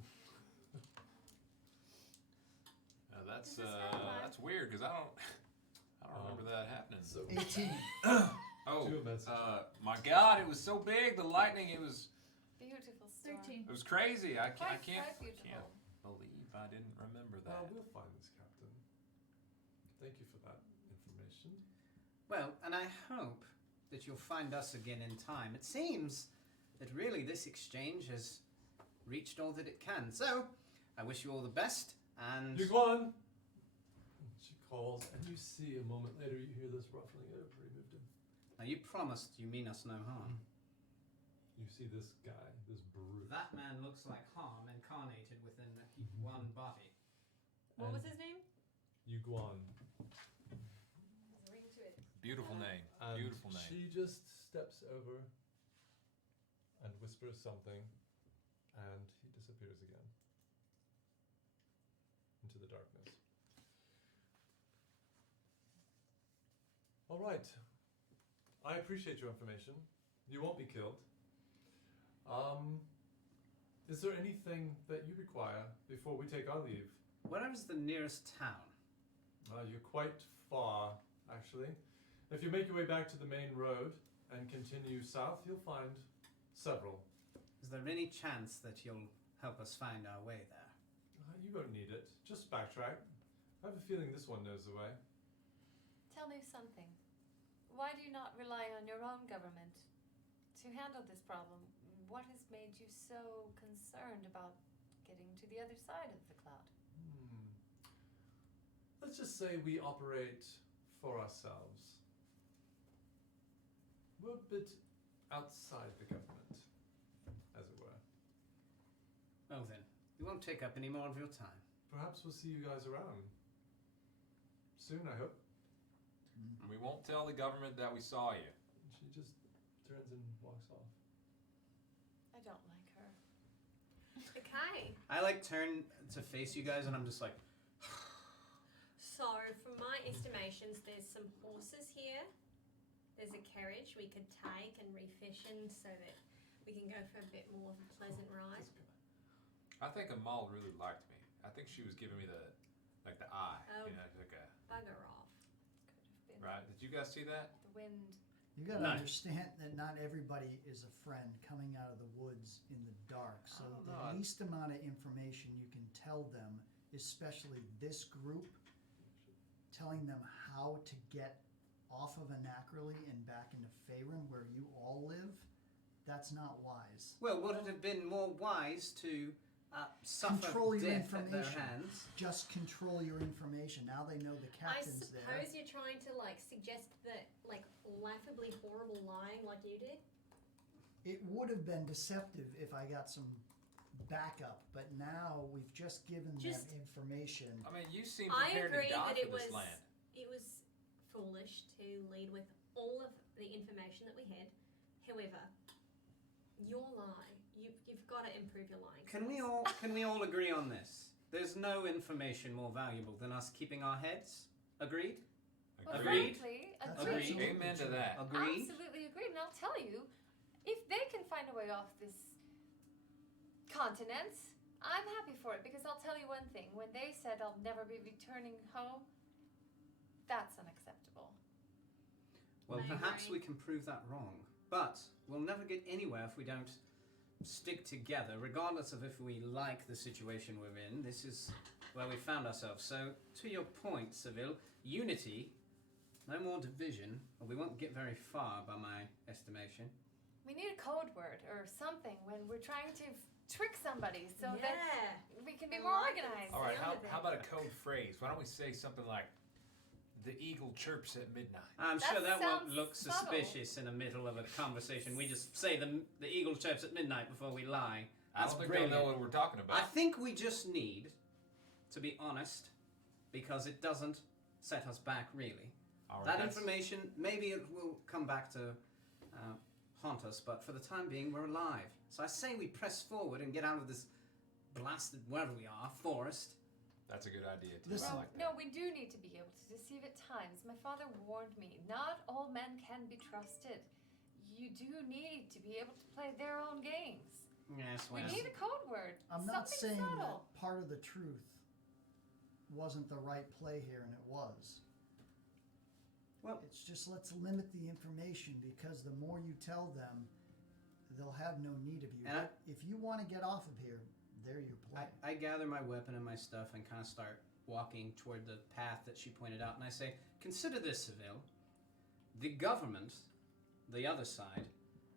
That's Is this guy that's weird because I don't remember that happening. So 18. Oh, do a message. my God! It was so big. The lightning. It was Beautiful storm. 13. it was crazy. I Quite, can't quite beautiful. believe I didn't remember Well, that. we'll find this captain. Thank you for that information. Well, and I hope that you'll find us again in time. It seems that really this exchange has reached all that it can. So, I wish you all the best, and Yuguan! She calls, and you see a moment later, you hear this ruffling. It removed him. now you promised you mean us no harm. You see this guy, this brute. That man looks like harm incarnated within one body. What was And his name? Yuguan. There's a ring to it. Beautiful name. And Beautiful name. she just steps over and whispers something, and he disappears again into the darkness. All right. I appreciate your information. You won't be killed. Is there anything that you require before we take our leave? Where is the nearest town? You're quite far, actually. If you make your way back to the main road and continue south, you'll find several. Is there any chance that you'll help us find our way there? You won't need it. Just backtrack. I have a feeling this one knows the way. Tell me something. Why do you not rely on your own government to handle this problem? What has made you so concerned about getting to the other side of the cloud? Let's just say we operate for ourselves. We're a bit outside the government, as it were. Oh then, we won't take up any more of your time. Perhaps we'll see you guys around. Soon, I hope. And we won't tell the government that we saw you. She just turns and walks off. I don't like her. Okay. I like turn to face you guys and I'm just like, So, from my estimations, there's some horses here. There's a carriage we could take and refashion so that we can go for a bit more of a pleasant ride. I think Amal really liked me. I think she was giving me the eye. Oh. You know, like a, Bugger off. Could have been right? Did you guys see that? the wind. You gotta No. understand that not everybody is a friend coming out of the woods in the dark. So I don't the know. least amount of information you can tell them, especially this group, telling them how to get off of Anak'Rali and back into Faerun where you all live, that's not wise. well, would it have been more wise to suffer Control your death at their information. hands? Just control your information. Now they know the I captain's there. suppose you're trying to suggest that laughably horrible lying like you did. It would have been deceptive if I got some backup, but now we've just given Just- them information. I mean, you seem I prepared agree to die that for this land. it was foolish to lead with all of the information that we had. However, your lie, you've got to improve your lying. Can we all agree on this? There's no information more valuable than us keeping our heads. Agreed? Well, Agreed. frankly, That's agreed. absolutely Amen to true. that. Agreed? Absolutely agreed. And I'll tell you, if they can find a way off this continent, I'm happy for it because I'll tell you one thing. When they said I'll never be returning home, that's unacceptable. Well, I perhaps agree. we can prove that wrong. But we'll never get anywhere if we don't stick together, regardless of if we like the situation we're in. This is where we found ourselves. So, to your point, Seville, unity, no more division, or we won't get very far by my estimation. We need a code word or something when we're trying to trick somebody so yeah. that we can be I more like it. organized. All right, Sound of it. how about a code phrase? Why don't we say something like, "The eagle chirps at midnight"? I'm That sure that won't sounds look subtle. suspicious in the middle of a conversation. We just say the eagle chirps at midnight before we lie. I That's don't think brilliant. they'll know what we're talking about. I think we just need to be honest, because it doesn't set us back, really. All right, That that's- information, maybe it will come back to haunt us, but for the time being, we're alive. So I say we press forward and get out of this blasted, wherever we are, forest. That's a good idea, too. Listen- I like that. No, we do need to be able to deceive at times. My father warned me, not all men can be trusted. You do need to be able to play their own games. Yes, We well. need a code word. I'm not something saying subtle. that part of the truth wasn't the right play here, and it was. Well- It's just let's limit the information, because the more you tell them, they'll have no need of you. And I- But if you want to get off of here, they're your play. I gather my weapon and my stuff and kind of start walking toward the path that she pointed out, and I say, consider this, Seville. The government, the other side,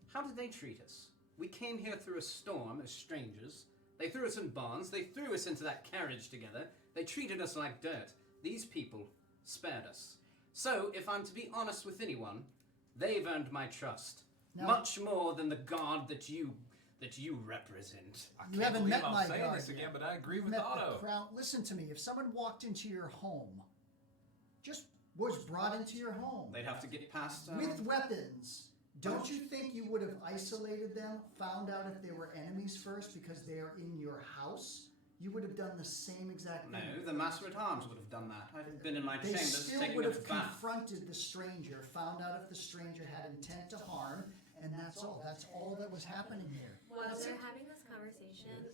how did they treat us? We came here through a storm as strangers. They threw us in bonds. They threw us into that carriage together. They treated us like dirt. These people spared us. So, if I'm to be honest with anyone, they've earned my trust. Now- Much more than the god that you represent. I You can't haven't believe met I'm my saying guard this again, yet. but I agree You've with met the Otto. crowd. Listen to me. If someone walked into your home, just was brought into your home They'd have to get past with weapons, don't you think you would have isolated them, found out if they were enemies first because they are in your house? You would have done the same exact thing. No, the Master at Arms would have done that. I've been in my They chambers still taking would a have bath. confronted the stranger, found out if the stranger had intent to harm, and that's all. That's all that was happening here. While That's they're it. having this conversation,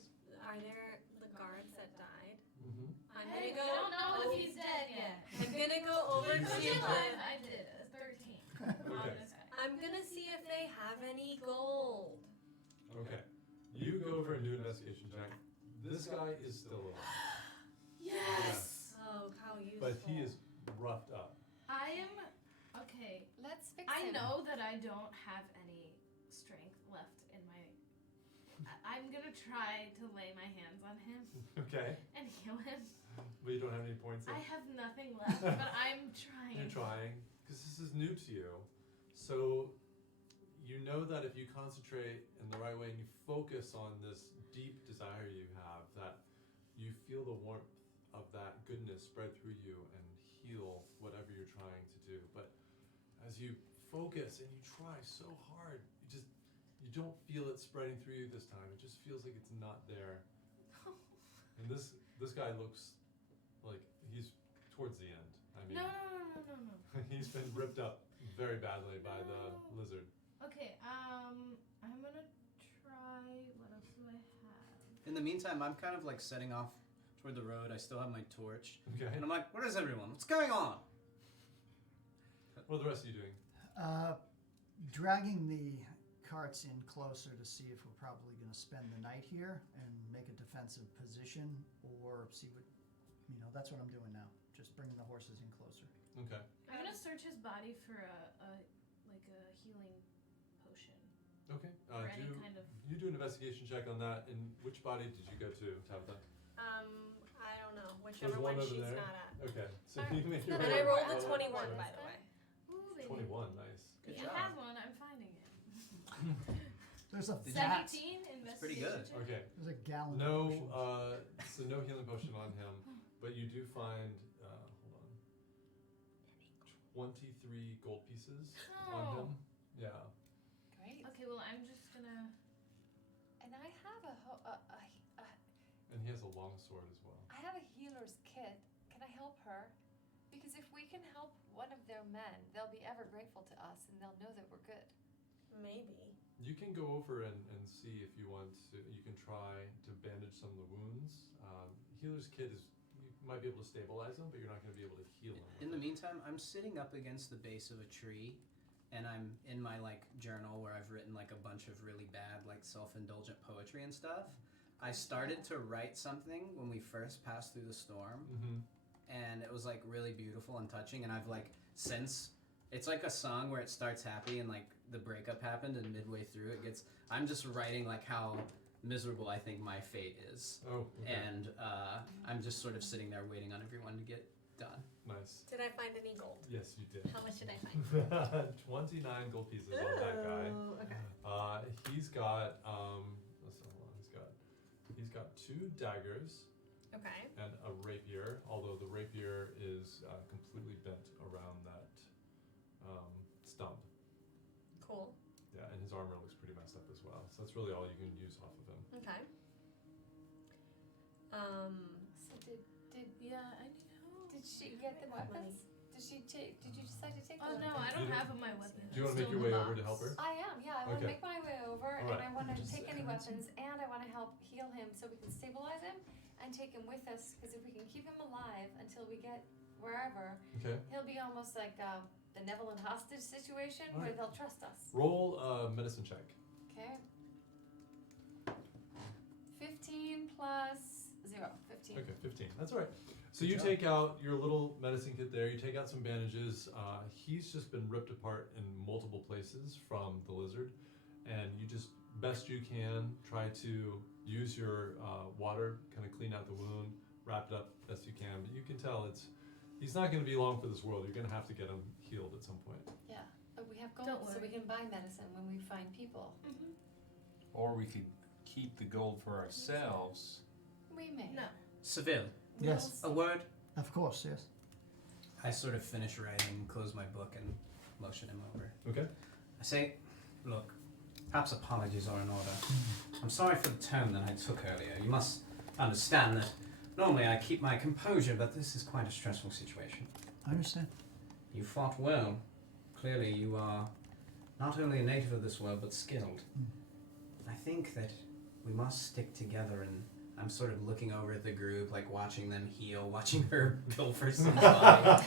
are there the guards that died? Mm-hmm. I'm Hey, gonna we go. don't know if he's dead yet. I'm gonna go over to Which see if one I did, 13. Okay. I'm gonna see if they have any gold. Okay. You go over and do an investigation check. This guy is still alive, Yes! Oh, how useful. but he is roughed up. I am. Okay. Let's fix I him. know that I don't have any strength left in my. I'm gonna try to lay my hands on him Okay. and heal him. But you don't have any points I left. have nothing left, but I'm trying. You're trying, because this is new to you. So you know that if you concentrate in the right way and you focus on this deep desire you have, that you feel the warmth of that goodness spread through you and heal whatever you're trying to do. But as you focus and you try so hard, you don't feel it spreading through you this time. It just feels like it's not there. And this guy looks like he's towards the end. I mean, No. he's been ripped up very badly by the lizard. Okay, I'm gonna try. What else do I have? In the meantime, I'm kind of like setting off toward the road. I still have my torch. Okay. And I'm like, where is everyone? What's going on? What are the rest of you doing? Dragging the carts in closer to see if we're probably going to spend the night here and make a defensive position, or see what, that's what I'm doing now. Just bringing the horses in closer. Okay. I'm gonna search his body for a healing potion Okay. or any kind of. You do an investigation check on that. And which body did you go to, Tabitha? I don't know. There's Whichever one one over she's there. not at. Okay. So Alright. you make your And way I rolled a up. 21, by the way. Ooh, baby. 21, nice. Good He job. has one. I'm finding it. There's a 17 investigation. pretty good. check. Okay. There's a gallon. No, of potions. so no healing potion on him, but you do find, hold on, 23 gold pieces on Oh. him. Yeah. Great. Okay, well I'm just gonna. And I have And he has a long sword as well. I have a healer's kit. Can I help her? Because if we can help one of their men, they'll be ever grateful to us and they'll know that we're good. Maybe. You can go over and see if you want to. You can try to bandage some of the wounds. Healer's kit is, you might be able to stabilize them, but you're not going to be able to heal them. In the meantime, I'm sitting up against the base of a tree, and I'm in my like journal where I've written like a bunch of really bad like self-indulgent poetry and stuff. I started to write something when we first passed through the storm, and it was like really beautiful and touching. And I've like since, it's like a song where it starts happy and like the breakup happened, and midway through it gets. I'm just writing like how miserable I think my fate is. Oh, okay. And I'm just sort of sitting there waiting on everyone to get done. Nice. Did I find any gold? Yes, you did. How much did I find? 29 gold pieces on that guy. Okay. He's got he's got 2 daggers Okay. and a rapier, although the rapier is completely bent around that stump. Cool. Yeah, and his armor looks pretty messed up as well. So that's really all you can use off of him. Okay. So did I know. did she get the weapons? Did you decide to take the Oh weapons? no, I don't You have my weapon. Do you want to It's make still your in way the over to box. help her? I am, yeah. I want Okay. to make my way over, All and right. I want to Just take any weapons, and I want to help heal him so we can stabilize him and take him with us. Because if we can keep him alive until we get wherever, Okay. he'll be almost like the Neville and hostage situation where Alright. they'll trust us. Roll a medicine check. Okay. 15 plus 0. 15. Okay, 15. That's all right. So you take out your little medicine kit there. You take out some bandages. He's just been ripped apart in multiple places from the lizard, and you just best you can try to use your water, kind of clean out the wound, wrap it up best you can. But you can tell he's not going to be long for this world. You're going to have to get him healed at some point. Yeah. But we have gold, Don't so we worry. can buy medicine when we find people. Or we could keep the gold for ourselves. We may. No. Seville, Yes. a word. Of course, yes. I sort of finish writing, close my book, and motion him over. Okay. I say, look, perhaps apologies are in order. I'm sorry for the tone that I took earlier. You must understand that normally I keep my composure, but this is quite a stressful situation. I understand. You fought well. Clearly you are not only a native of this world, but skilled. I think that we must stick together, and I'm sort of looking over at the group, like watching them heal, watching her pilfer somebody.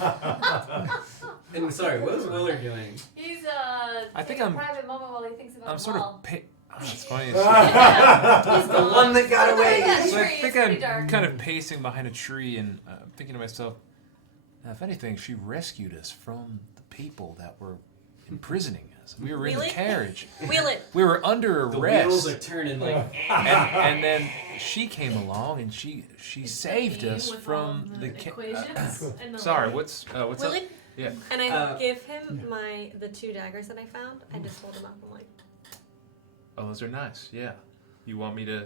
And sorry, what is Willard doing? He's I think taking I'm- a private moment while he thinks about I'm the sort wall. of it's funny. He's the one that got away. Yeah, So I tree, think it's pretty I'm dark. kind of pacing behind a tree and thinking to myself, now, if anything, she rescued us from the people that were imprisoning us. We were in the Really? carriage. Wheel it. We were under The arrest. wheels are turning like. and then she came along and she saved Theme us with from all the equations and the sorry, like. what's Will up? it? Yeah. And I give him yeah. the 2 daggers that I found. I just hold them up. I'm like, Oh, those are nice. Yeah. You want me to?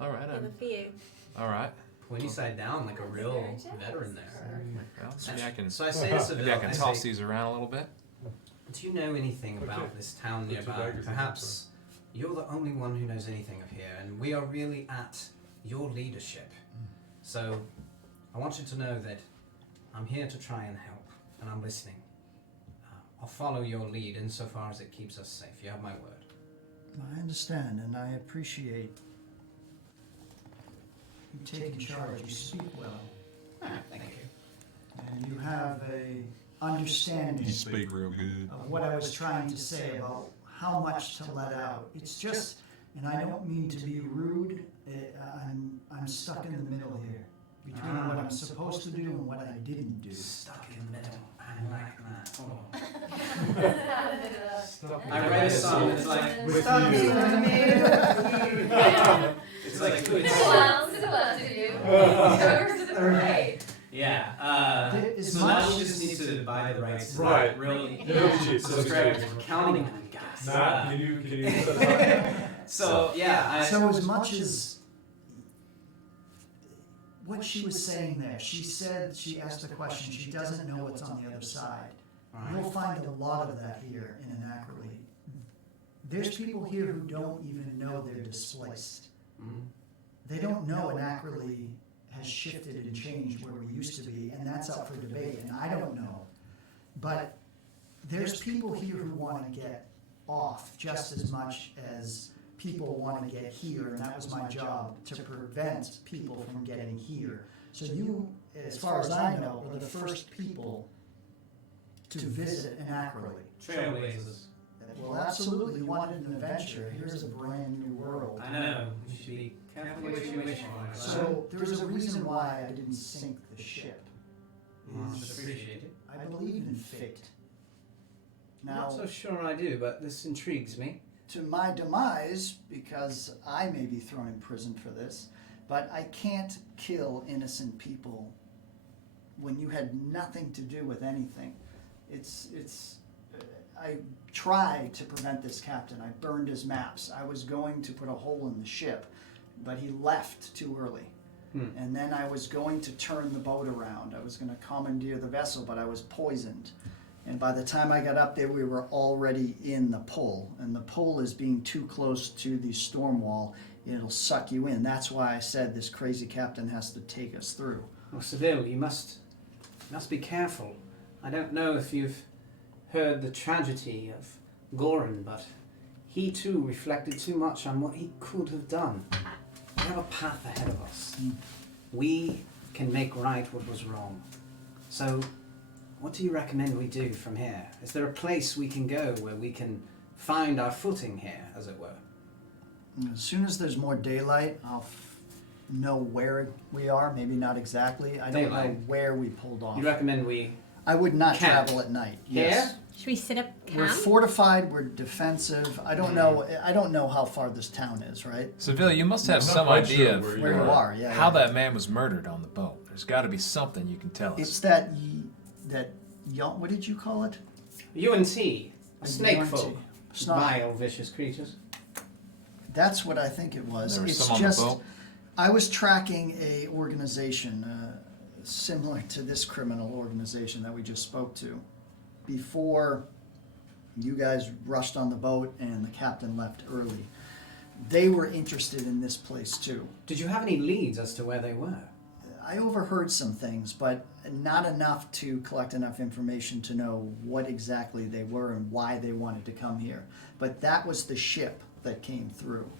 All right. give it for you. All right. Pointy side down, like a real Very generous veteran there. Well, maybe I can. So I say to Seville, Maybe I can toss say, these around a little bit. do you know anything Okay. about this town The two nearby? daggers in Perhaps you're the only one who knows anything of here, and we are really at your leadership. So I want you to know that I'm here to try and help, and I'm listening. I'll follow your lead insofar as it keeps us safe. You have my word. I understand, and I appreciate you taking charge. You speak well, Thank you. and you have a understanding real good. of what I was trying to say about how much to let out. It's just, and I don't mean to be rude. I'm stuck in the middle here between what I'm supposed to do and what I didn't do. Stuck in the middle. I like that. Stuck I read a song that's like, With stuck you. in the middle. It's like, Cinderella to you. Sugar to the parade. yeah. As So now much- we just need to buy the rights. to Right. that Really. Really cheap. So we're counting on guys. Matt, can you So yeah. So as much as what she was saying there, she asked a question. She doesn't know what's on the other side. You'll find a lot of that here in Anak'Rali. There's people here who don't even know they're displaced. They don't know Anak'Rali has shifted and changed where we used to be, and that's up for debate, and I don't know. But there's people here who want to get off just as much as people want to get here, and that was my job, to prevent people from getting here. So you, as far as I know, were the first people to visit Anak'Rali. Trailblazers. Well, absolutely, you wanted an adventure. Here's a brand new world. I know. You should be careful what you wish for. So there's a reason why I didn't sink the ship. Much appreciated. I believe in fate. Now, Not so sure I do, but this intrigues me. to my demise, because I may be thrown in prison for this, but I can't kill innocent people when you had nothing to do with anything. I tried to prevent this captain. I burned his maps. I was going to put a hole in the ship, but he left too early. And then I was going to turn the boat around. I was going to commandeer the vessel, but I was poisoned. And by the time I got up there, we were already in the pull. And the pull is being too close to the storm wall. It'll suck you in. That's why I said this crazy captain has to take us through. Well, Seville, you must be careful. I don't know if you've heard the tragedy of Goran, but he too reflected too much on what he could have done. We have a path ahead of us. We can make right what was wrong. So, what do you recommend we do from here? Is there a place we can go where we can find our footing here, as it were? As soon as there's more daylight, I'll know where we are. Maybe not exactly. I don't know Daylight. where we pulled off. You recommend we I would not camp travel at night. here? Yes. Should we sit up We're camp? fortified. We're defensive. I don't know how far this town is, right? Seville, you must have I'm not some quite idea sure of where Where you are, yeah. how yeah. that man was murdered on the boat. There's got to be something you can tell us. It's what did you call it? UNT, a snake UNT. folk. Snot. Vile, vicious creatures. That's what I think it was. There was It's some on just the boat. I was tracking a organization similar to this criminal organization that we just spoke to before you guys rushed on the boat and the captain left early. They were interested in this place too. Did you have any leads as to where they were? I overheard some things, but not enough to collect enough information to know what exactly they were and why they wanted to come here. But that was the ship that came through.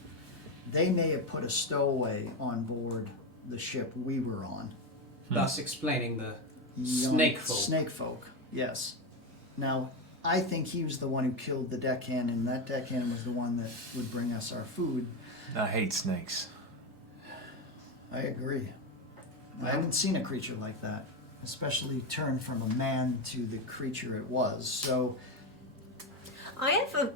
They may have put a stowaway on board the ship we were on. Thus explaining the Young snake folk. Snake folk, yes. Now, I think he was the one who killed the deckhand, and that deckhand was the one that would bring us our food. I hate snakes. I agree. I haven't seen a creature like that, especially turned from a man to the creature it was. So, I have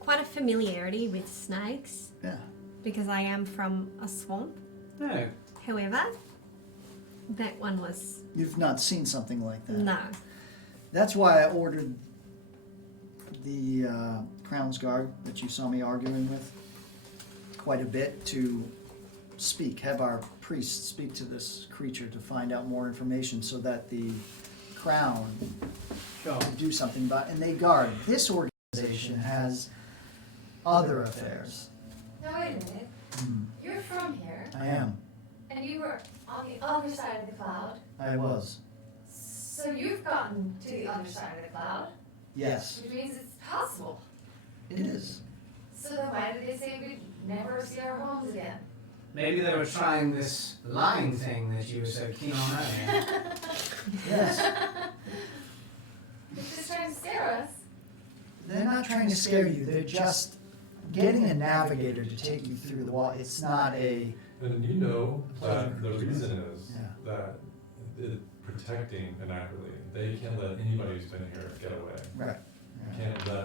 quite a familiarity with snakes yeah. because I am from a swamp. No. However, that one was You've not seen something like that. no. That's why I ordered the Crown's Guard that you saw me arguing with quite a bit to have our priests speak to this creature to find out more information so that the Crown Sure. can do something about it. And they guard. This organization has other affairs. Now wait a minute. You're from here, I am. and you were on the other side of the cloud. I was. So you've gotten to the other side of the cloud, Yes, which means it's possible. it is. So then why did they say we'd never see our homes again? Maybe they were trying this lying thing that you were so keen on earlier. Yes. They're just trying to scare us. They're not trying to scare you. They're just getting a navigator to take you through the wall. It's not a. And you know that the reason is Yeah. that protecting Anak'Rali, they can't let anybody who's been here get away. Right.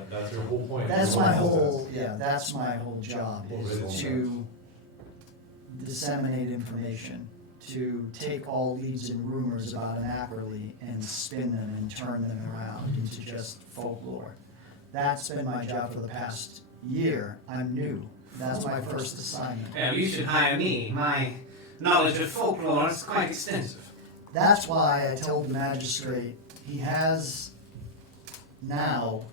That's their whole point. That's The my whole whole. business. Yeah, that's my whole job is to disseminate information, to take all leads and rumors about Anak'Rali and spin them and turn them around into just folklore. That's been my job for the past year. I'm new. That's my first assignment. Well, you should hire me. My knowledge of folklore is quite extensive. That's why I told the magistrate he has now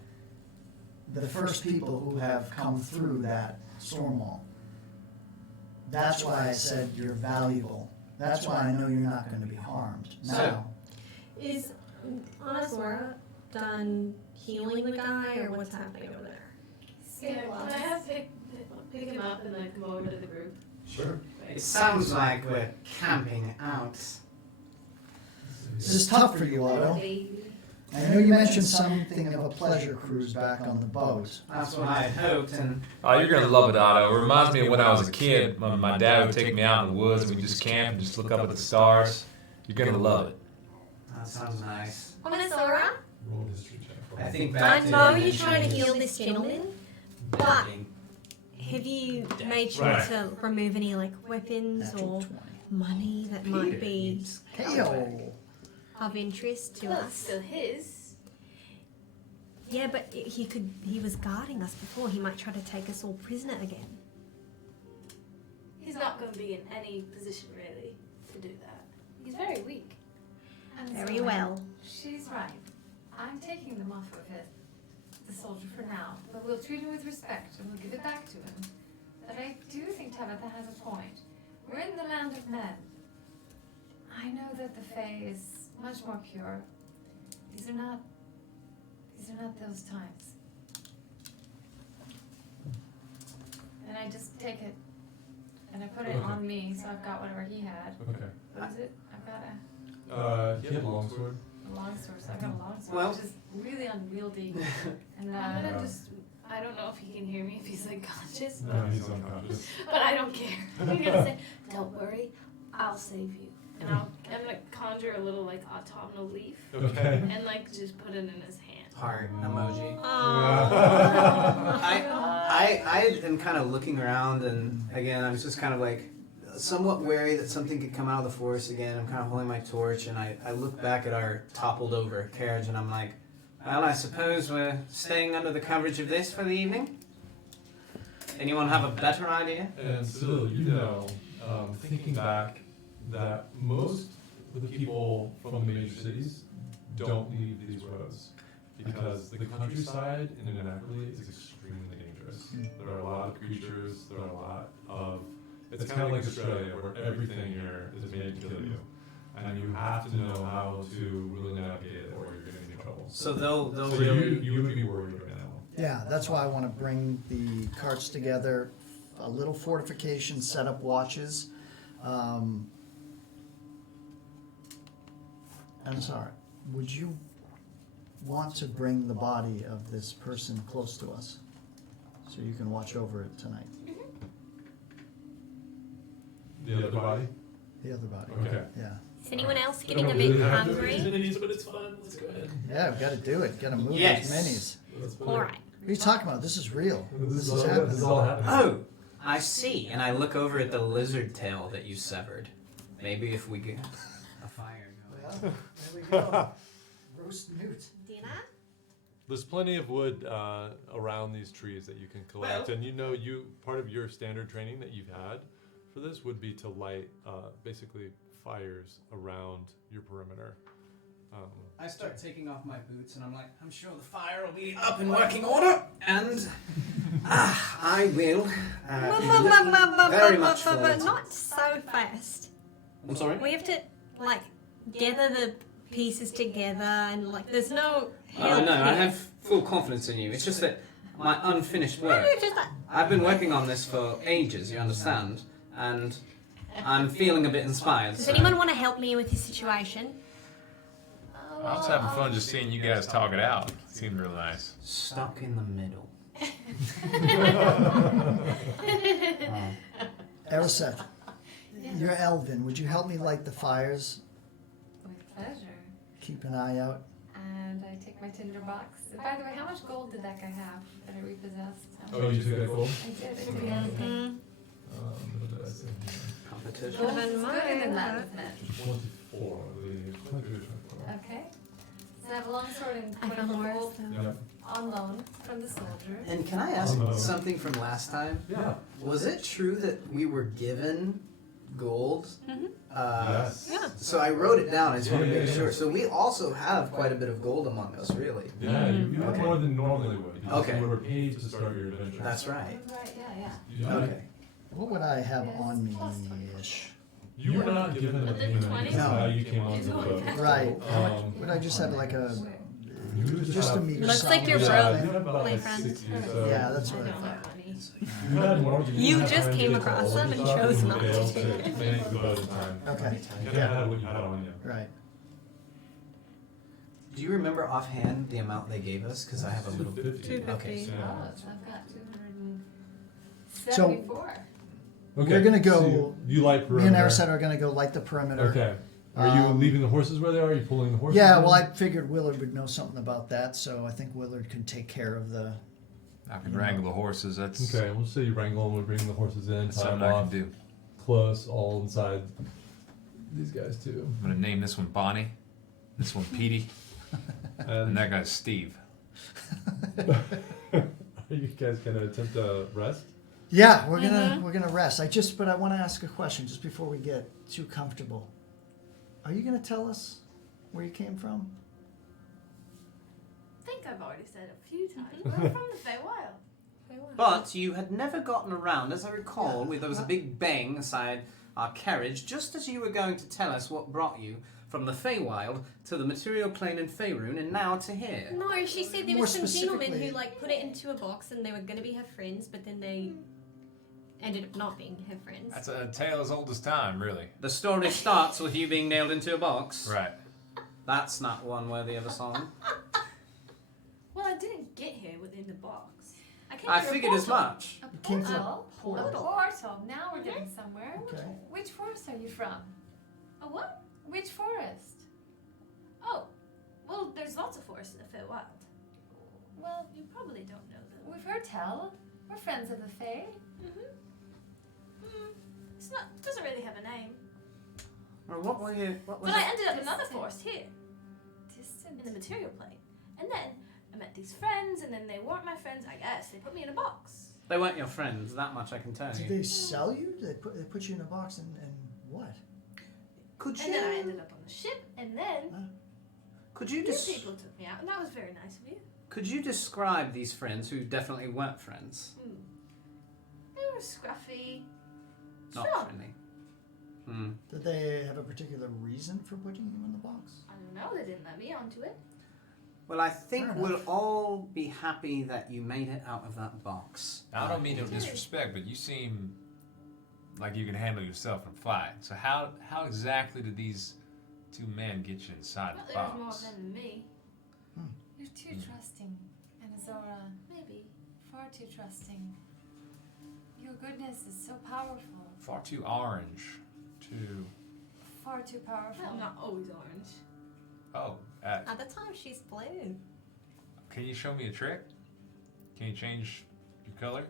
the first people who have come through that storm wall. That's why I said you're valuable. That's why I know you're not going to be harmed. Now, Is Anazora done healing the guy, or what's happening over there? Can I have to pick him up and then come over to the group? Sure. It sounds like we're camping out. This is tough for you, Otto. I know you mentioned something of a pleasure cruise back on the boat. That's what I had hoped, and Oh, you're gonna love it, Otto. It reminds me of when I was a kid. My dad would take me out in the woods and we'd just camp and just look up at the stars. You're gonna love it. that sounds nice. Onesora, Roll history check. I think I back to know you're trying to heal this gentleman, but being have you made sure Right. to remove any like weapons Natural or 20. money that might be Heyo. of interest to Well, us? it's still his. Yeah, but he was guarding us before. He might try to take us all prisoner again. He's not going to be in any position really to do that. He's very weak. And Very so, well. She's right. I'm taking them off of the soldier for now, but we'll treat him with respect and we'll give it back to him. But I do think Tabitha has a point. We're in the land of men. I know that the Fae is much more pure. These are not those times. And I just take it and I put it Okay. on me, so I've got whatever he had. Okay. What is it? I've got a He had a longsword. longsword, so I've got a longsword, Well- which is really unwieldy. And I'm Yeah. gonna just. I don't know if he can hear me if he's like conscious, No, he's unconscious. but I don't care. I'm gonna say, "Don't worry, I'll save you." And I'm gonna conjure a little like autumnal leaf Okay. and like just put it in his hand. heart emoji. Oh. I am kind of looking around, and again, I'm just kind of like somewhat wary that something could come out of the forest again. I'm kind of holding my torch, and I look back at our toppled over carriage, and I'm like, well, I suppose we're staying under the coverage of this for the evening? Anyone have a better idea? And still, you know, thinking back, that most of the people from the major cities don't leave these roads because the countryside in Anak'Rali is extremely dangerous. There are a lot of creatures. There are a lot of. It's kind of like Australia, where everything here is made to kill you, and you have to know how to really navigate it, or you're going to be in trouble. So they'll So you would be worried right now. Yeah, that's why I want to bring the carts together, a little fortification, set up watches. I'm sorry, would you want to bring the body of this person close to us so you can watch over it tonight? The other body? The other body. Okay. Yeah. Is anyone else I getting a don't bit really have to hungry? use minis, but it's fun. Let's go ahead. Yeah, we've got to do it. Got to move Yes. those minis. Let's put All it- right. What are you talking about? This is real. This is all happening. this is all happening. Oh, I see. And I look over at the lizard tail that you severed. Maybe if we get a fire going. Well, there we go. Roast newt. Dinner? There's plenty of wood around these trees that you can collect, Well- and part of your standard training that you've had for this would be to light basically fires around your perimeter. I start taking off my boots, and I'm like, I'm sure the fire will be up in working order, and I will. Very much forward. Not so fast. I'm sorry. We have to like gather the pieces together and like there's no Oh help no, I here. have full confidence in you. It's just that my unfinished No, work. no, just that. I've been working on this for ages, you understand, and I'm feeling a bit inspired. Does so- anyone want to help me with this situation? I was having fun just seeing you guys talk it out. It seemed real nice. Stuck in the middle. Eriseth, you're Elvin. Would you help me light the fires? With pleasure. Keep an eye out. And I take my tinder box. By the way, how much gold did that guy have that I repossessed? Oh, you took that gold? I did everything. What did I say? Competition. Gold Than is good in mine. that with men. 24, I believe. 23 or 24. Okay. So I have a long sword and I found 24 worse. gold Yeah. on loan from the soldier. And can I ask Oh, no. something from last time? Yeah. Was it true that we were given gold? Mhm. Yes. Yeah. So I wrote it down. I just want to Yeah, make yeah, sure. yeah. So we also have quite a bit of gold among us, really. Yeah, you have Okay. more than normally would. Because Okay. You were paid to start your adventure. That's right. Right, yeah. You did. Okay. What would I have Yes, on me plus 20. ish? You were not given a But the payment 20? until No. how you came onto the No. boat. Right. How much Um, would I just have like a Just a meter. Looks like you're Yeah, broke, you have about my like friend. 60 or so. Yeah, that's I what I know. thought. You had more, but You didn't just have came any across goals. them You and thought chose you not failed to. Manage the boat in time. Okay. You could have had what you had on you. Right. Do you remember offhand the amount they gave us? Because I have a little bit. 250. Okay. Oh, Yeah. I've got 274. Okay. We're gonna so go. you light Me perimeter. and Araceta are gonna go light the perimeter. Okay. Are you leaving the horses where they are? Are you pulling the horses? Yeah, in? well, I figured Willard would know something about that, so I think Willard can take care of the. I can wrangle the horses. That's Okay, we'll say you wrangle them. We bring the horses in. that's Tie something them I off. can do. Close, all inside. These guys too. I'm gonna name this one Bonnie, this one Petey, and that guy's Steve. Are you guys gonna attempt to rest? Yeah, we're gonna rest. But I want to ask a question just before we get too comfortable. Are you gonna tell us where you came from? I think I've already said a few times. We're from the Feywild. But you had never gotten around, as I recall, there was a big bang beside our carriage, just as you were going to tell us what brought you from the Feywild to the material plane in Faerun and now to here. No, she said there More was some gentlemen specifically- who like put it into a box and they were gonna be her friends, but then they ended up not being her friends. That's a tale as old as time, really. The story starts with you being nailed into a box. Right. That's not one worthy of a song. Well, I didn't get here within the box. I came I through a figured as portal. much. A came through a portal? A portal. portal. Now we're getting somewhere. Okay. Which forest are you from? A what? Which forest? Oh, well, there's lots of forests in the Feywild. Well, You probably don't know them. we've heard tell. We're friends of the Fae. It's not. Doesn't really have a name. Or what were you? What was But I it? ended up in another Distant. forest here Distant. in the material plane, and then I met these friends, and then they weren't my friends. I guess they put me in a box. They weren't your friends, that much I can tell Did you. they sell you? They put you in a box and what? Could And then I ended up on the ship, and then Could you these people took me out, and that was very nice of you. could you describe these friends who definitely weren't friends? They were scruffy, Not strong. friendly. Hmm. Did they have a particular reason for putting you in the box? I don't know. They didn't let me onto it. Well, I think Fair we'll enough. all be happy that you made it out of that box. I don't mean no disrespect, but you seem like you can handle yourself and fight. So how exactly did these two men get you inside Well, the there was more of box? them than me. You're too trusting, and Azora, Maybe. far too trusting. Your goodness is so powerful, Far too orange. Too. far too powerful. I'm not always orange. Oh, At the time, she's blue. can you show me a trick? Can you change your color?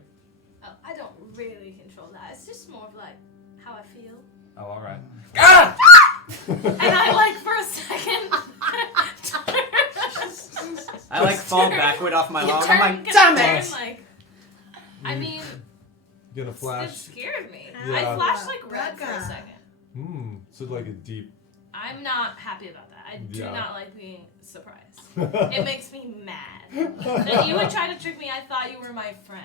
Oh, I don't really control that. It's just more of like how I feel. Oh, all right. Ah! And I like for a second. I like fall backward off my log. I'm Turn- like, gonna damn it! turn, like, I mean, Gonna it flash. scared me. Yeah. I flashed like red for a Gaga. second. So like a deep. I'm not happy about that. I do Yeah. not like being surprised. It makes me mad. That you would try to trick me. I thought you were my friend.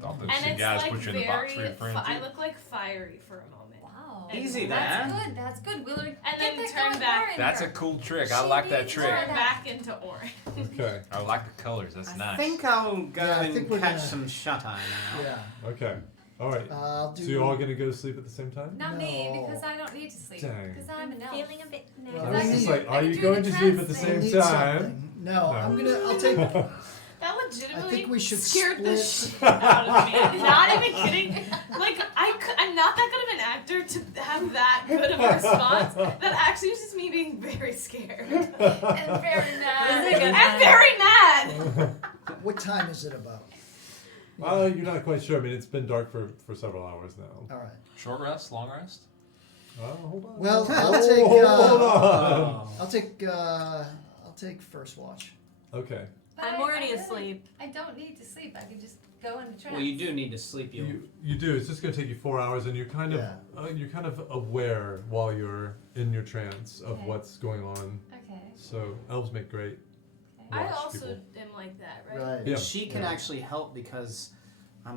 Thought those And two it's guys like put you in the box for your very. friend I too. look like fiery for a moment. Wow. Easy That's there. good. That's good, Willard. And Get then that turn going back. more in That's a her. cool trick. I She like that needs trick. more. Turn back into orange. Okay. I like the colors. That's I nice. think I'll go Yeah, I and think we're catch gonna- some shut eye now. Yeah. Okay. All right. I'll do. So you're all gonna go to sleep at the same time? Not me, No. because I don't need to sleep. Dang. Because I'm an elf. Feeling a bit Well, I nervous. was we just need- like, I are can you do going the to sleep at the trance same Need time? something. No, No. I'll take. That legitimately I think we should scared the split. shit out of me. Not even kidding. Like I'm not that good of an actor to have that good of a response. That actually was just me being very scared And very nice. and very mad. What time is it about? You're not quite sure. I mean, it's been dark for several hours now. All right. Short rest, long rest. Hold on. Well, I'll Hold take. on. Oh. I'll take first watch. Okay. But I'm I already really- asleep. I don't need to sleep. I can just go into trance. Well, you do need to sleep. You do. It's just gonna take you 4 hours, and you're kind of aware while you're in your trance of Okay. what's going on. Okay. So elves make great. I watch also people. am like that, right? Right. Yeah. She can Yeah. actually help because I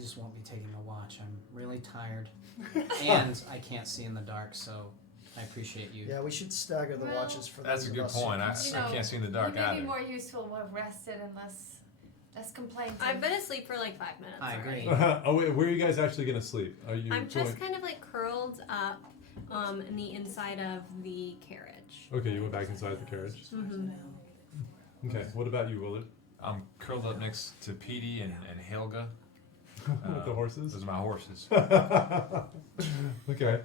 just won't be taking a watch. I'm really tired and I can't see in the dark, so I appreciate you. Yeah, we should stagger the Well, watches for That's those a good of us who point. can I see. can't see in the dark You may either. be more useful, more rested, and less complaining. I've been asleep for like 5 minutes. I agree. already. Oh wait, where are you guys actually gonna sleep? Are you? I'm going- just kind of like curled up in the inside of the carriage. Okay, you went back inside the carriage. Mm-hmm. Okay, what about you, Willard? I'm curled up next to Petey and Helga. With the horses? Those are my horses. Okay.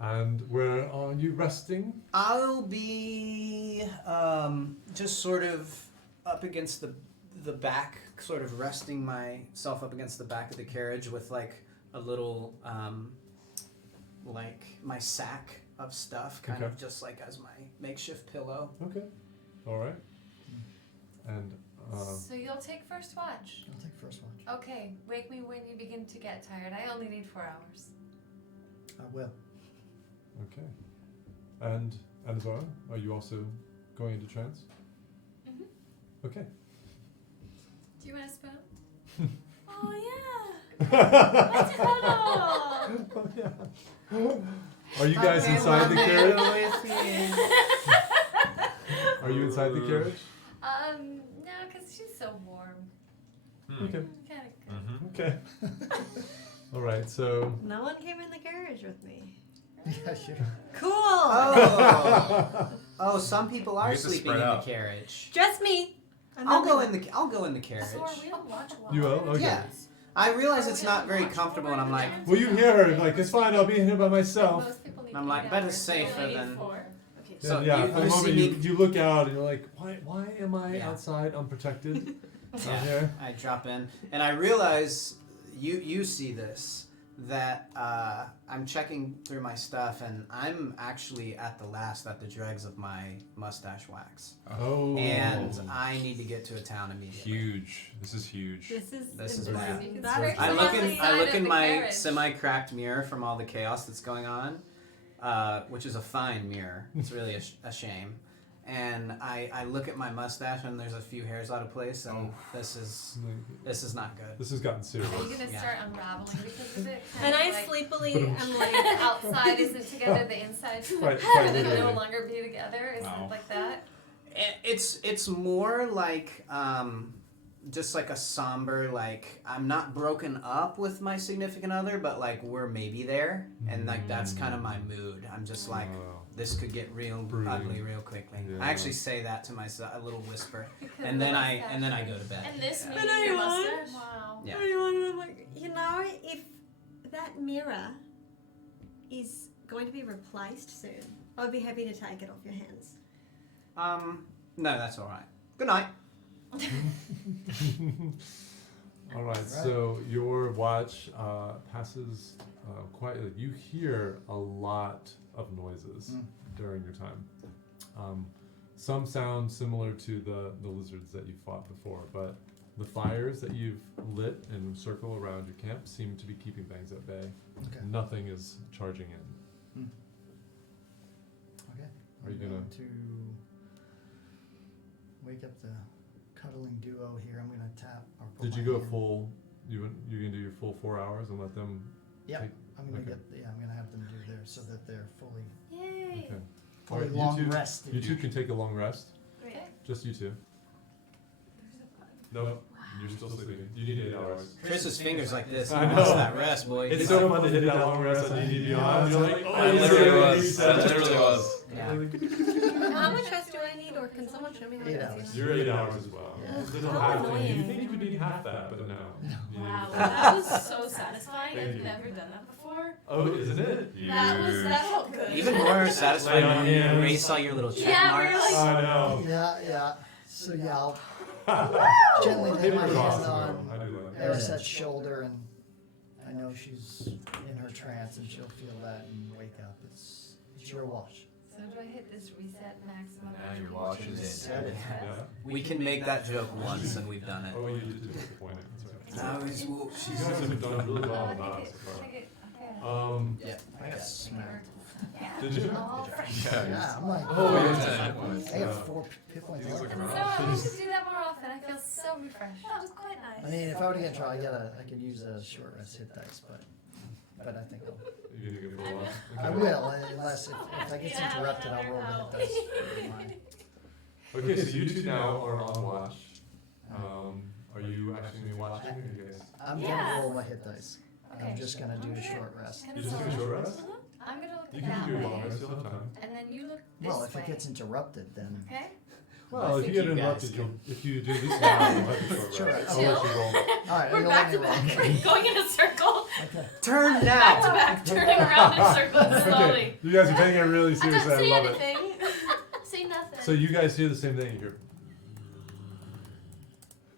And where are you resting? I'll be just sort of up against the back, sort of resting myself up against the back of the carriage with like a little like my sack of stuff, kind Okay. of just like as my makeshift pillow. Okay. All right. And So you'll take first watch. I'll take first watch. Okay, wake me when you begin to get tired. I only need 4 hours. I will. okay. And Zara, are you also going into trance? Mhm. Okay. Do you want a spoon? Oh yeah. What's Oh, yeah. Are you guys inside the carriage? Are you inside the carriage? No, because she's so warm. Hmm. Okay. Kinda Mm-hmm. Okay. All right. So. No one came in the carriage with me. Yeah, sure. Cool. Oh, some people are You get to sleeping spread in out. the carriage. Just me. I'll Another go one. in the carriage. So we don't watch a lot. You will? Okay. Yeah. I realize it's not very comfortable, and I'm like, Well, you hear her like, it's fine. I'll be here by myself. Most people need I'm to like, eat better hours. safer Only than. 4. Okay. So And yeah, you- for a you see moment me- you look out and you're like, why am I Yeah. outside unprotected Yeah. out here? I drop in, and I realize you see this, that I'm checking through my stuff, and I'm actually at the dregs of my mustache wax, Oh. and I need to get to a town immediately. Huge. This is huge. This is Important. bad. You can That's stretch I the look in outside I look of in the my carriage. semi-cracked mirror from all the chaos that's going on, which is a fine mirror. It's really a shame. And I look at my mustache, and there's a few hairs out of place, and this is not good. This has gotten serious. You're gonna Yeah. start unraveling because of it. And kind I of like sleepily But am the like, outside isn't together, the inside Quite can no literally. longer be together. Isn't Wow. it like that? It's more like just like a somber, like I'm not broken up with my significant other, but like we're maybe there, and like that's kind of my mood. I'm just like, Wow. this could get real Brooding. ugly real quickly. Yeah. I actually say that to myself, a little whisper, Because and of then the I mustache. go to bed. And this Yeah. means I your want- mustache. Wow. Yeah. and I'm like, you know, if that mirror is going to be replaced soon, I'd be happy to take it off your hands. No, that's all right. Good night. All right, so your watch passes quietly. You hear a lot of noises during your time. Some sound similar to the lizards that you fought before, but the fires that you've lit and circle around your camp seem to be keeping things at bay. Okay. Nothing is charging in. Okay. Are you I'm gonna- going to wake up the cuddling duo here? I'm gonna tap. Or put Did you my go hand- full? You're gonna do your full 4 hours and let them? Yep. take- I'm gonna okay. I'm gonna have them do theirs so that they're fully Yay. Okay. fully Alright, you long two- rested. You two can take a long rest. Okay. Just you two. No, you're still sleeping. You need 8 hours. Chris's fingers like this. He I wants know. that rest, boy. It's so fun to hit that long rest on DD Beyond. You're like, I literally was. I literally was. Yeah. How much rest do I need, or can someone show me how 8 to hours. You're 8 hours as well. Yeah. They don't How have to. You annoying. think you would need half that, but no. You Wow, need- that was so satisfying. Thank I've you. never done that before. Oh, isn't it? That felt good. Even more satisfying when you Yeah. erase all your little check Yeah, we're marks. like- I know. Yeah. So yeah, I'll gently lay Maybe my it's hand awesome, on though. I do like that. Arisette's shoulder, and I know she's in her trance, and she'll feel that and wake up. It's your watch. So do I hit this reset maximum? Now your watch is in. Set it. Yeah. We can make that joke once, and we've done it. Oh, you did disappoint it. That's right. Now he's You guys have done really well on that so far. Okay. Yeah. I got smacked. Did you? All fresh. Yeah, I'm like, Oh, yeah. I have 4 hit points He's left. looking So around. I should do that more often. I feel so refreshed. That was quite nice. I mean, if I were to get try, I could use a short rest hit dice, but but I think You gonna give roll off? I Okay. will, unless if I get Yeah, interrupted, I'll roll no the hit dice. for mine. Okay, so you two now are on watch. Are you actually gonna be watching? Or you guys? I'm Yeah. gonna roll my hit dice. Okay. I'm just gonna do a short rest. You're just doing a short rest? I'm gonna look You that can do a way, long rest. You'll have time. and then you look this Well, if way. it gets interrupted, then. Okay. Well, if think you get you guys interrupted, can- if you do this now, you'll have a short Sure. rest. I'll Okay. let you roll. All right, We're you'll back let to me roll. back, going in a circle. Okay. Turn Back to now. back, turning around in circles slowly. Okay, you guys are taking it really I seriously. don't I say love it. anything. Say nothing. So you guys hear the same thing. You hear.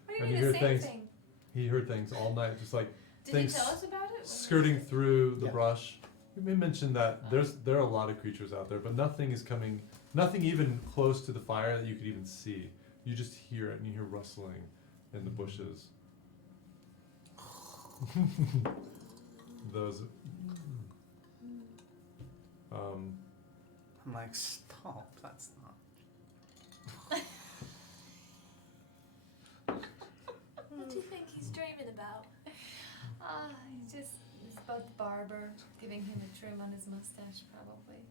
What do And you you mean the hear same things. thing? He heard things all night, just like Did he things tell us about it? skirting through the Yeah. brush. You may mention that there are a lot of creatures out there, but nothing is coming. Nothing even close to the fire that you could even see. You just hear it, and you hear rustling in the bushes. Those. I'm like, stop. That's not. What do you think he's dreaming about? It's about the barber giving him a trim on his mustache, probably.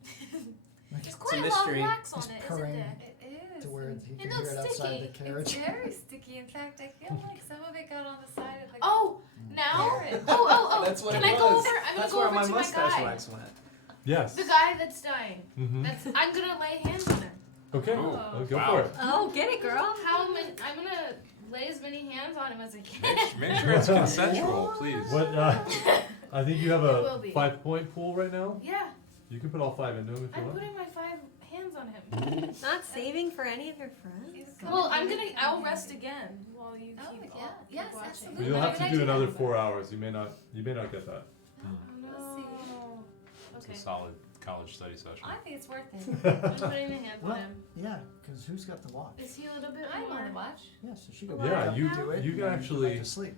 There's a quite a lot of mystery. wax on He's it, purring. isn't there? It is. To where he can looks hear it outside the sticky. It's carriage. very sticky. In fact, I feel like some of it got on the side of the. Oh, now? carriage. Oh. That's what Can it I go was. over? I'm That's gonna where go my over to my mustache guy. wax went. Yes. The guy that's dying. Mm-hmm. I'm gonna lay hands on him. Okay. Ooh. Well, go Wow. for it. Oh, get it, girl. How many? I'm gonna lay as many hands on him as I can. Make sure it's consensual, please. What? I think you have It a will be. 5-point pool right now. Yeah, You can put all 5 into him if you I'm want. putting my 5 hands on him. Not saving for any of your friends. Well, I'll rest again while you Oh, keep. yeah. keep Yes, watching. absolutely. But you'll have to Good do idea. another 4 hours. You may not get that. No. It's Okay. a solid college study session. I think it's worth it. I'm putting my hands on Well, him. yeah, because who's got the watch? Is he a little bit I'm more? on the watch. Yeah, so she could Yeah, wake up you- and do it. you and can then actually- go to sleep.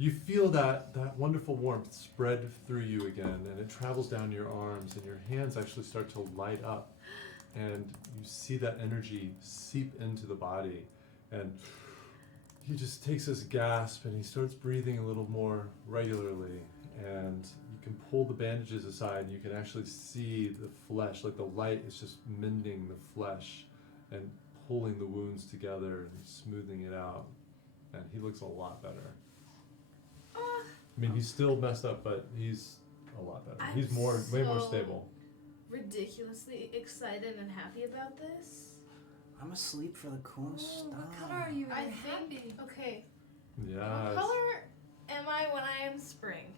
You feel that wonderful warmth spread through you again, and it travels down your arms, and your hands actually start to light up, and you see that energy seep into the body, and he just takes this gasp, and he starts breathing a little more regularly, and you can pull the bandages aside, and you can actually see the flesh, like the light is just mending the flesh, and pulling the wounds together and smoothing it out, and he looks a lot better. I mean, he's still messed up, but he's a lot better. I'm He's way more so- stable. Ridiculously excited and happy about this. I'm asleep for the coolest Oh, stuff. what color are you? I Really think. happy. Okay. Yeah. What color am I when I am spring?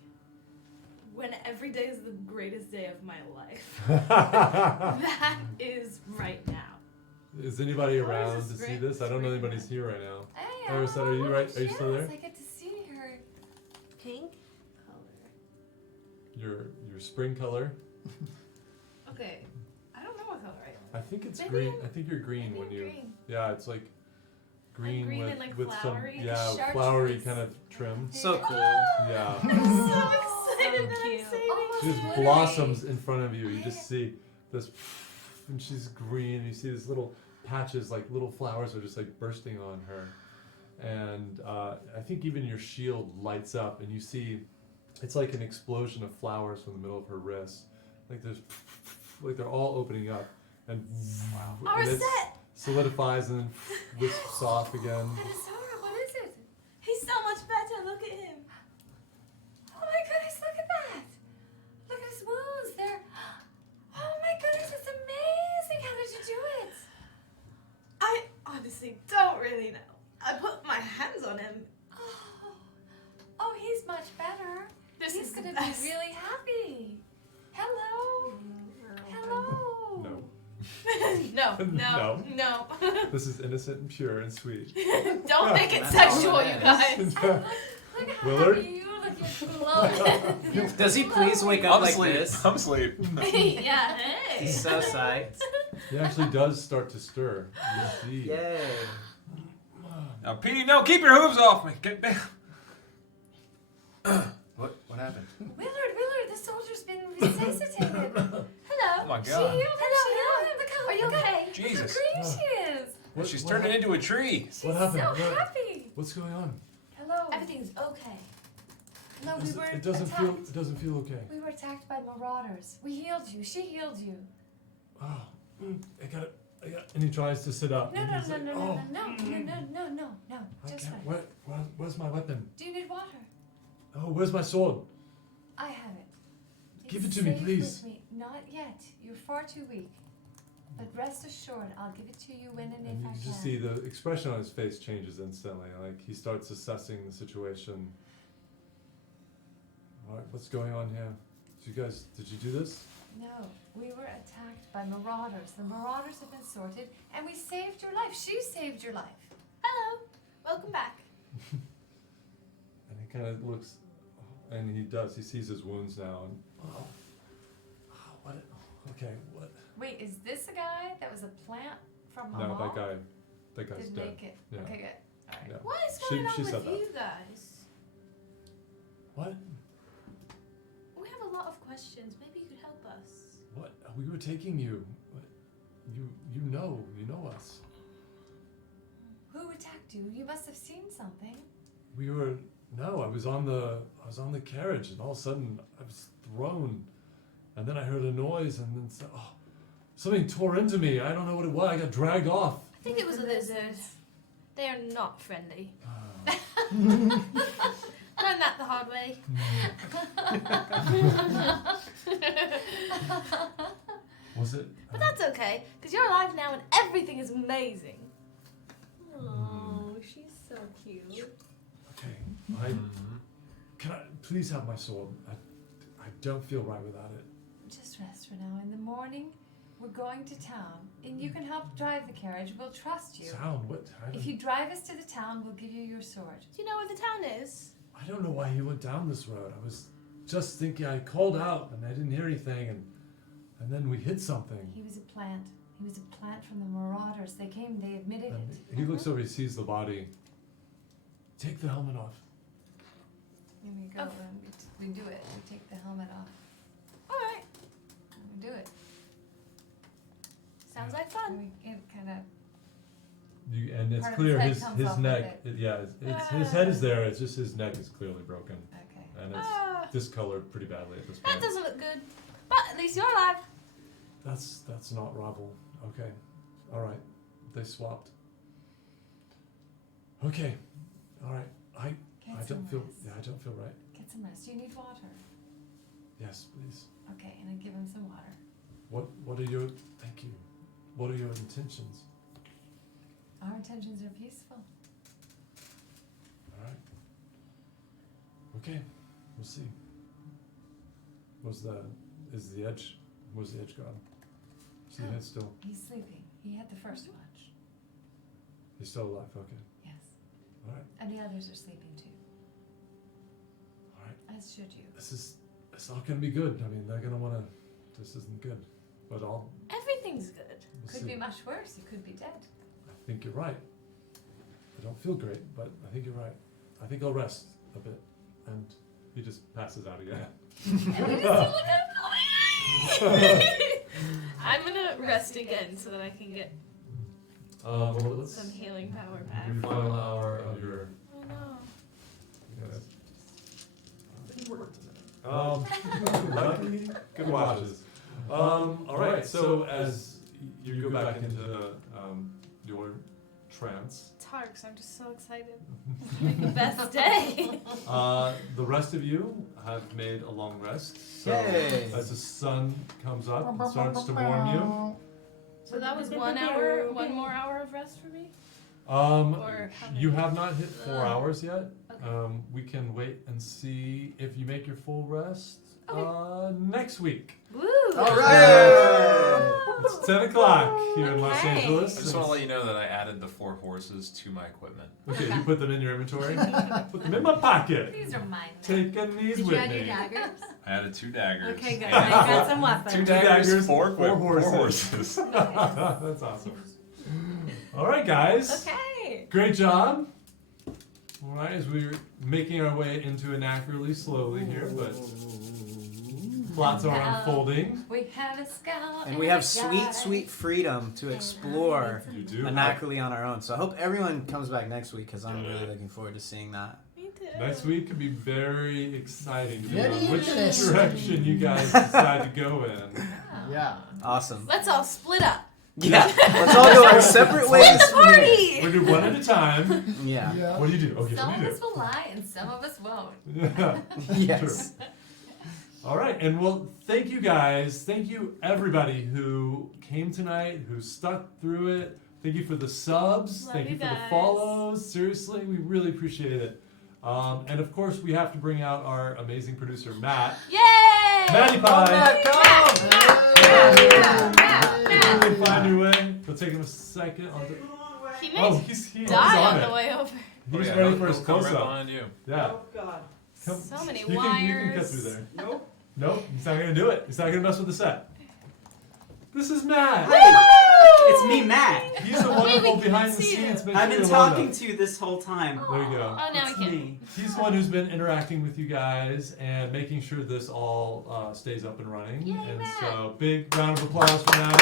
When every day is the greatest day of my life. That is right now. Is anybody Colors around is to see great. this? I don't know Spring. anybody's here right now. Hey, Oh, Rosetta, are you right? Are you still there? Yes, I get to see her. Pink. Color. Your spring color. Okay. I don't know what color I am. I think it's Maybe green. I'm- I think you're green when you. Green. Yeah, it's like green, green with and, like, with flowery? some Chartreuse. flowery kind of trim. So cool. Yeah. I'm so excited that cute. I'm saving Almost She just glittery. blossoms in front of you. You just see this, and she's green. You see these little patches, like little flowers, are just like bursting on her. And I think even your shield lights up, and you see it's like an explosion of flowers from the middle of her wrist. Like there's, like they're all opening up, and Our and it set! solidifies and then wisps off again. That is Zara. What is it? He's so much better. Look at him. Oh my goodness, look at that. Look at his wounds. They're. Oh my goodness, it's amazing. How did you do it? I honestly don't really know. I put my hands on him. Oh, he's much better. This He's is the gonna best. be really happy. Hello. Hello. No, No. this is innocent and pure and sweet. Don't make it That's sexual, all you it guys. Look how Willard? happy you look. You're glowing. Does he please wake up I'm like asleep. this? I'm asleep. Yeah, hey. He's so psyched. He actually does start to stir. You see. Yay. Now, Petey, no, keep your hooves off me. Get down. What happened? Willard, the soldier's been resuscitated. Hello. Oh my God. Hello. Look how. Are you okay? Jesus. Look how green she is. What- She's what turning hap- into a tree. She's What happened? so What- happy. What's going on? Hello. Everything's okay. No, we were It doesn't attacked. feel. It doesn't feel okay. We were attacked by marauders. We healed you. She healed you. Oh, I got it. And he tries to sit up. No, and no, he's no, like, no, oh, no, no, no. I Just can't. right. Where's my weapon? Do you need water? Oh, where's my sword? I have it. Give It's it to me, safe please. with me. Not yet. You're far too weak. But rest assured, I'll give it to you when and And if you I can can. just see the expression on his face changes instantly. Like he starts assessing the situation. All right, what's going on here? Did you do this? No, we were attacked by marauders. The marauders have been sorted, and we saved your life. She saved your life. Hello. Welcome back. And he kind of looks, and he does. He sees his wounds now, and what? Okay, what? Wait, is this a guy that was a plant from No, Amal? that guy's Didn't dead. make it. Yeah. Okay, good. All right. Yeah. What is going She on said with that. you guys? What? We have a lot of questions. Maybe you could help us. What? We were taking you. What? You know us. Who attacked you? You must have seen something. We were I was on the carriage, and all of a sudden I was thrown, and then I heard a noise, and then something tore into me. I don't know what it was. I got dragged off. I think it was a lizard. They are not friendly. Learned that the hard way. Was it? But that's okay, because you're alive now and everything is amazing. Oh, she's so cute. Okay. Can I please have my sword? I don't feel right without it. Just rest for now. In the morning, we're going to town, and you can help drive the carriage. We'll trust you. Sound what? If you drive us to the town, we'll give you your sword. Do you know where the town is? I don't know why he went down this road. I was just thinking. I called out and I didn't hear anything, and then we hit something. He was a plant. He was a plant from the marauders. They came. They admitted And it. he looks over. He sees the body. Take the helmet off. Here we go. And we do it. We take the helmet off. All right. We do it. Sounds like And fun. we kind of. And it's Part of clear his head comes his off with neck. it. His head is there. It's just his neck is clearly broken, Okay. and it's Ah, discolored pretty badly at this that point. doesn't look good. But at least you're alive. That's not Ravel. Okay, all right. They swapped. Okay, all right. I Get don't some feel. rest. Yeah, I don't feel right. Get some rest. Do you need water? Yes, please. Okay, and I give him some water. What are your? Thank you. What are your intentions? Our intentions are peaceful. All right. Okay, we'll see. Was the edge gone? Is the head still? He's sleeping. He had the first watch. He's still alive. Okay. Yes. All right. And the others are sleeping too. All right. As should you. It's not gonna be good. I mean, they're gonna wanna. This isn't good. But Everything's good. we'll Could see. be much worse. You could be dead. I think you're right. I don't feel great, but I think you're right. I think I'll rest a bit, and he just passes out again. I'm gonna rest again so that I can get Well, let's some healing power your back. final hour of your. Oh no. Luckily, good watches. All right. So as you go back into your trance, It's hard because I'm just so excited. Like the best day. the rest of you have made a long rest. So Yay. as the sun comes up and starts to warm you, So that was 1 hour, one more hour of rest for me? Or how many? you have not hit 4 Ugh. hours yet. Okay. We can wait and see if you make your full rest Okay. next week. Woo! All right. It's 10 o'clock here in Los Okay. Angeles. I just want to let you know that I added the 4 horses to my equipment. Okay, you put them in your inventory? Put them in my pocket. These are mine. Taking these Did you with add your me. daggers? I added 2 daggers. Okay, good. and I got some weapons. 2 daggers, daggers, 4 4 horses. horses. That's awesome. All right, guys. Okay. Great job. All right, as we're making our way into Anak'Rali slowly here, but plots are unfolding. We have a scout. And we have a sweet, guide. sweet freedom to explore You do. Anak'Rali on our own. So I hope everyone comes back next week because I'm really looking forward to seeing that. Me too. Next week could be very exciting. Very Which interesting. direction you guys decide to go in. Yeah. Awesome. Let's all split up. Yeah. Let's all go our separate ways. Split the from here. party. We'll do one at a time. Yeah. What do you do? Okay, Some what of do you us will lie and some of us won't. do? Yes. All right, and well, thank you guys. Thank you everybody who came tonight, who stuck through it. Thank you for the subs. Love Thank you you for the guys. follows. Seriously, we really appreciate it. And of course, we have to bring out our amazing producer, Matt. Yay! Matty Pie. Matt. Really find your way. It'll take him a second. He Oh, may he's die on on it. the way over. He's yeah, ready he'll- for his he'll come right close-up. behind you. Yeah. Oh God. Come, So many you can cut wires. through there. Nope. Nope, he's not gonna do it. He's not gonna mess with the set. This is Matt. It's me, Matt. He's the Wait, wonderful we behind can't the see scenes. you. Make I've sure been you're lined talking up. to you this whole time. There you go. Oh, now It's we can. me. He's the one who's been interacting with you guys and making sure this all stays up and running. Yay, and Matt. so, big round of applause for Matt.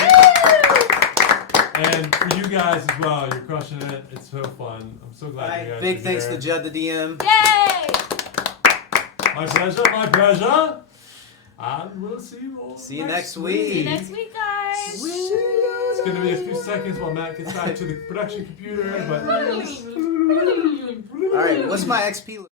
And for you guys as well, you're crushing it. It's so fun. I'm so glad you guys Big are thanks here. to Judd the DM. Yay! My pleasure, my pleasure. And we'll see you all See you next See week. you next week, guys. It's going to be a few seconds while Matt gets back to the production computer, but All right, what's my XP?